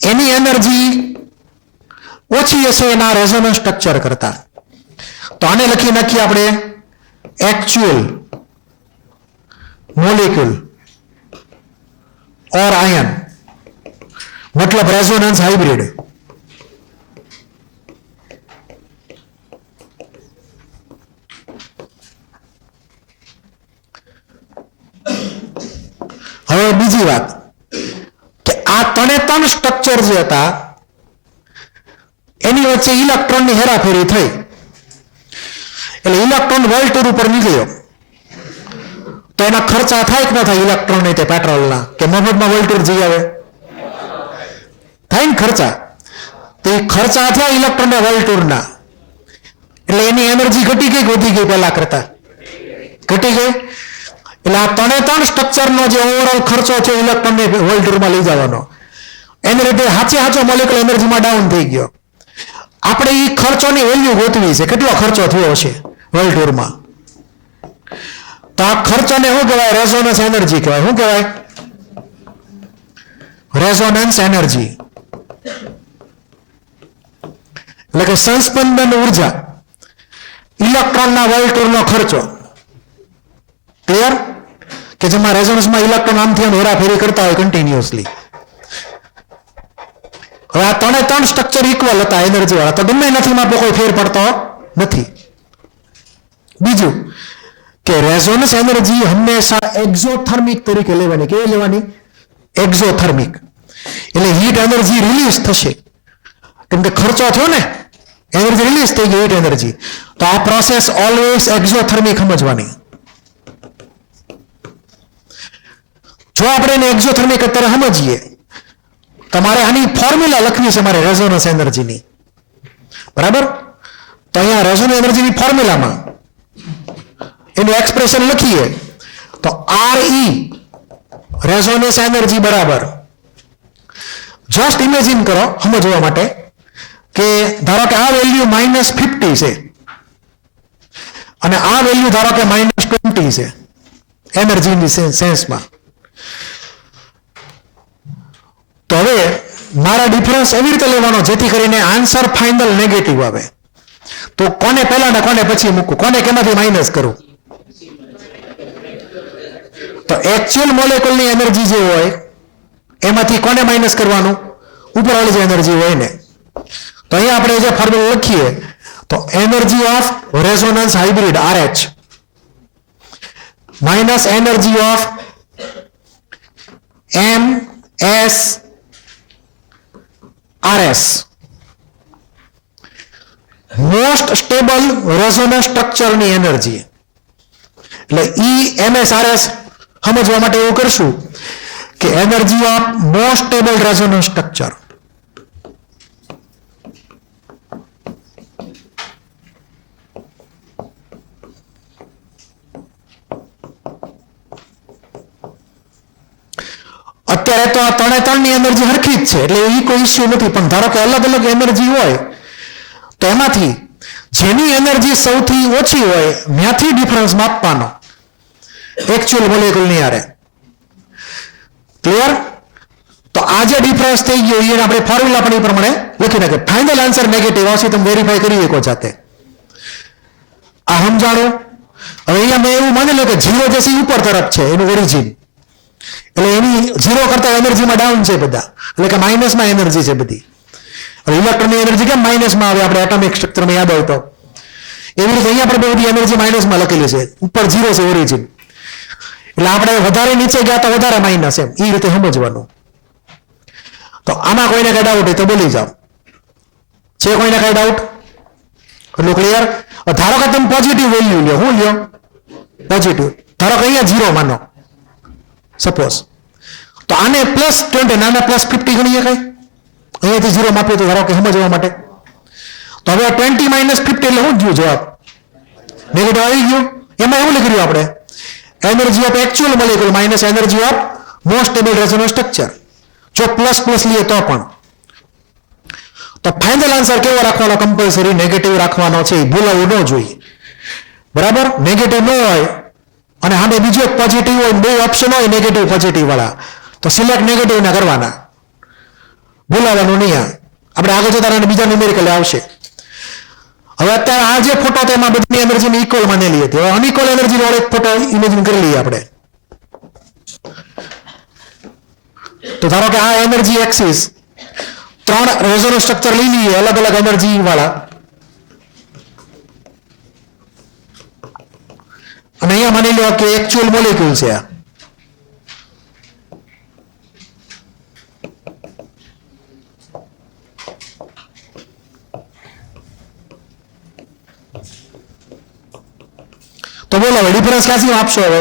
એની એનર્જી ઓછી હશે એના રેઝોનન્સ સ્ટ્રક્ચર કરતા. તો આને લખી નાખીએ આપણે એકચ્યુઅલ મોલેક્યુલ ઓર આયન મતલબ રેઝોનન્સ હાઇબ્રિડ. હવે બીજી વાત કે આ ત્રણ સ્ટ્રક્ચર જે હતા એની વચ્ચે ઇલેક્ટ્રોનની હેરાફેરી થઈ એટલે ઇલેક્ટ્રોન વર્લ્ડ ટૂર ઉપર નીકળ્યો તો એના ખર્ચા થાય કે ન થાય ઇલેક્ટ્રોન તે પેટ્રોલના કે મફતમાં વર્લ્ડ ટૂર જઈ આવે થાય ને ખર્ચા તો એ ખર્ચા થયા ઇલેક્ટ્રોનના વર્લ્ડ ટૂરના એટલે એની એનર્જી ઘટી ગઈ વધી ગઈ પહેલા કરતા ઘટી ગઈ એટલે આ ત્રણ સ્ટ્રક્ચરનો જે ઓવરઓલ ખર્ચો છે ઇલેક્ટ્રોનને વર્લ્ડ ટૂરમાં લઈ જવાનો એને લીધે સાચો મોલેક્યુલર એનર્જીમાં ડાઉન થઈ ગયો. આપણે એ ખર્ચોની વેલ્યુ ગોતવી છે કેટલો ખર્ચો થયો છે વર્લ્ડ ટૂરમાં તો આ ખર્ચોને શું કહેવાય રેઝોનન્સ એનર્જી કહેવાય. શું કહેવાય? રેઝોનન્સ એનર્જી એટલે કે સંસ્પંદન ઉર્જા ઇલેક્ટ્રોનના વર્લ્ડ ટૂરનો ખર્ચો. ક્લિયર? કે જેમાં રેઝોનન્સમાં ઇલેક્ટ્રોન આમથી આમ હેરાફેરી કરતા હોય કન્ટિન્યુઅસલી. હવે આ ત્રણ સ્ટ્રક્ચર ઇક્વલ હતા એનર્જી વાળા તો ગમે નથી માં કોઈ ફેર પડતો નથી. બીજું કે રેઝોનન્સ એનર્જી હંમેશા એક્ઝોથર્મિક તરીકે લેવાની. કેવી લેવાની? એક્ઝોથર્મિક. એટલે હીટ એનર્જી રિલીઝ થશે કેમ કે ખર્ચો થયો ને એનર્જી રિલીઝ થઈ ગઈ હીટ એનર્જી તો આ પ્રોસેસ ઓલવેઝ એક્ઝોથર્મિક સમજવાની. જો આપણે એને એક્ઝોથર્મિક અત્યારે સમજીએ તમારે આની ફોર્મ્યુલા લખવી છે મારે રેઝોનન્સ એનર્જીની. બરાબર? તો અહીંયા રેઝોનન્સ એનર્જીની ફોર્મ્યુલામાં એનું એક્સપ્રેશન લખીએ તો RE રેઝોનન્સ એનર્જી બરાબર જસ્ટ ઇમેજિન કરો સમજવા માટે કે ધારો કે આ વેલ્યુ -50 છે અને આ વેલ્યુ ધારો કે -20 છે એનર્જીની સેન્સમાં. તો હવે મારા ડિફરન્સ એવી રીતે લેવાનો જેથી કરીને આન્સર ફાઇનલ નેગેટિવ આવે. તો કોને પહેલા ને કોને પછી મૂકું? કોને કેમાંથી માઇનસ કરું? તો એકચ્યુઅલ મોલેક્યુલની એનર્જી જે હોય એમાંથી કોને માઇનસ કરવાનું? ઉપરવાળી જે એનર્જી હોય ને. તો અહીંયા આપણે જે ફોર્મ્યુલા લખીએ તો energy of resonance hybrid RH minus energy of MS RS most stable resonance સ્ટ્રક્ચરની એનર્જી. એટલે EMSRS સમજવા માટે એવું કરશું કે energy of most stable resonance structure. અત્યારે તો આ ત્રણની એનર્જી હરખી જ છે એટલે એ કોઈ ઇસ્યુ નથી પણ ધારો કે અલગ અલગ એનર્જી હોય તો એમાંથી જેની એનર્જી સૌથી ઓછી હોય ત્યાંથી ડિફરન્સ માપવાનો એકચ્યુઅલ મોલેક્યુલની હારે. ક્લિયર? તો આ જે ડિફરન્સ થઈ ગયો એને આપણે ફોર્મ્યુલા પણ એ પ્રમાણે લખી નાખે. ફાઇનલ આન્સર નેગેટિવ આવશે તમે વેરીફાઈ કરી શકો જાતે. આ સમજાણું? હવે અહીંયા મેં એવું માની લો કે 0 જે છે ઉપર તરફ છે એનું ઓરિજિન એટલે એની 0 કરતા એનર્જીમાં ડાઉન છે બધા એટલે કે માઇનસમાં એનર્જી છે બધી. હવે ઇલેક્ટ્રોનની એનર્જી કેમ માઇનસમાં આવે આપણે એટોમિક સ્ટ્રક્ચરમાં યાદ આવતો એવી રીતે અહીંયા પણ બધી એનર્જી માઇનસમાં લખેલી છે ઉપર 0 છે ઓરિજિન એટલે આપણે વધારે નીચે ગયા તો વધારે માઇનસ એમ એ રીતે સમજવાનું. તો આમાં કોઈને કઈ ડાઉટ હોય તો બોલી જાઓ. છે કોઈને કઈ ડાઉટ? એટલું ક્લિયર? ધારો કે તમે પોઝિટિવ વેલ્યુ લ્યો. શું લ્યો? પોઝિટિવ. ધારો કે અહીંયા 0 માનો સપોઝ તો આને +20 અને આને +50 ગણીએ કઈ અહીંયાથી 0 માપ્યો તો ધારો કે સમજવા માટે તો હવે 20 - 50 એટલે શું થયું જવાબ? નેગેટિવ આવી ગયું. એમાં એવું લખ્યું આપણે energy of actual molecule minus energy of most stable resonance structure. જો પ્લસ લઈએ તો પણ તો ફાઇનલ આન્સર કેવો રાખવાનો? કમ્પલસરી નેગેટિવ રાખવાનો છે. એ ભૂલાવું ન જોઈએ. બરાબર? નેગેટિવ ન હોય અને સામે બીજો એક પોઝિટિવ હોય બે ઓપ્શન હોય નેગેટિવ પોઝિટિવ વાળા તો સિલેક્ટ નેગેટિવ ના કરવાના. ભૂલાવાનું નહીં. આપણે આગળ જતા બીજા ન્યુમેરિકલ આવશે. હવે અત્યારે આ જે ફોટો હતો એમાં બધી એનર્જીને ઇક્વલ માનેલી હતી. હવે અનઇક્વલ એનર્જી વાળો એક ફોટો ઇમેજિન કરી લઈએ આપણે. તો ધારો કે આ એનર્જી એક્સિસ 3 રેઝોનન્સ સ્ટ્રક્ચર લઈ લઈએ અલગ અલગ એનર્જી વાળા, અને અહીંયા માની લો કે એકચ્યુઅલ મોલેક્યુલ છે આ. તો બોલો હવે ડિફરન્સ ક્યાંથી આપશો? હવે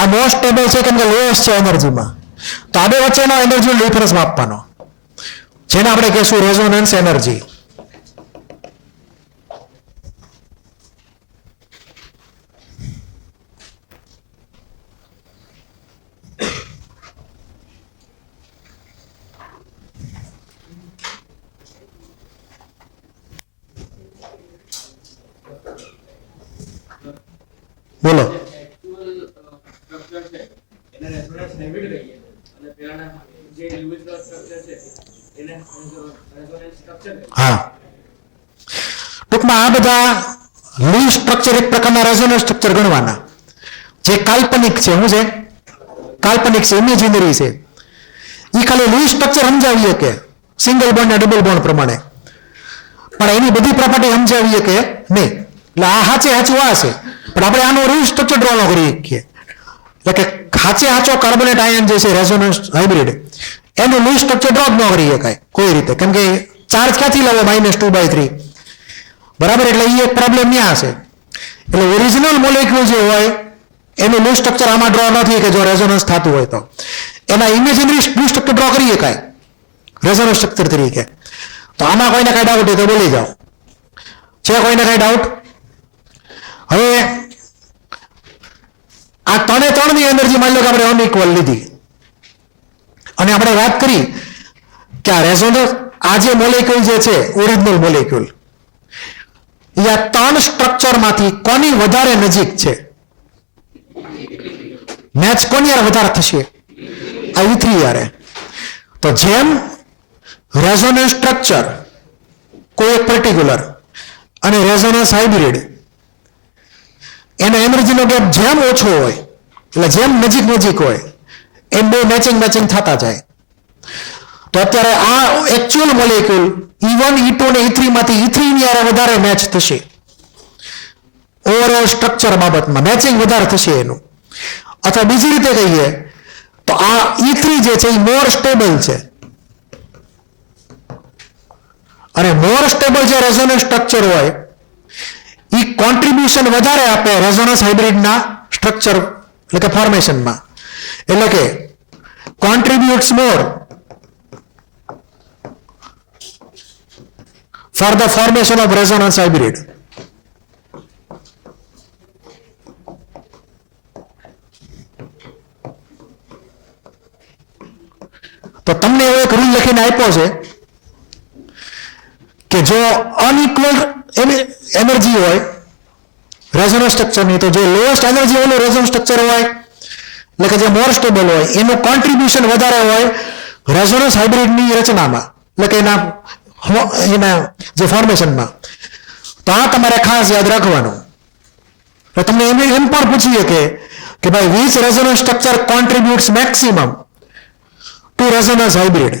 આ મોસ્ટ સ્ટેબલ છે કેમ કે લોએસ્ટ છે એનર્જીમાં, તો આ બે વચ્ચેનો એનર્જી ડિફરન્સ માપવાનો, જેને આપણે કહીશું રેઝોનન્સ એનર્જી. બોલો. હા, ટૂંકમાં આ બધા લૂઝ સ્ટ્રક્ચર એક પ્રકારના રેઝોનન્સ સ્ટ્રક્ચર ગણવાના, જે કાલ્પનિક છે. શું છે? કાલ્પનિક છે, ઇમેજિનરી છે. એ ખાલી લૂઝ સ્ટ્રક્ચર સમજાવીએ કે સિંગલ બોન્ડ અને ડબલ બોન્ડ પ્રમાણે, પણ એની બધી પ્રોપર્ટી સમજાવીએ કે નહીં. એટલે આ સાચે સાચું આ છે, પણ આપણે આનો લૂઝ સ્ટ્રક્ચર ડ્રો ન કરી શકીએ. એટલે કે સાચે સાચો કાર્બોનેટ આયન જે છે રેઝોનન્સ હાઇબ્રિડ, એનું લૂઝ સ્ટ્રક્ચર ડ્રો ન કરી શકાય કોઈ રીતે, કેમ કે ચાર્જ ક્યાંથી લાવો? -2/3, બરાબર. એટલે એ એક પ્રોબ્લેમ ત્યાં છે. એટલે ઓરિજિનલ મોલેક્યુલ જે હોય એનું લૂઝ સ્ટ્રક્ચર આમાં ડ્રો નથી, કે જો રેઝોનન્સ થતું હોય તો એના ઇમેજિનરી લૂઝ સ્ટ્રક્ચર ડ્રો કરી શકાય રેઝોનન્સ સ્ટ્રક્ચર તરીકે. તો આમાં કોઈને કાંઈ ડાઉટ હોય તો બોલી જાઓ. છે કોઈને કાંઈ ડાઉટ? હવે આ 3 ની એનર્જી માની લો કે આપણે અનઇક્વલ લીધી, અને આપણે વાત કરી કે આ રેઝોનન્સ, આ જે મોલેક્યુલ જે છે ઓરિજિનલ મોલેક્યુલ, એ આ 3 સ્ટ્રક્ચરમાંથી કોની વધારે નજીક છે? મેચ કોની યાર વધારે થશે? આ E3 યારે. તો જેમ રેઝોનન્સ સ્ટ્રક્ચર કોઈ એક પર્ટિક્યુલર અને રેઝોનન્સ હાઇબ્રિડ, એનો એનર્જીનો ગેપ જેમ ઓછો હોય, એટલે જેમ નજીક હોય, એમ બે મેચિંગ થતા જાય. તો અત્યારે આ એકચ્યુઅલ મોલેક્યુલ E1, E2 અને E3 માંથી E3 ની યારે વધારે મેચ થશે. ઓવરઓલ સ્ટ્રક્ચર બાબતમાં મેચિંગ વધારે થશે એનું. અથવા બીજી રીતે કહીએ તો આ E3 જે છે એ મોર સ્ટેબલ છે, અને મોર સ્ટેબલ જે રેઝોનન્સ સ્ટ્રક્ચર હોય એ કોન્ટ્રીબ્યુશન વધારે આપે રેઝોનન્સ હાઇબ્રિડના સ્ટ્રક્ચર એટલે કે ફોર્મેશનમાં. એટલે કે contributes more for the formation of resonance hybrid. તો તમને એવો એક રૂલ લખીને આપ્યો છે કે જો અનઇક્વલ એનર્જી હોય રેઝોનન્સ સ્ટ્રક્ચરની, તો જે લોએસ્ટ એનર્જી વાળું રેઝોનન્સ સ્ટ્રક્ચર હોય, એટલે કે જે મોર સ્ટેબલ હોય, એનું કોન્ટ્રીબ્યુશન વધારે હોય રેઝોનન્સ હાઇબ્રિડની રચનામાં, એટલે કે એના જે ફોર્મેશનમાં. તો આ તમારે ખાસ યાદ રાખવાનું. તો તમને એમ પણ પૂછીએ કે ભાઈ which resonance structure contributes maximum to resonance hybrid.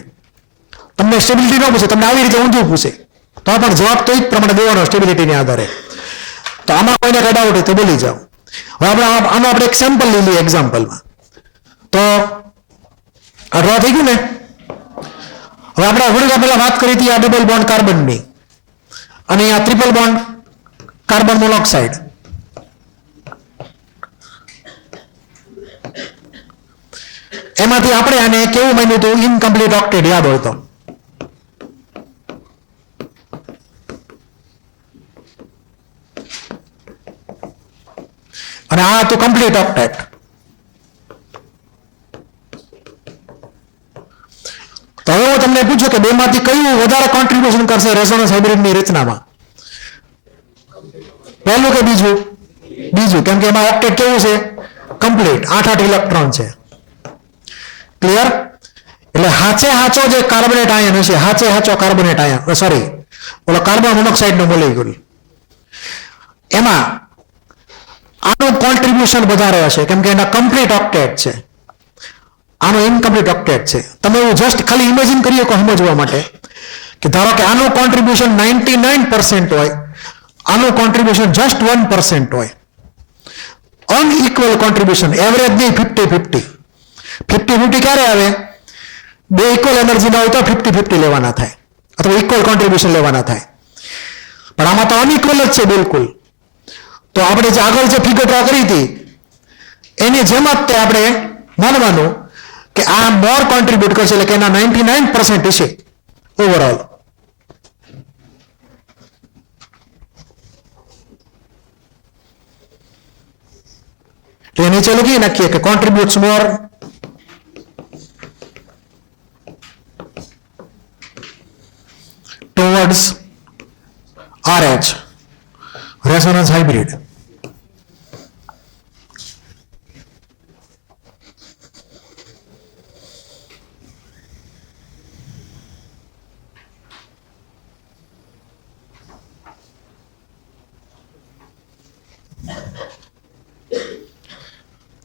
તમને સ્ટેબિલિટી ન પૂછે, તમને આવી રીતે ઊંધું પૂછે, તો પણ જવાબ તો એ જ પ્રમાણે દેવાનો સ્ટેબિલિટીને આધારે. તો આમાં કોઈને કઈ ડાઉટ હોય તો બોલી જાઓ. હવે આનો આપણે એક સેમ્પલ લઈ લઈએ એક્ઝામ્પલમાં. તો આ ડ્રો થઈ ગયું ને. હવે આપણે થોડીક પહેલા વાત કરી હતી આ ડબલ બોન્ડ કાર્બનની, અને આ ટ્રિપલ બોન્ડ કાર્બન મોનોક્સાઇડ. એમાંથી આપણે આને કેવું માન્યું હતું? ઇનકમ્પ્લીટ ઓક્ટેટ, યાદ હોય તો. અને આ હતું કમ્પ્લીટ ઓક્ટેટ. તો હવે હું તમને પૂછું કે બેમાંથી કયું વધારે કોન્ટ્રીબ્યુશન કરશે રેઝોનન્સ હાઇબ્રિડની રચનામાં? પહેલું કે બીજું? બીજું, કેમ કે એમાં ઓક્ટેટ કેવું છે? કમ્પ્લીટ, 8 ઇલેક્ટ્રોન છે. ક્લિયર? એટલે હાચો જે કાર્બોનેટ આયન હશે, હાચો કાર્બોનેટ આયન, સોરી ઓલો કાર્બન મોનોક્સાઇડ નો મોલેક્યુલ, એમાં આનું કોન્ટ્રીબ્યુશન વધારે હશે, કેમ કે એના કમ્પ્લીટ ઓક્ટેટ છે. આનો ઇનકમ્પ્લીટ ઓક્ટેટ છે. તમે એવું જસ્ટ ખાલી ઇમેજિન કરી શકો સમજવા માટે કે ધારો કે આનું કોન્ટ્રીબ્યુશન 99% હોય, આનું કોન્ટ્રીબ્યુશન જસ્ટ 1% હોય. અનઇક્વલ કોન્ટ્રીબ્યુશન, એવરેજ નહીં, 50-50. 50-50 ક્યારે આવે? બે ઇક્વલ એનર્જી ના હોય તો 50-50 લેવાના થાય અથવા ઇક્વલ કોન્ટ્રીબ્યુશન લેવાના થાય. પણ આમાં તો અનઇક્વલ જ છે બિલકુલ. તો આપણે જે આગળ જે ફિગર ડ્રો કરી હતી એની જેમ જ તે આપણે માનવાનું કે આ મોર કોન્ટ્રીબ્યુટ કરશે, એટલે કે એના 99% હશે ઓવરઓલ. એટલે નીચે લખી નાખીએ કે કોન્ટ્રીબ્યુટ્સ મોર towards RH, resonance hybrid.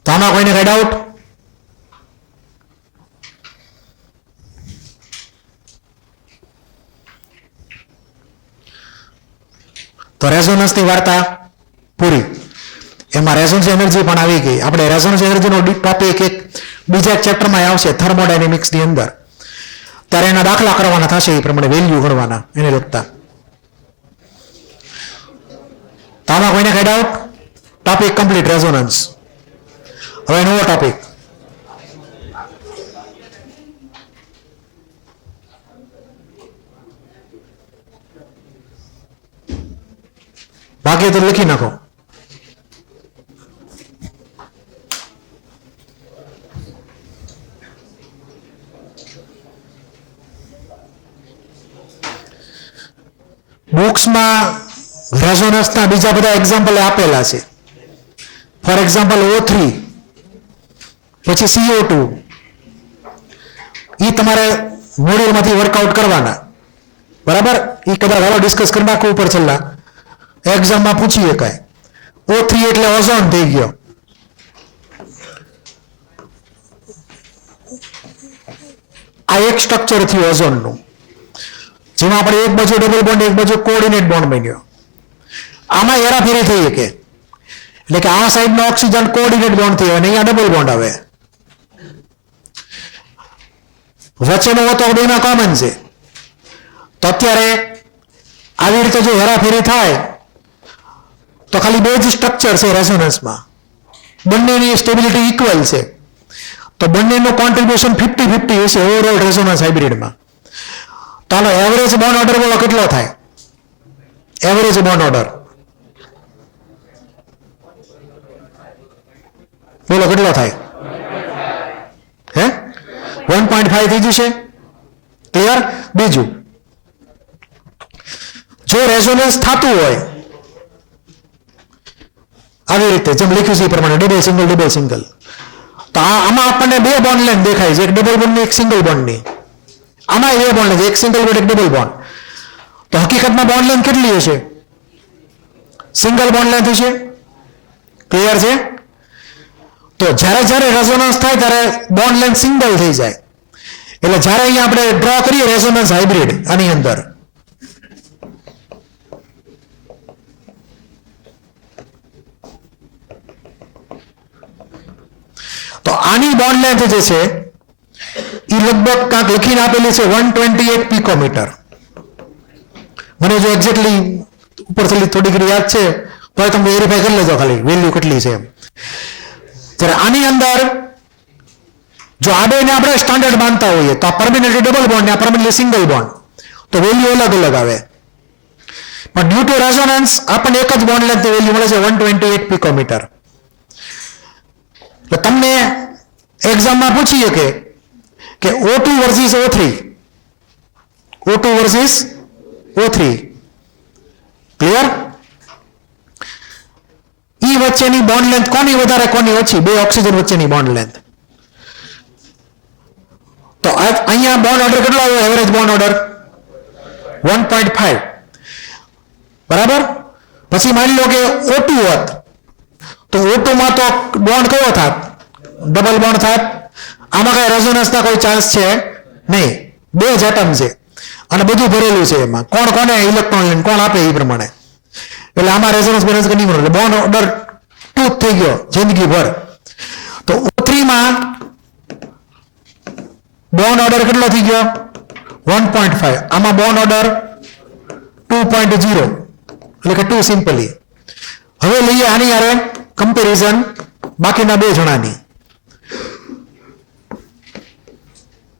તો આમાં કોઈને કઈ ડાઉટ? તો રેઝોનન્સની વાર્તા પૂરી. એમાં રેઝોનન્સ એનર્જી પણ આવી ગઈ. આપણે રેઝોનન્સ એનર્જીનો ટોપિક એક બીજા ચેપ્ટરમાં આવશે થર્મોડાયનેમિક્સની અંદર, ત્યારે એના દાખલા કરવાના થશે, એ પ્રમાણે વેલ્યુ ગણવાના એને લગતા. તો આમાં કોઈને કઈ ડાઉટ? Topic complete resonance. હવે નવો ટોપિક. બાકી તો લખી નાખો. બુક્સમાં રેઝોનન્સના બીજા બધા એક્ઝામ્પલ આપેલા છે. ફોર એક્ઝામ્પલ O3, પછી CO2. એ તમારે મોડ્યુલમાંથી વર્કઆઉટ કરવાના, બરાબર? એ કદાચ હાલો ડિસ્કસ કરી નાખવું ઉપર છેલ્લા એક્ઝામમાં પૂછી શકાય. O3 એટલે ઓઝોન થઈ ગયો. આ એક સ્ટ્રક્ચર થયું ઓઝોનનું, જેમાં આપણે એક બાજુ ડબલ બોન્ડ, એક બાજુ કોઓર્ડિનેટ બોન્ડ બન્યો. આમાં હેરાફેરી થઈ શકે, એટલે કે આ સાઈડનો ઓક્સિજન કોઓર્ડિનેટ બોન્ડ થયો અને અહીંયા ડબલ બોન્ડ આવે. વચ્ચેનો હતો બેમાં કોમન છે. તો અત્યારે આવી રીતે જો હેરાફેરી થાય તો ખાલી બે જ સ્ટ્રક્ચર છે રેઝોનન્સમાં, બંનેની સ્ટેબિલિટી ઇક્વલ છે, તો બંનેનું કોન્ટ્રીબ્યુશન 50-50 હશે ઓવરઓલ રેઝોનન્સ હાઇબ્રિડમાં. તો આનો એવરેજ બોન્ડ ઓર્ડર બોલો કેટલો થાય? એવરેજ બોન્ડ ઓર્ડર બોલો કેટલો થાય? હે 1.5 થઈ જશે. ક્લિયર? બીજું, જો રેઝોનન્સ થતું હોય આવી રીતે જેમ લખ્યું છે એ પ્રમાણે ડબલ સિંગલ, તો આમાં આપણને બે બોન્ડ લેન્થ દેખાય છે, એક ડબલ બોન્ડ ની એક સિંગલ બોન્ડ ની. આમાં બે બોન્ડ છે, એક સિંગલ બોન્ડ એક ડબલ બોન્ડ. તો હકીકતમાં બોન્ડ લેન્થ કેટલી હશે? સિંગલ બોન્ડ લેન્થ હશે. ક્લિયર છે? તો જ્યારે રેઝોનન્સ થાય ત્યારે બોન્ડ લેન્થ સિંગલ થઈ જાય. એટલે જ્યારે અહીંયા આપણે ડ્રો કરીએ રેઝોનન્સ હાઇબ્રિડ આની અંદર, તો આની બોન્ડ લેન્થ જે છે એ લગભગ કાંક લખીને આપેલી છે 128 પિકોમીટર. મને જો એક્ઝેક્ટલી ઉપરથી થોડી ઘણી યાદ છે તો તમે વેરીફાઈ કરી લેજો ખાલી વેલ્યુ કેટલી છે એમ. ત્યારે આની અંદર જો આ બેને આપણે સ્ટાન્ડર્ડ માનતા હોઈએ તો આ પરમેનન્ટલી ડબલ બોન્ડ ને આ પરમેનન્ટલી સિંગલ બોન્ડ, તો વેલ્યુ અલગ અલગ આવે. પણ ડ્યુ ટુ રેઝોનન્સ આપણને એક જ બોન્ડ લેન્થ વેલ્યુ મળે છે 128 પિકોમીટર. એટલે તમને એક્ઝામમાં પૂછી શકે કે O2 versus O3, O2 versus O3. Clear? ઈ વચ્ચેની બોન્ડ લેન્થ કોની વધારે કોની ઓછી? બે ઓક્સિજન વચ્ચેની બોન્ડ લેન્થ. તો અહીંયા બોન્ડ ઓર્ડર કેટલો આવ્યો? Average bond order 1.5. બરાબર? પછી માની લો કે O2 હોત તો O2 માં તો બોન્ડ કયો થાત? ડબલ બોન્ડ થાત. આમાં કઈ રેઝોનન્સના કોઈ ચાન્સ છે નહીં. બે જ એટમ છે અને બધું ભરેલું છે એમાં. કોણ કોને ઇલેક્ટ્રોન લઈને કોણ આપે એ પ્રમાણે. એટલે આમાં રેઝોનન્સ બેલેન્સ નહીં મળે. એટલે બોન્ડ ઓર્ડર 2 થઈ ગયો જિંદગી ભર. તો O3 માં બોન્ડ ઓર્ડર કેટલો થઈ ગયો? 1.5. આમાં બોન્ડ ઓર્ડર 2.0 એટલે કે 2 સિમ્પલી. હવે લઈએ આની યારે કમ્પેરિઝન બાકીના બે જણાની.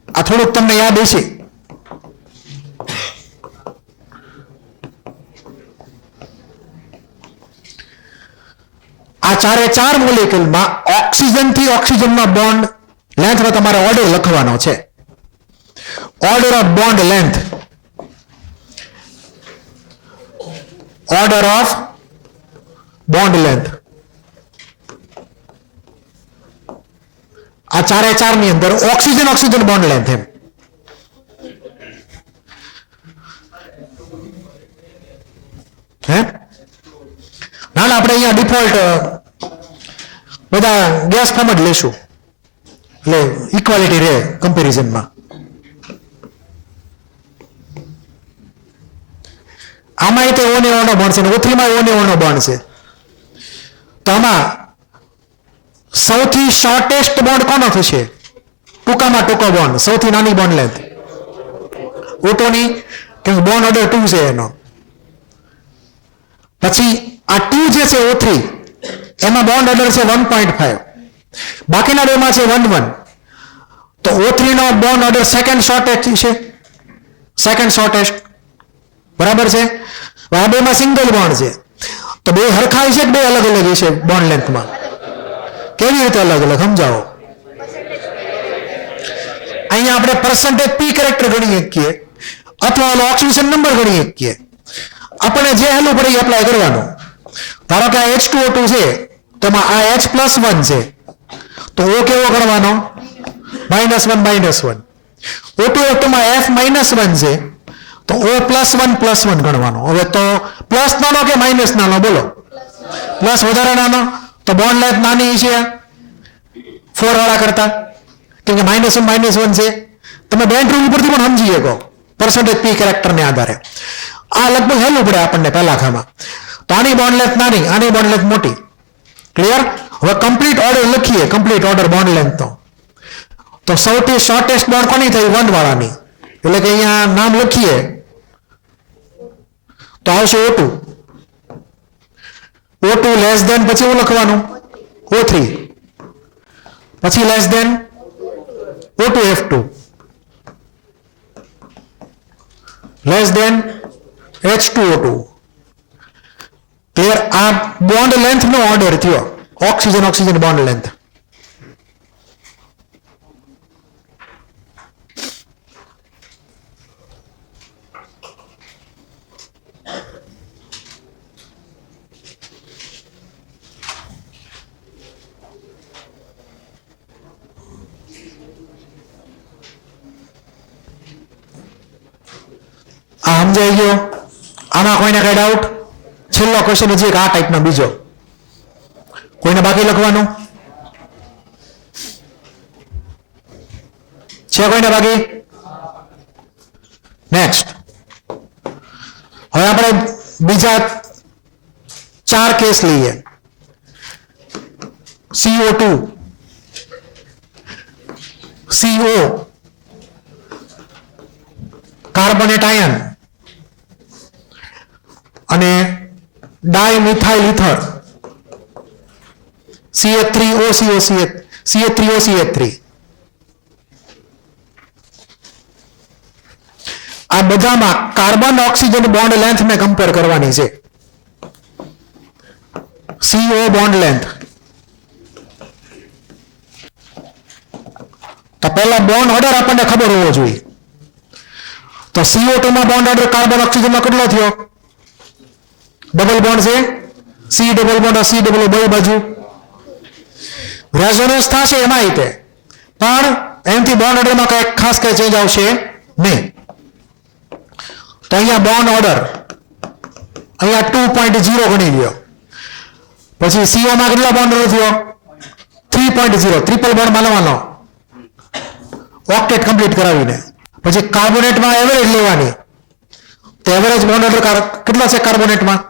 આ થોડુંક તમને યાદ હશે. આ ચારે ચાર મોલેક્યુલમાં ઓક્સિજન થી ઓક્સિજનનો બોન્ડ લેન્થનો તમારે ઓર્ડર લખવાનો છે. Order of bond length. Order of bond length. આ ચારે ચાર ની અંદર ઓક્સિજન ઓક્સિજન બોન્ડ લેન્થ એમ. હે ના ના, આપણે અહીંયા ડિફોલ્ટ બધા ગેસ ફોર્મ જ લેશું એટલે ઇક્વાલિટી રહે કમ્પેરિઝનમાં. આમાં તે ઓને ઓનો બોન્ડ છે ને O3 માં ઓને ઓનો બોન્ડ છે. તો આમાં સૌથી શોર્ટેસ્ટ બોન્ડ કોનો થશે? ટૂંકામાં ટૂંકો બોન્ડ, સૌથી નાની બોન્ડ લેન્થ O2 ની, કેમ બોન્ડ ઓર્ડર 2 છે એનો. પછી આ 2 જે છે O3 એમાં બોન્ડ ઓર્ડર છે 1.5. બાકીના બેમાં છે 1.1. તો O3 નો બોન્ડ ઓર્ડર સેકન્ડ શોર્ટેસ્ટ છે. સેકન્ડ શોર્ટેસ્ટ બરાબર છે. આ બેમાં સિંગલ બોન્ડ છે. તો બે હરખા છે કે બે અલગ અલગ છે બોન્ડ લેન્થમાં? કેવી રીતે અલગ અલગ સમજાવો. અહીંયા આપણે પર્સન્ટેજ P કેરેક્ટર ગણી શકીએ અથવા ઓક્સિજન નંબર ગણી શકીએ. આપણે જે હેલું પડે એ એપ્લાય કરવાનું. ધારો કે આ H2O2 છે તો એમાં આ H+1 છે તો O કેવો ગણવાનો? -1 O2O2 માં F-1 છે તો O+1 ગણવાનો. હવે તો પ્લસ નાનો કે માઇનસ નાનો બોલો? પ્લસ વધારે નાનો. તો બોન્ડ લેન્થ નાની છે 4 વાળા કરતા, કેમ કે -1 છે. તમે બેન્ડ રૂલ ઉપરથી પણ સમજી શકો પર્સન્ટેજ P કેરેક્ટરને આધારે. આ લગભગ હેલું પડે આપણને પહેલા ખામાં. તો આની બોન્ડ લેન્થ નાની, આની બોન્ડ લેન્થ મોટી. ક્લિયર? હવે કમ્પ્લીટ ઓર્ડર લખીએ, કમ્પ્લીટ ઓર્ડર બોન્ડ લેન્થ નો. તો સૌથી શોર્ટેસ્ટ બોન્ડ કોની થઈ? 1 વાળાની. એટલે કે અહીંયા નામ લખીએ તો આવશે O2. O2 લેસ ધેન પછી શું લખવાનું? O3. પછી less than O2F2. Less than H2O2. Clear? આ બોન્ડ લેન્થ નો ઓર્ડર થયો. Oxygen oxygen bond length. આ સમજાઈ ગયો? આમાં કોઈને કઈ ડાઉટ? છેલ્લો ક્વેશ્ચન હજી એક આ ટાઈપનો બીજો. કોઈને બાકી લખવાનું છે? કોઈને બાકી? નેક્સ્ટ. હવે આપણે બીજા 4 કેસ લઈએ. CO2, CO, કાર્બોનેટ આયન અને ડાયમિથાઇલ ઇથર CH3OCO3. આ બધામાં કાર્બન ઓક્સિજન બોન્ડ લેન્થ ને કમ્પેર કરવાની છે. CO bond length. તો પહેલા બોન્ડ ઓર્ડર આપણને ખબર હોવો જોઈએ. તો CO2 માં બોન્ડ ઓર્ડર કાર્બન ઓક્સિજન માં કેટલો થયો? ડબલ બોન્ડ છે, C double bond C double બે બાજુ રેઝોનન્સ થશે એમાં રીતે, પણ એનાથી બોન્ડ ઓર્ડરમાં કઈ ખાસ કઈ ચેન્જ આવશે નહીં. તો અહીંયા બોન્ડ ઓર્ડર અહીંયા 2.0 ગણી લ્યો. પછી CO માં કેટલો બોન્ડ ઓર્ડર થયો? 3.0. ટ્રિપલ બોન્ડ માનવાનો ઓક્ટેટ કમ્પ્લીટ કરાવીને. પછી કાર્બોનેટમાં એવરેજ લેવાની. તો એવરેજ બોન્ડ ઓર્ડર કેટલા છે કાર્બોનેટમાં?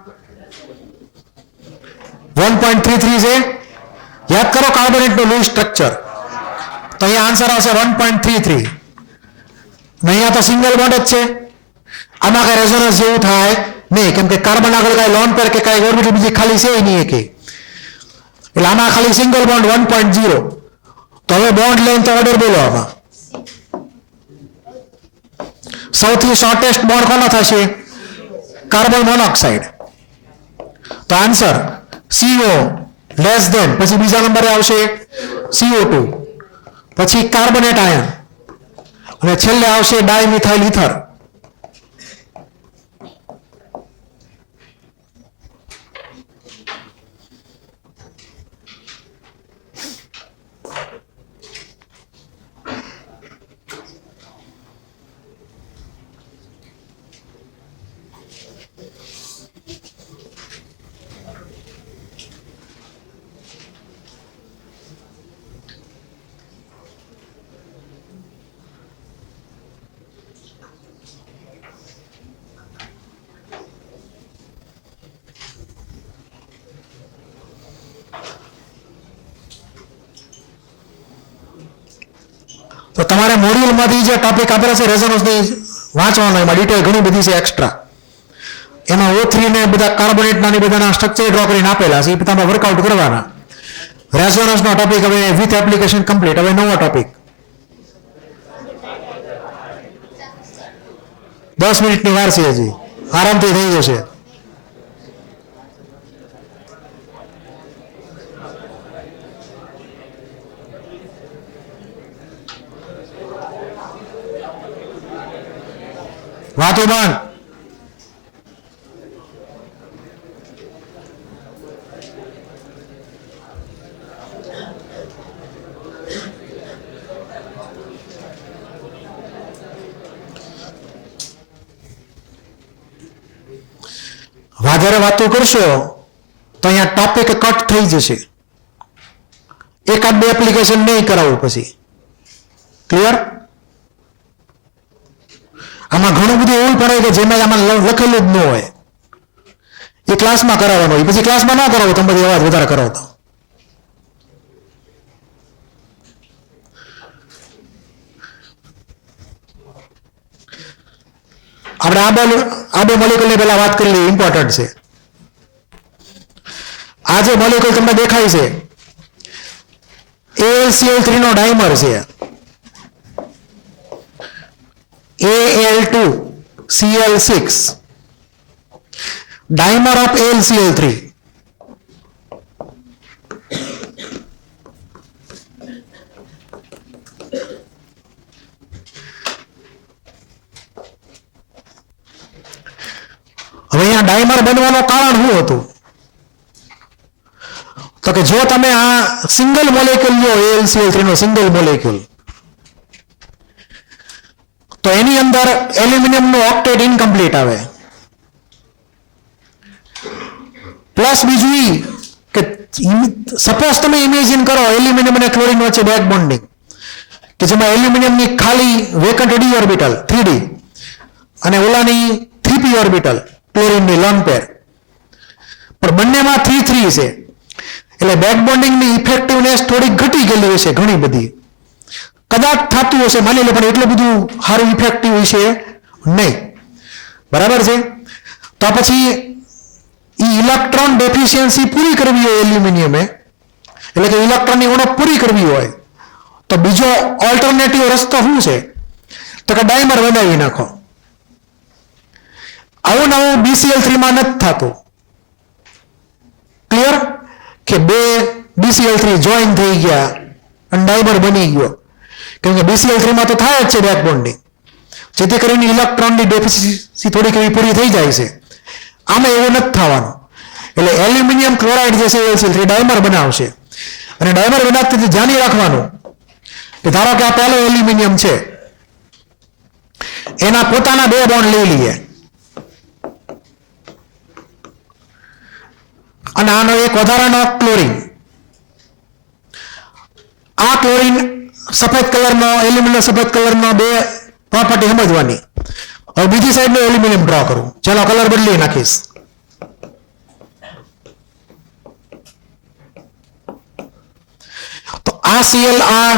1.33 છે. યાદ કરો કાર્બોનેટનું લૂઝ સ્ટ્રક્ચર. તો અહીંયા આન્સર આવશે 1.33. અહીંયા તો સિંગલ બોન્ડ જ છે. આમાં કઈ રેઝોનન્સ જેવું થાય નહીં, કેમ કે કાર્બન આગળ કઈ લોન પેર કે કઈ ઓર્બિટલ બીજી ખાલી છે નહીં કે. એટલે આમાં ખાલી સિંગલ બોન્ડ 1.0. તો હવે બોન્ડ લેન્થ ઓર્ડર બોલો. આમાં સૌથી શોર્ટેસ્ટ બોન્ડ કોનો થશે? Carbon monoxide. તો આન્સર CO લેસ ધેન, પછી બીજા નંબરે આવશે CO2, પછી કાર્બોનેટ આયન, અને છેલ્લે આવશે ડાયમિથાઇલ ઇથર. તો તમારે મોડ્યુલમાંથી જે ટોપિક આપેલા છે રેઝોનન્સની વાંચવાનો, એમાં ડિટેલ ઘણી બધી છે એક્સ્ટ્રા. એમાં O3 ને બધા કાર્બોનેટના ને બધાના સ્ટ્રક્ચર ડ્રો કરીને આપેલા છે, એ તમે વર્કઆઉટ કરવાના. રેઝોનન્સનો ટોપિક હવે વિથ એપ્લિકેશન કમ્પ્લીટ. હવે નવો ટોપિક 10 મિનિટની વાર છે હજી, આરામથી થઈ જશે. વાતો બંધ. વધારે વાતો કરશો તો અહીંયા ટોપિક કટ થઈ જશે. એકાદ બે એપ્લિકેશન નહીં કરાવવું પછી. ક્લિયર? આમાં ઘણું બધું એવું પડે કે જેમાં આમાં લખેલું જ ન હોય, એ ક્લાસમાં કરાવવાનું હોય. પછી ક્લાસમાં ના કરાવો, તમે બધી અવાજ વધારે કરાવો તો. આપણે આ બે મોલિક્યુલની પહેલા વાત કરી લઈએ, ઇમ્પોર્ટન્ટ છે. આ જે મોલિક્યુલ તમને દેખાય છે AlCl3 નો ડાયમર છે. Al2Cl6 dimer of AlCl3. હવે અહીંયા ડાયમર બનવાનું કારણ શું હતું? તો કે જો તમે આ સિંગલ મોલેક્યુલ લો, AlCl3 નો સિંગલ મોલેક્યુલ, તો એની અંદર એલ્યુમિનિયમ નું ઓક્ટેટ ઇનકમ્પ્લીટ આવે. પ્લસ બીજું ઈ કે સપોઝ તમે ઇમેજિન કરો એલ્યુમિનિયમ અને ક્લોરીન વચ્ચે બેક બોન્ડિંગ, કે જેમાં એલ્યુમિનિયમ ની ખાલી વેકન્ટ d ઓર્બિટલ 3d અને ઓલાની 3p ઓર્બિટલ ક્લોરીન ની લોન પેર, પણ બંનેમાં 3 છે. એટલે બેક બોન્ડિંગ ની ઇફેક્ટિવનેસ થોડી ઘટી ગયેલી હશે, ઘણી બધી કદાચ થતું હશે, માની લો, પણ એટલું બધું સારું ઇફેક્ટિવ છે નહીં. બરાબર છે? તો પછી ઇલેક્ટ્રોન ડેફિશિયન્સી પૂરી કરવી હોય એલ્યુમિનિયમે, એટલે કે ઇલેક્ટ્રોનની ઉણપ પૂરી કરવી હોય, તો બીજો ઓલ્ટરનેટિવ રસ્તો શું છે? તો કે ડાયમર બનાવી નાખો. આવું નવું BCl3 માં નથી થતું. ક્લિયર? કે બે BCl3 જોઈન થઈ ગયા અને ડાયમર બની ગયો. કેમ કે BCl3 માં તો થાય જ છે બેક બોન્ડિંગ, જેથી કરીને ઇલેક્ટ્રોનની ડેફિશિયન્સી થોડીક એવી પૂરી થઈ જાય છે. આમાં એવું નથી થવાનું. એટલે એલ્યુમિનિયમ ક્લોરાઇડ જે છે AlCl3 ડાયમર બનાવશે. અને ડાયમર બનાવતી ધ્યાન રાખવાનું કે ધારો કે આ પહેલો એલ્યુમિનિયમ છે, એના પોતાના 2 બોન્ડ લઈ લઈએ અને આનો એક વધારાનો ક્લોરીન. આ ક્લોરીન સફેદ કલરનો એલ્યુમિનિયમ સફેદ કલરનો બે પ્રોપર્ટી સમજવાની. હવે બીજી સાઈડનો એલ્યુમિનિયમ ડ્રો કરું. ચાલો કલર બદલી નાખીશ. તો આ Cl આ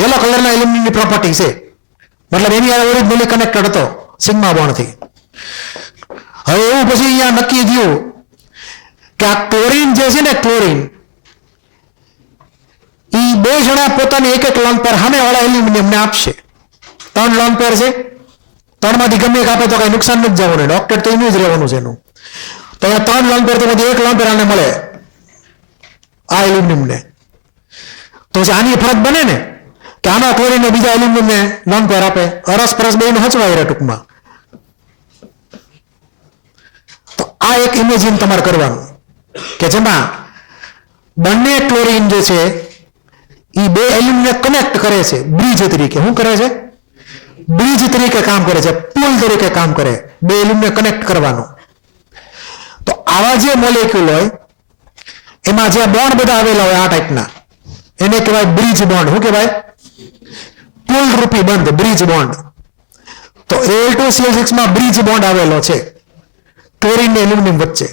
યલો કલરના એલ્યુમિનિયમની પ્રોપર્ટી છે, મતલબ એની આ ઓરિજિનલી કનેક્ટેડ હતો સિગ્મા બોન્ડથી. હવે એવું પછી અહીંયા નક્કી થયું કે આ ક્લોરીન જે છે ને, ક્લોરીન એ બે જણા પોતાની એક લોન પેર સામે વાળા એલ્યુમિનિયમને આપશે. 3 લોન પેર છે, 3 માંથી ગમે એક આપે તો કઈ નુકસાન નથી જવાનું, ડોક્ટર તો એનું જ રહેવાનું છે એનું. તો અહીંયા 3 લોન પેર તો એક લોન પેર આને મળે આ એલ્યુમિનિયમને. તો આની ફરક બને ને કે આનો ક્લોરીન બીજા એલ્યુમિનિયમને લોન પેર આપે, અરસપરસ બેનું હચવાય રહે ટૂંકમાં. તો આ એક ઇમેજિન તમારે કરવાનું કે જેમાં બંને ક્લોરીન જે છે એ બે એલ્યુમિનિયમ કનેક્ટ કરે છે બ્રિજ તરીકે. શું કરે છે? બ્રિજ તરીકે કામ કરે છે, પુલ તરીકે કામ કરે, બે એલ્યુમિનિયમ કનેક્ટ કરવાનું. તો આવા જે મોલેક્યુલ હોય એમાં જે બોન્ડ બધા આવેલા હોય આ ટાઈપના, એને કહેવાય બ્રિજ બોન્ડ. શું કહેવાય? પુલ રૂપી બંધ, બ્રિજ બોન્ડ. તો Al2CL6 માં બ્રિજ બોન્ડ આવેલો છે ક્લોરીન ને એલ્યુમિનિયમ વચ્ચે.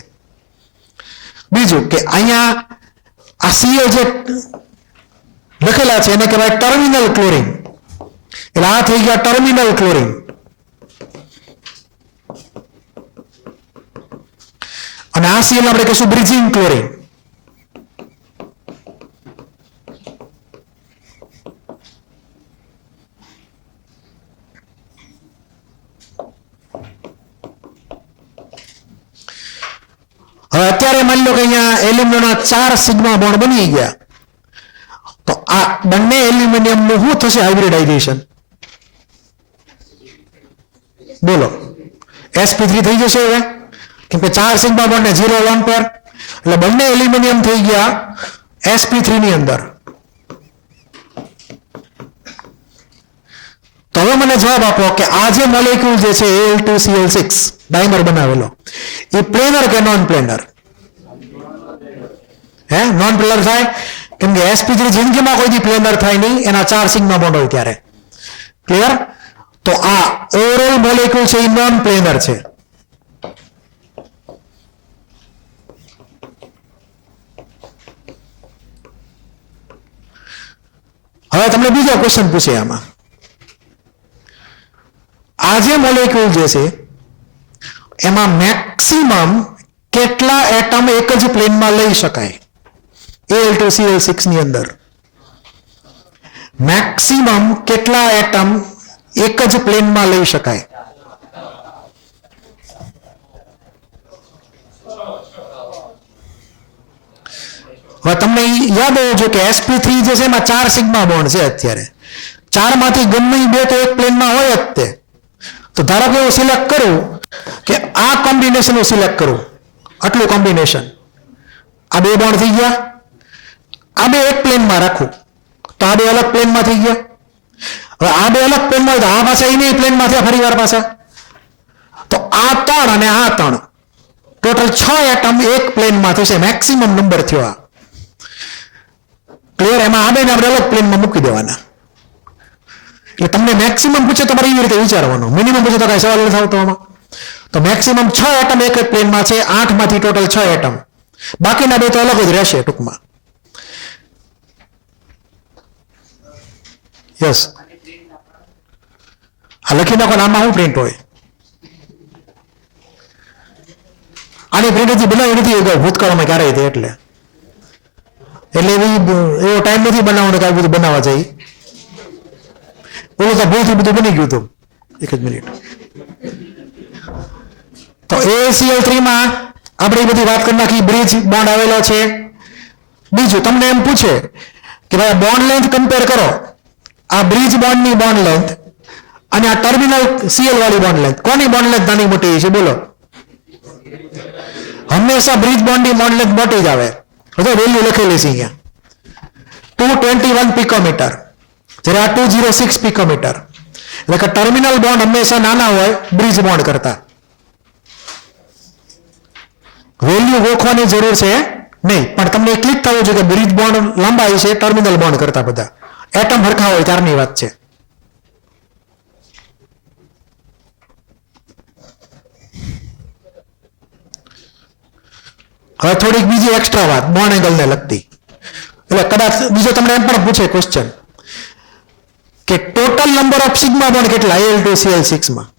બીજું કે અહીંયા આ Cl જે લખેલા છે એને કહેવાય ટર્મિનલ ક્લોરીન. એટલે આ થઈ ગયા ટર્મિનલ ક્લોરીન. અને આ Cl આપણે કહીશું બ્રિજિંગ ક્લોરીન. હવે અત્યારે માની લો કે અહીંયા એલ્યુમિનિયમના 4 સિગ્મા બોન્ડ બની ગયા. તો આ બંને એલ્યુમિનિયમનું શું થશે હાઇબ્રિડાઇઝેશન? બોલો. sp3 થઈ જશે હવે, કેમ કે 4 સિગ્મા બોન્ડ ને 0 લોન પેર, એટલે બંને એલ્યુમિનિયમ થઈ ગયા sp3 ની અંદર. તો હવે મને જવાબ આપો કે આ જે મોલેક્યુલ જે છે Al2CL6 ડાઈમર બનાવેલો, એ પ્લેનર કે નોન પ્લેનર? હે, નોન પ્લેનર થાય, કેમ કે sp3 જિંદગીમાં કોઈ દી પ્લેનર થાય નહીં, એના 4 સિગ્મા બોન્ડ હોય ત્યારે. ક્લિયર? તો આ ઓવરઓલ મોલેક્યુલ છે એ નોન પ્લેનર છે. હવે તમને બીજો ક્વેશ્ચન પૂછે આમાં. આ જે મોલેક્યુલ જે છે એમાં મેક્સિમમ કેટલા એટમ એક જ પ્લેનમાં લઈ શકાય? Al2CL6 ની અંદર મેક્સિમમ કેટલા એટમ એક જ પ્લેનમાં લઈ શકાય? હવે તમને યાદ હોવું જોઈએ કે sp3 જે છે એમાં 4 સિગ્મા બોન્ડ છે અત્યારે. 4 માંથી ગમે બે તો એક પ્લેનમાં હોય જ તે. તો ધારો કે હું સિલેક્ટ કરું કે આ કોમ્બિનેશન હું સિલેક્ટ કરું, આટલું કોમ્બિનેશન, આ બે બોન્ડ થઈ ગયા, આ બે એક પ્લેનમાં રાખું તો આ બે અલગ પ્લેનમાં થઈ ગયા. હવે આ બે અલગ પ્લેનમાં તો આ પાછા એની પ્લેનમાં થયા ફરી વાર પાછા. તો આ 3 અને આ 3 ટોટલ 6 એટમ એક પ્લેનમાં થશે, મેક્સિમમ નંબર થયો આ. ક્લિયર? એમાં આ બેને આપણે અલગ પ્લેનમાં મૂકી દેવાના. એટલે તમને મેક્સિમમ પૂછે તો તમારે એવી રીતે વિચારવાનું, મિનિમમ પૂછે તો કઈ સવાલ નથી આવતો આમાં. તો મેક્સિમમ 6 એટમ એક જ પ્લેનમાં છે, 8 માંથી ટોટલ 6 એટમ, બાકીના બે તો અલગ જ રહેશે ટૂંકમાં. યસ, આ લખી નાખો. આમાં શું પ્રિન્ટ હોય? આની પ્રિન્ટ હજી બનાવી નથી ભૂતકાળમાં ક્યારેય હતી, એટલે એવો ટાઈમ નથી બનાવવાનો કે આ બધું બનાવવા જાય. બોલો તો ભૂલથી બધું બની ગયું હતું. એક જ મિનિટ. તો AlCl3 માં આપણે એ બધી વાત કરી નાખી, બ્રિજ બોન્ડ આવેલો છે. બીજું તમને એમ પૂછે કે ભાઈ બોન્ડ લેન્થ કમ્પેર કરો, આ બ્રિજ બોન્ડની બોન્ડ લેન્થ અને આ ટર્મિનલ Cl વાળી બોન્ડ લેન્થ, કોની બોન્ડ લેન્થ નાની મોટી છે? બોલો. હંમેશા બ્રિજ બોન્ડની બોન્ડ લેન્થ મોટી જ આવે. તો વેલ્યુ લખેલી છે અહીંયા 221 પિકોમીટર, જ્યારે આ 206 પિકોમીટર. એટલે કે ટર્મિનલ બોન્ડ હંમેશા નાના હોય બ્રિજ બોન્ડ કરતા. વેલ્યુ ગોખવાની જરૂર છે નહીં, પણ તમને ક્લિક થવું જોઈએ કે બ્રિજ બોન્ડ લાંબા છે ટર્મિનલ બોન્ડ કરતા બધા, એટમ હરખા હોય ત્યારની વાત છે. હવે થોડીક બીજી એક્સ્ટ્રા વાત બોન્ડ એંગલને લગતી. એટલે કદાચ બીજો તમને એમ પણ પૂછે ક્વેશ્ચન કે total number of sigma bond કેટલા Al2Cl6 માં?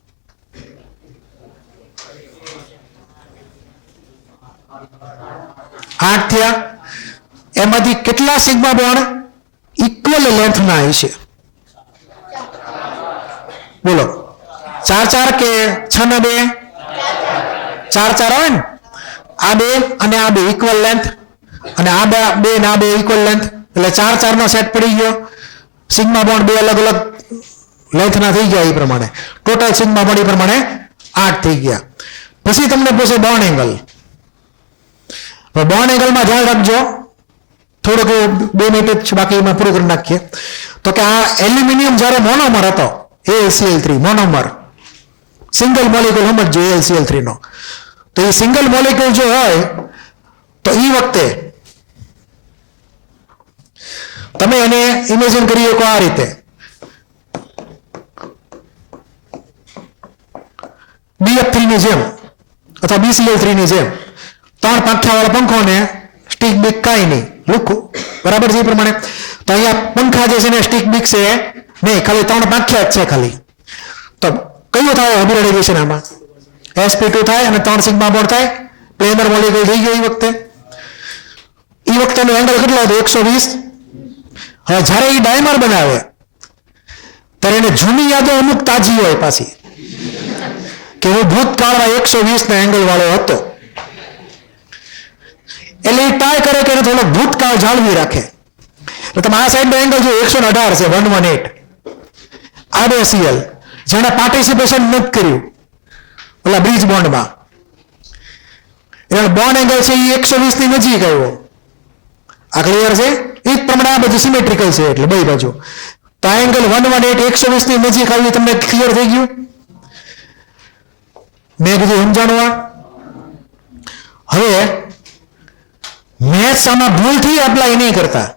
આઠ થયા. એમાંથી કેટલા સિગ્મા બોન્ડ ઇક્વલ લેન્થના હશે? બોલો, 4 4 કે 6 ને 2? 4 4 આવે ને. આ બે અને આ બે ઇક્વલ લેન્થ, અને આ બે ને આ બે ઇક્વલ લેન્થ, એટલે 4 4 નો સેટ પડી ગયો. સિગ્મા બોન્ડ બે અલગ અલગ લેન્થના થઈ ગયા. એ પ્રમાણે ટોટલ સિગ્મા બોન્ડ એ પ્રમાણે 8 થઈ ગયા. પછી તમને પૂછે બોન્ડ એંગલ. બોન્ડ એંગલમાં ધ્યાન રાખજો, થોડુંક 2 મિનિટ બાકી એમાં પૂરું કરી નાખીએ. તો કે આ એલ્યુમિનિયમ જ્યારે મોનોમર હતો AlCl3 મોનોમર, સિંગલ મોલિક્યુલ સમજજો AlCl3 નો. તો એ સિંગલ મોલિક્યુલ જો હોય તો એ વખતે તમે એને ઇમેજિન કરી શકો આ રીતે. BF3 ની જેમ અથવા BCl3 ની જેમ 3 પાંખિયા વાળો પંખો ને સ્ટીક બીક કાંઈ નહીં, લુખું, બરાબર છે. એ પ્રમાણે તો અહીંયા પંખા જે છે ને સ્ટીક બીક છે નહીં, ખાલી 3 પાંખિયા જ છે ખાલી. તો કયું થાય હાઇબ્રિડાઇઝેશન? આમાં sp2 થાય અને 3 સિગ્મા બોન્ડ થાય, પ્લેનર મોલિક્યુલ થઈ ગયો. એ વખતેનો એંગલ કેટલો હતો? 120. હવે જ્યારે એ ડાયમર બનાવે ત્યારે એને જૂની યાદો અમુક તાજી હોય પાછી, કે હું ભૂતકાળમાં 120 ના એંગલ વાળો હતો. એટલે એ ટ્રાય કરે કે થોડો ભૂતકાળ જાળવી રાખે. તો તમે આ સાઈડ નો એંગલ જો 118 છે, 118. આ બે Cl જેને પાર્ટિસિપેશન નથી કર્યું ઓલા બ્રિજ બોન્ડમાં, એટલે બોન્ડ એંગલ છે એ 120 ની નજીક આવ્યો. આ ક્લિયર છે? એ જ પ્રમાણે આ બધું સિમેટ્રિકલ છે, એટલે બે બાજુ. તો આ એંગલ 118 120 ની નજીક આવી. તમને ક્લિયર થઈ ગયું? મેં કીધું સમજાણું આ? હવે મેથ્સ આમાં ભૂલથી એપ્લાય નહીં કરતા.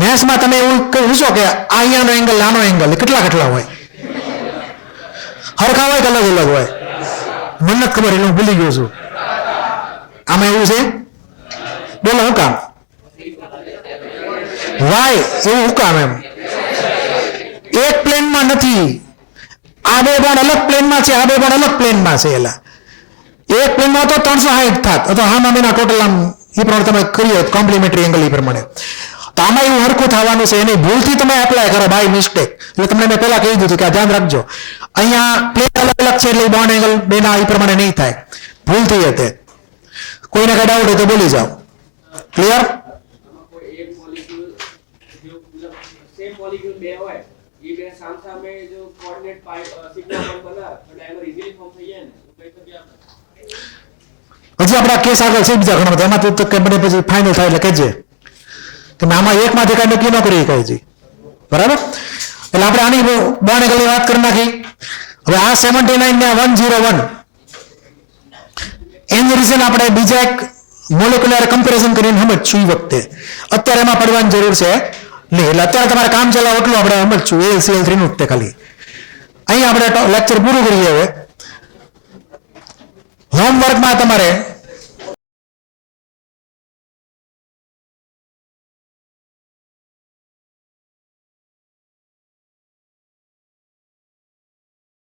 મેથ્સમાં તમે એવું પૂછો કે અહીંયાનો એંગલ આનો એંગલ કેટલા હોય? હરખા હોય કે અલગ અલગ હોય? મને નથી ખબર, એટલે હું ભૂલી ગયો છું. આમાં એવું છે? બોલો શું કામ? વાય એવું શું કામ? એમ એક પ્લેનમાં નથી. આ બે બોન્ડ અલગ પ્લેનમાં છે, આ બે બોન્ડ અલગ પ્લેનમાં છે. એલા એક પ્લેનમાં તો 360 થાત, અથવા આમાં બેના ટોટલ આમ એ પ્રમાણે તમે કર્યો કોમ્પ્લિમેન્ટરી એંગલ એ પ્રમાણે. તો આમાં એવું હરખું થવાનું છે. એની ભૂલથી તમે એપ્લાય કરો બાય મિસ્ટેક. એટલે તમને મેં પહેલા કહી દીધું કે આ ધ્યાન રાખજો, અહીંયા પ્લેન અલગ અલગ છે એટલે બોન્ડ એંગલ બેના એ પ્રમાણે નહીં થાય. ભૂલ થઈ હતી. કોઈને કઈ ડાઉટ હોય તો બોલી જાઓ. ક્લિયર? હજી આપણા કેસ આગળ છે બીજા ઘણા બધા, એમાં તો કંપની પછી ફાઇનલ થાય એટલે કહેજે કે આમાં એકમાંથી કઈ નક્કી ન કરી કહેજે, બરાબર? એટલે આપણે આની બોન્ડ એંગલની વાત કરી નાખી. હવે આ 79 ને 101 એની રીઝન આપણે બીજા એક મોલેક્યુલર કમ્પેરિઝન કરીને સમજશું. એ વખતે અત્યારે એમાં પડવાની જરૂર છે નહીં. એટલે અત્યારે તમારે કામ ચલાવો એટલું આપણે સમજશું AlCl3 નું જ તે ખાલી. અહીં આપણે લેક્ચર પૂરું કરીએ. હવે હોમવર્કમાં તમારે